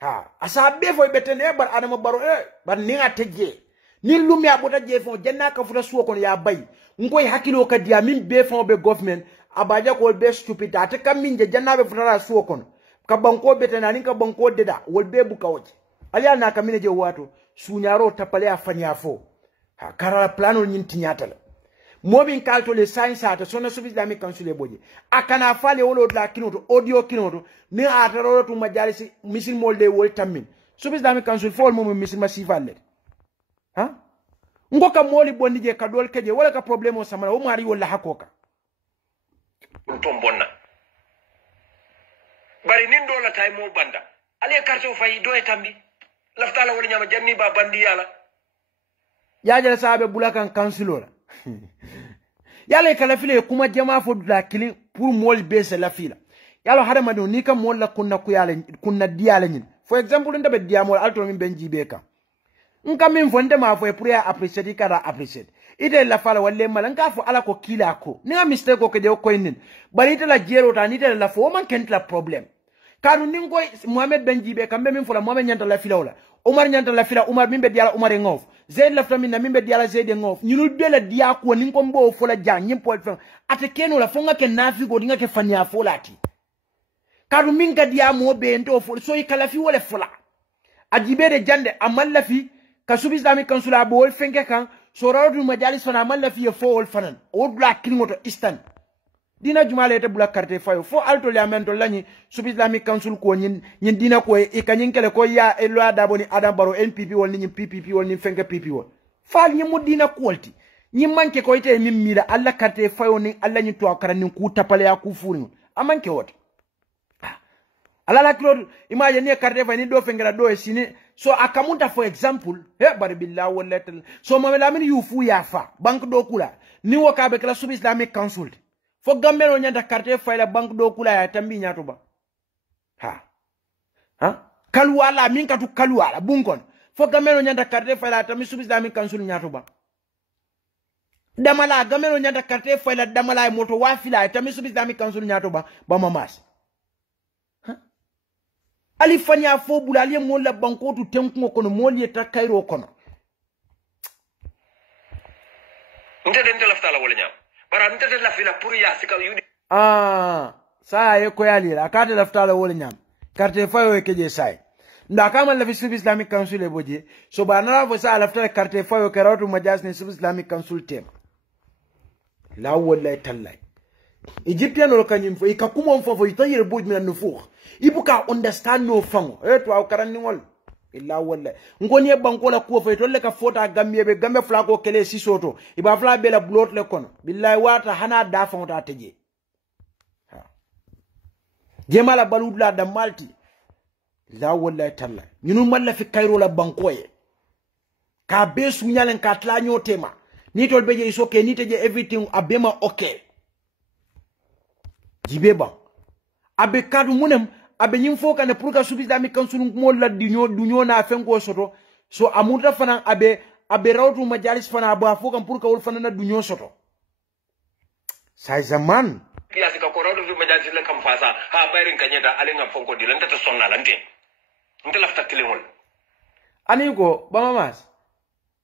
ha asabe fo betene bar adama baro bar ninga teje ni lumi abota je fon jenna ka futa suwo kon ya bay ngoy hakilo ka dia min be fon be government abaja ko be stupid ata kam min je jenna be futa suwo kon ka banko betena ni ka banko deda wol be bu kawje aliya na ka min je wato sunyaro tapale afani afo ha kara plano nyinti nyatala momin kalto le science ata sona sub Islamic Council e boje akana fale wolo la kinoto audio kinoto ni ataro to majalisi misil molde wol tammin sub Islamic Council fo mom misil masifalle ha ngoka moli bondi je kadol keje wala ka problème o samara o mari wala hakoka tom bonna bari nin do la tay mo banda ale carte fay do e tambi laftala wala nyama janni ba bandi yala yajala sabe bulakan councilor yala kala file kuma jama fo dula kili pour mol bese la fila yalo harama do ni kam mol la kunna ku yala kunna diala nyin for example ndabe diamol alto min benji beka nka min fo ndema fo pour ya appreciate kara appreciate ide la fala walle mal nka fo ala ko kila ko ni nga mistake ko de ko nin bari ite la jero ta ni ite la fo man kent la problem kanu ningo Mohamed benji beka mbe min fo la Mohamed nyanta la fila wala Umar nyanta la fila Umar mimbe diala Umar ngof Zaid la famina mimbe diala Zaid ngof nyinul bela dia ko ninko mbo fo la jang nyimpo fen ate keno la fonga ke nafi go dinga ke fanya fo lati kadu minga dia mo be ndo fo so ikala fi wala fola ajibere jande amalla fi kasubi Islamic Council abo wol fenke kan so rawdu majalis fana amalla fi fo wol fanan o dula kingoto istan dina jumale te bula carte fayo fo alto le amento lañi sub Islamic Council ko ñin dina ko e kanyin kele ko ya elo ada boni adam baro NPP wol ni PPP wol ni fenke PP wol fal ñi mu dina kolti ni manke ko ite min mira alla karte fayo ni alla ni to akara ni ku tapale ya ku furi amanke wote ala la kilo imagine ni karte fayo ni do fengera do sini so akamunta for example bar billahi wallahi so mamela min yufu ya fa bank do kula ni wakabe kala sub islamic council fo gambelo nyanda karte fayo la bank do kula ya tambi nyato ba kalwala min katu kalwala bunkon fo gambelo nyanda karte fayo la tambi sub islamic council nyato ba damala gamelo nyanda karte fayla damala moto wafila tami sub islamic council nyato ba mamas ali fanya fo bula ali mo la banko tu tenko kono moli ta kairo kono nte den lafta la wala nyam bara nte den la fila pour ya sika yudi sa ye ko yali la karte lafta la wala nyam karte fayo e keje sai nda kama la sub islamic council e boje so ba na fo sa lafta karte fayo karatu majas ni sub islamic council tema la wallahi tallahi egyptian ro kanyim fo ikakuma mfo itayir boj min nufukh ibuka understand no fango to aw karan ngol illa wallahi ngoni e banko la ko fo to le ka fota gambe be gambe fla ko kele sisoto iba fla be la blot le kono billahi wata hana da fonta teje jemala baludla da malti la wallahi tallahi ñunu malla fi kayro la banko ye ka be su nyalen ka tla nyotema ni tol beje is okay ni teje everything abema okay jibeba abe kadu munem abe nyim foka ne pour ka sub islamic council mo la dunyo na fengo soto so amuta fana abe rawtu majalis fana ba foka pour ka wol fana na dunyo soto sai zaman ya sika ko rawdu majalis la kam fasa ha bayrin kanyeta alenga fonko dilanta to sonna lante nte lafta kilimol ani ko ba mamas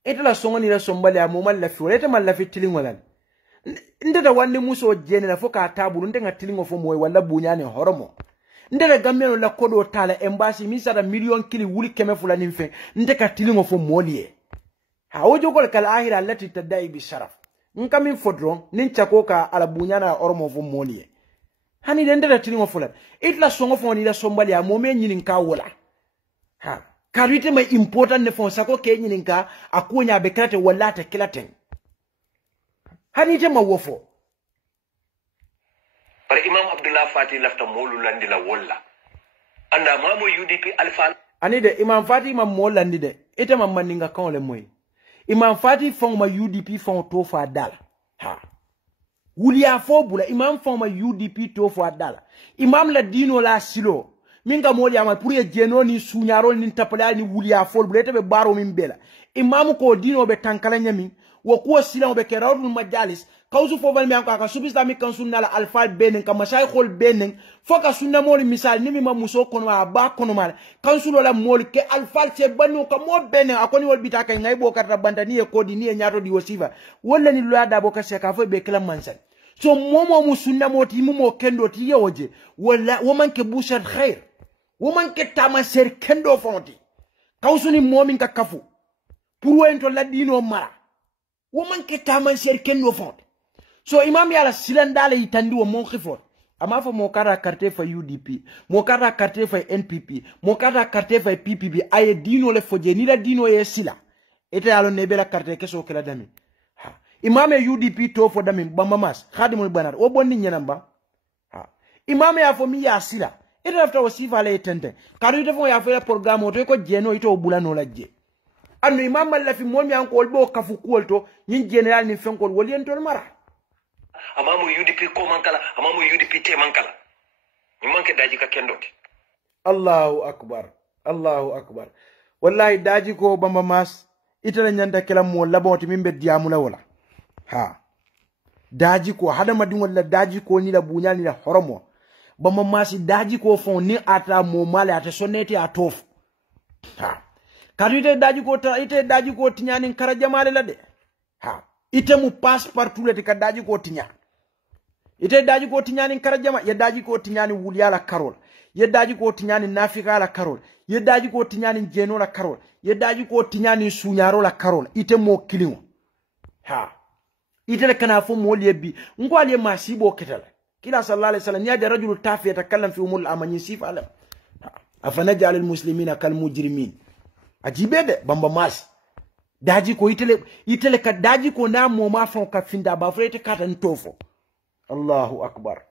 ita la songoni la sombale ya momal la fiwala ita mal la fitilingo lan ndeta wanne muso jene la foka tabulu ndenga tilingo fo moy wala bunyane horomo ndeta gamelo la kodo tala embassy mi sada million kili wuli keme fulani mfe ndeka tilingo fo molie ha wojo kol kal ahira lati tadai bi sharaf nkami fodro nin chakoka ala bunyana horomo fo molie hani ndeta tilingo fulani ita la songo fo ni la sombale ya momé nyinin ka wala karite mai important ne fon sako ke nyininka akunya be krate wala ta kilaten hani je mawofo par imam abdullah fati lafta molu landi la walla anda mamo UDP alfa ani de imam fati mam mo landi de ite mam maninga kan le moy imam fati fon ma UDP fon to fa dala wuliya fo bula imam fon ma UDP to fa dala imam la dino la silo minga moli ama pour ye jeno ni sunyaro ni tapala ni wuliya fol bulete be baro min bela imamu ko dino be tankala nyami wo ko sila be kerawul majalis kawsu fo bal mi anko aka subi islamic council nala alfa benen ka mashayikhol benen foka sunna moli misal ni mi mamuso kono ba kono mal council la moli ke alfa che banu ka mo benen akoni wol bitaka ngay bo karta bandani e kodi ni e nyato di wasiva wala ni lo ada bo ka se ka fo be kala mansan so momo musunna moti mo kendo ti yewoje wala wo manke bushat khair woman ke tama ser kendo fonti kawsuni momin ka kafu pour wento ladino mara woman ke tama ser kendo fonti so imam yala silandale itandi wo mon khifot ama fo mo kara carte fa UDP mo kara carte fa NPP mo kara carte fa PPP aye dino le foje ni la dino ye sila ete yalo nebela carte keso kala dami imam UDP to fo dami bamamas khadimul banar o bonni nyanamba imam ya fo mi ya sila ita after wasifa le tente kadu ite fo ya fo programme to ko jeno ito bulano la je anu imam la fi momi an ko bo kafu kolto nyin general ni fenkol woli en tol mara amamu UDP ko mankala amamu UDP te mankala ni manke daji ka kendoti Allahu akbar wallahi daji ko bamba mas ita la nyanda kala mo laboti mimbe diamula wala daji ko hada madin wala daji ko ni la bunyal ni la horomo bama masi daji ko fon ni ata mo male ata soneti atof kadu ite daji ko tinyani kara jamale la de ite mu passe partout le ka daji ko tinya ite daji ko tinyani kara jama ya daji ko tinyani wuliya la karol ya daji ko tinyani nafika la karol ya daji ko tinyani jeno la karol ya daji ko tinyani sunyaro la karol ite mo kilingo ite le kana fo mo liyebi ngo aliye masibo ketala kila sallallahu alaihi wasallam ya rajul tafi yatakallam fi umur al-amani sif alam afanaj'al al-muslimina kal mujrimin ajibede bamba mas daji ko itele ka daji ko na mo ma fon ka finda ba frete kata ntofo Allahu akbar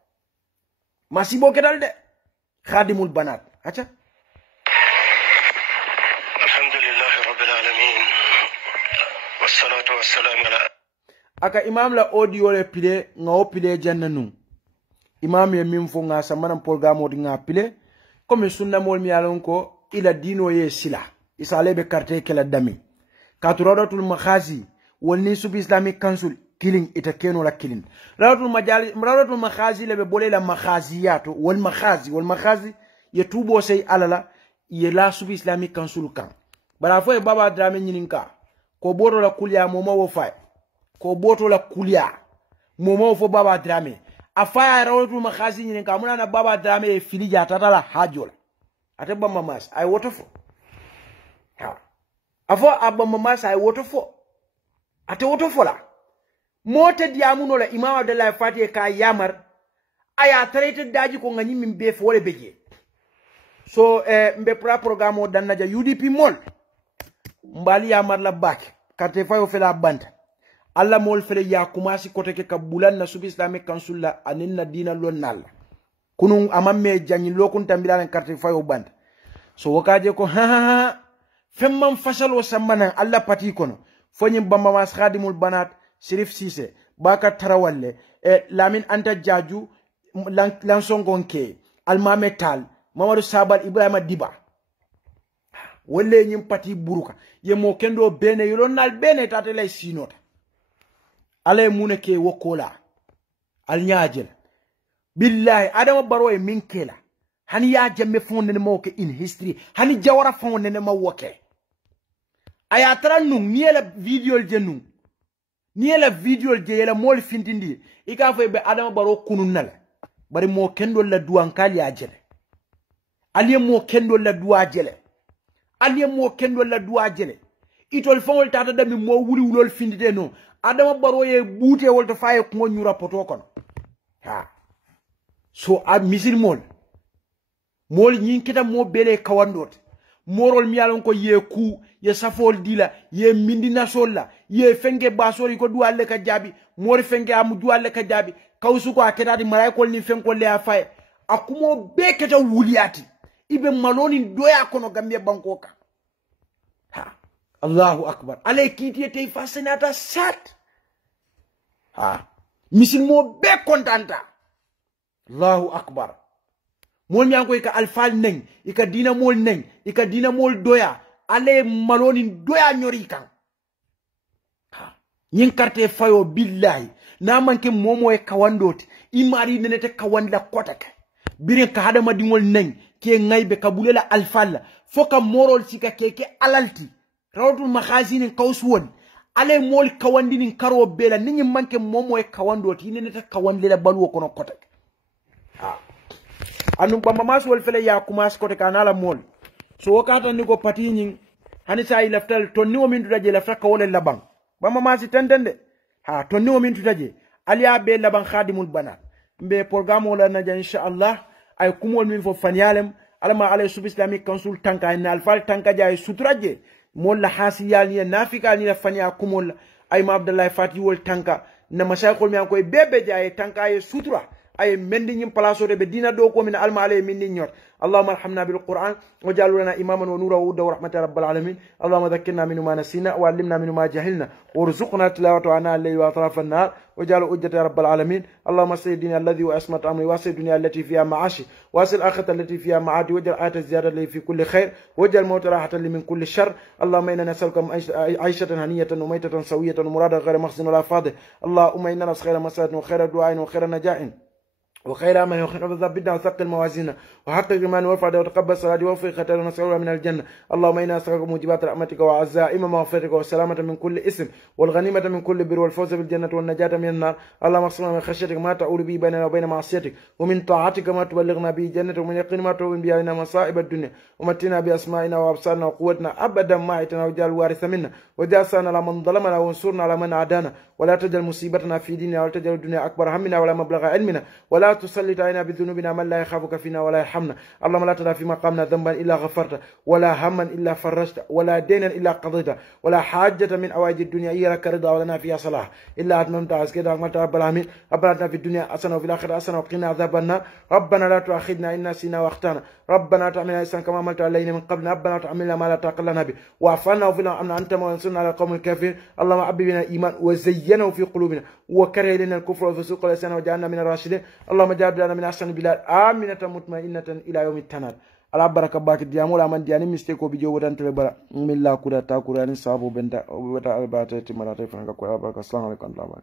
masibo kedal de khadimul banat acha alhamdulillahi rabbil alamin wassalatu wassalamu ala aka imam la audio le pile nga pile jannanu imam ye min fo nga samana programme di nga pile comme sunna mol mi alon ko ila dino ye sila isale be carte kala dami katuradatul makhazi woni sub islamic council killing ita keno la killing radatul makhazi le be bolela makhaziyatu wal makhazi ye tubo sey alala ye la sub islamic council kan bara fo e baba drame nyininka ko boto la kulia momo wo fay ko boto la kulia momo fo baba drame afaya radatul makhazi nyininka muna na baba drame e filija tatala hajola ate bamba mas ay woto fo ha afo abamba mas ay woto fo ate woto fo la mota diamuno la imam abdullah fatiye ka yamar aya traité daji ko ngani min be fo wala beje so mbe programme o dan naja UDP mol mbali yamar la bak carte fayo fela banta alla mol fele ya kumasi kote ke kabulan na subi islamic council la anin na dina lon nal kunun amamme janyi lokun tambilan carte fayo banta so wakaje ko ha femman fasalo samana alla pati kono fonyi bamba mas khadimul banat Sirif Sise Baka Tarawalle Lamin Anta Jaju Lansongonke Almame Tal Mamadou Sabal Ibrahima Diba wole nyim pati buruka ye mo kendo bene yolon nal bene tatele sinota ale muneke wokola al nyaajel billahi adama baro e minkela hani ya jamme fonde ne mawke in history hani jawara fonde ne mawoke aya tarannu niela video jennu niela video je yela mol fintindi ika fo be adama baro kununnal bari mo kendo la duwan kali ya jele aliye mo kendo la duwa jele aliye mo kendo la duwa jele itol fawol tata dami mo wuli wulol findite no adama baro ye bute wolto faye ko nyura poto kon ha so a misil mol nyin kita mo bele kawandote morol mi yalon ko ye ku ye safol dila ye mindina solla ye fenge basori ko duwalle ka jabi mori fenge amu duwalle ka jabi kawsu ko aketadi malaikol ni fenko le afaye akumo beketa wuliyati ibe maloni doya kono gambia bankoka ha Allahu akbar ale kiti te fasenata sat ha misil mo be kontanta Allahu akbar mol mi anko ika alfal neng ika dina mol neng ika dina mol doya ale maloni doya nyori kan yin karte fayo billahi na manke momo e kawandoti imari nenete kawandla kotake birin ka hada madingol neng ke ngaybe kabulela alfal foka morol sika keke alalti rawdul makhazinin kawswon ale mol kawandinin karo bela ninyi manke momo e kawandoti nenete kawandlela balwo kono kotake anu bamba mas wol fele ya kumas kote kanala mol so wakata niko pati nyin hani sa ilaftal tonni o min tutaje lafta ka wole labang bamba mas tendende ha tonni o min tutaje aliya be labang khadimul banat mbe programme wala na insha Allah ay kumol min fo fanyalem alama ale sub islamic council tanka na alfal tanka jay suturaje mol la hasiyal ni nafika ni la fanya kumol ay ma abdallah fati wol tanka na mashaykol mi anko bebe jay tanka ay sutura ay mendi ñim place de be dina do ko min alma alay min ñor اللهم ارحمنا بالقرآن واجعل لنا إماما ونورا وودا ورحمة رب العالمين اللهم ذكرنا منه ما نسينا وعلمنا منه ما جهلنا وارزقنا تلاوته عناء الليل وأطراف النهار واجعل أجة رب العالمين اللهم اصلح الدنيا الذي وأسمت أمري واصل الدنيا التي فيها معاشي واصل الآخرة التي فيها معادي واجعل آية الزيادة لي في كل خير واجعل الموت راحة لي من كل شر اللهم إنا نسألك عيشة هنية وميتة سوية ومرادة غير مخزن ولا فاضح اللهم إنا نسأل خير مسألة وخير دعاء وخير نجاح وخير أمل وخير بدنا وثقل موازينا وحقق الإيمان وارفع وتقبل صلاة ووفق ختار ونسألك من الجنة اللهم إنا نسألك موجبات رحمتك وعزائم مغفرتك والسلامة من كل اسم والغنيمة من كل بر والفوز بالجنة والنجاة من النار اللهم اغفر من خشيتك ما تعول به بيننا وبين معصيتك ومن طاعتك ما تبلغنا به جنة ومن يقين ما تهون به علينا مصائب الدنيا ومتنا بأسمائنا وأبصارنا وقوتنا أبدا ما أعطنا وجعل الوارث منا وجعل ثأرنا على من ظلمنا وانصرنا على من عادانا ولا تجعل مصيبتنا في ديننا ولا تجعل الدنيا أكبر همنا ولا مبلغ علمنا ولا تسلط علينا بذنوبنا من لا يخافك فينا ولا يرحمنا اللهم لا تدع في مقامنا ذنبا إلا غفرته ولا هما إلا فرجته ولا دينا إلا قضيته ولا حاجة من أوائد الدنيا هي لك رضا ولنا فيها صلاح إلا أتممتها أسكت أكملت رب العالمين ربنا آتنا في الدنيا حسنة وفي الآخرة حسنة وقنا عذاب النار ربنا لا تؤاخذنا إن نسينا واخطأنا ربنا تعملنا إحسانا كما عملت علينا من قبل ربنا تعملنا ما لا طاقة لنا به واعف عنا واغفر لنا أنت وانصرنا على القوم الكافرين اللهم حبب بنا الإيمان وزينه في قلوبنا وكره إلينا الكفر والفسوق والعصيان وجعلنا من الراشدين اللهم اجعل بلادنا من أحسن البلاد آمنة مطمئنة إلى يوم التناد ala baraka baki diamu la man diani mistake ko bijo wodan tele bara min la kuda ta kurani sabo benda wata albata timara ta fanga ko baraka assalamu alaikum.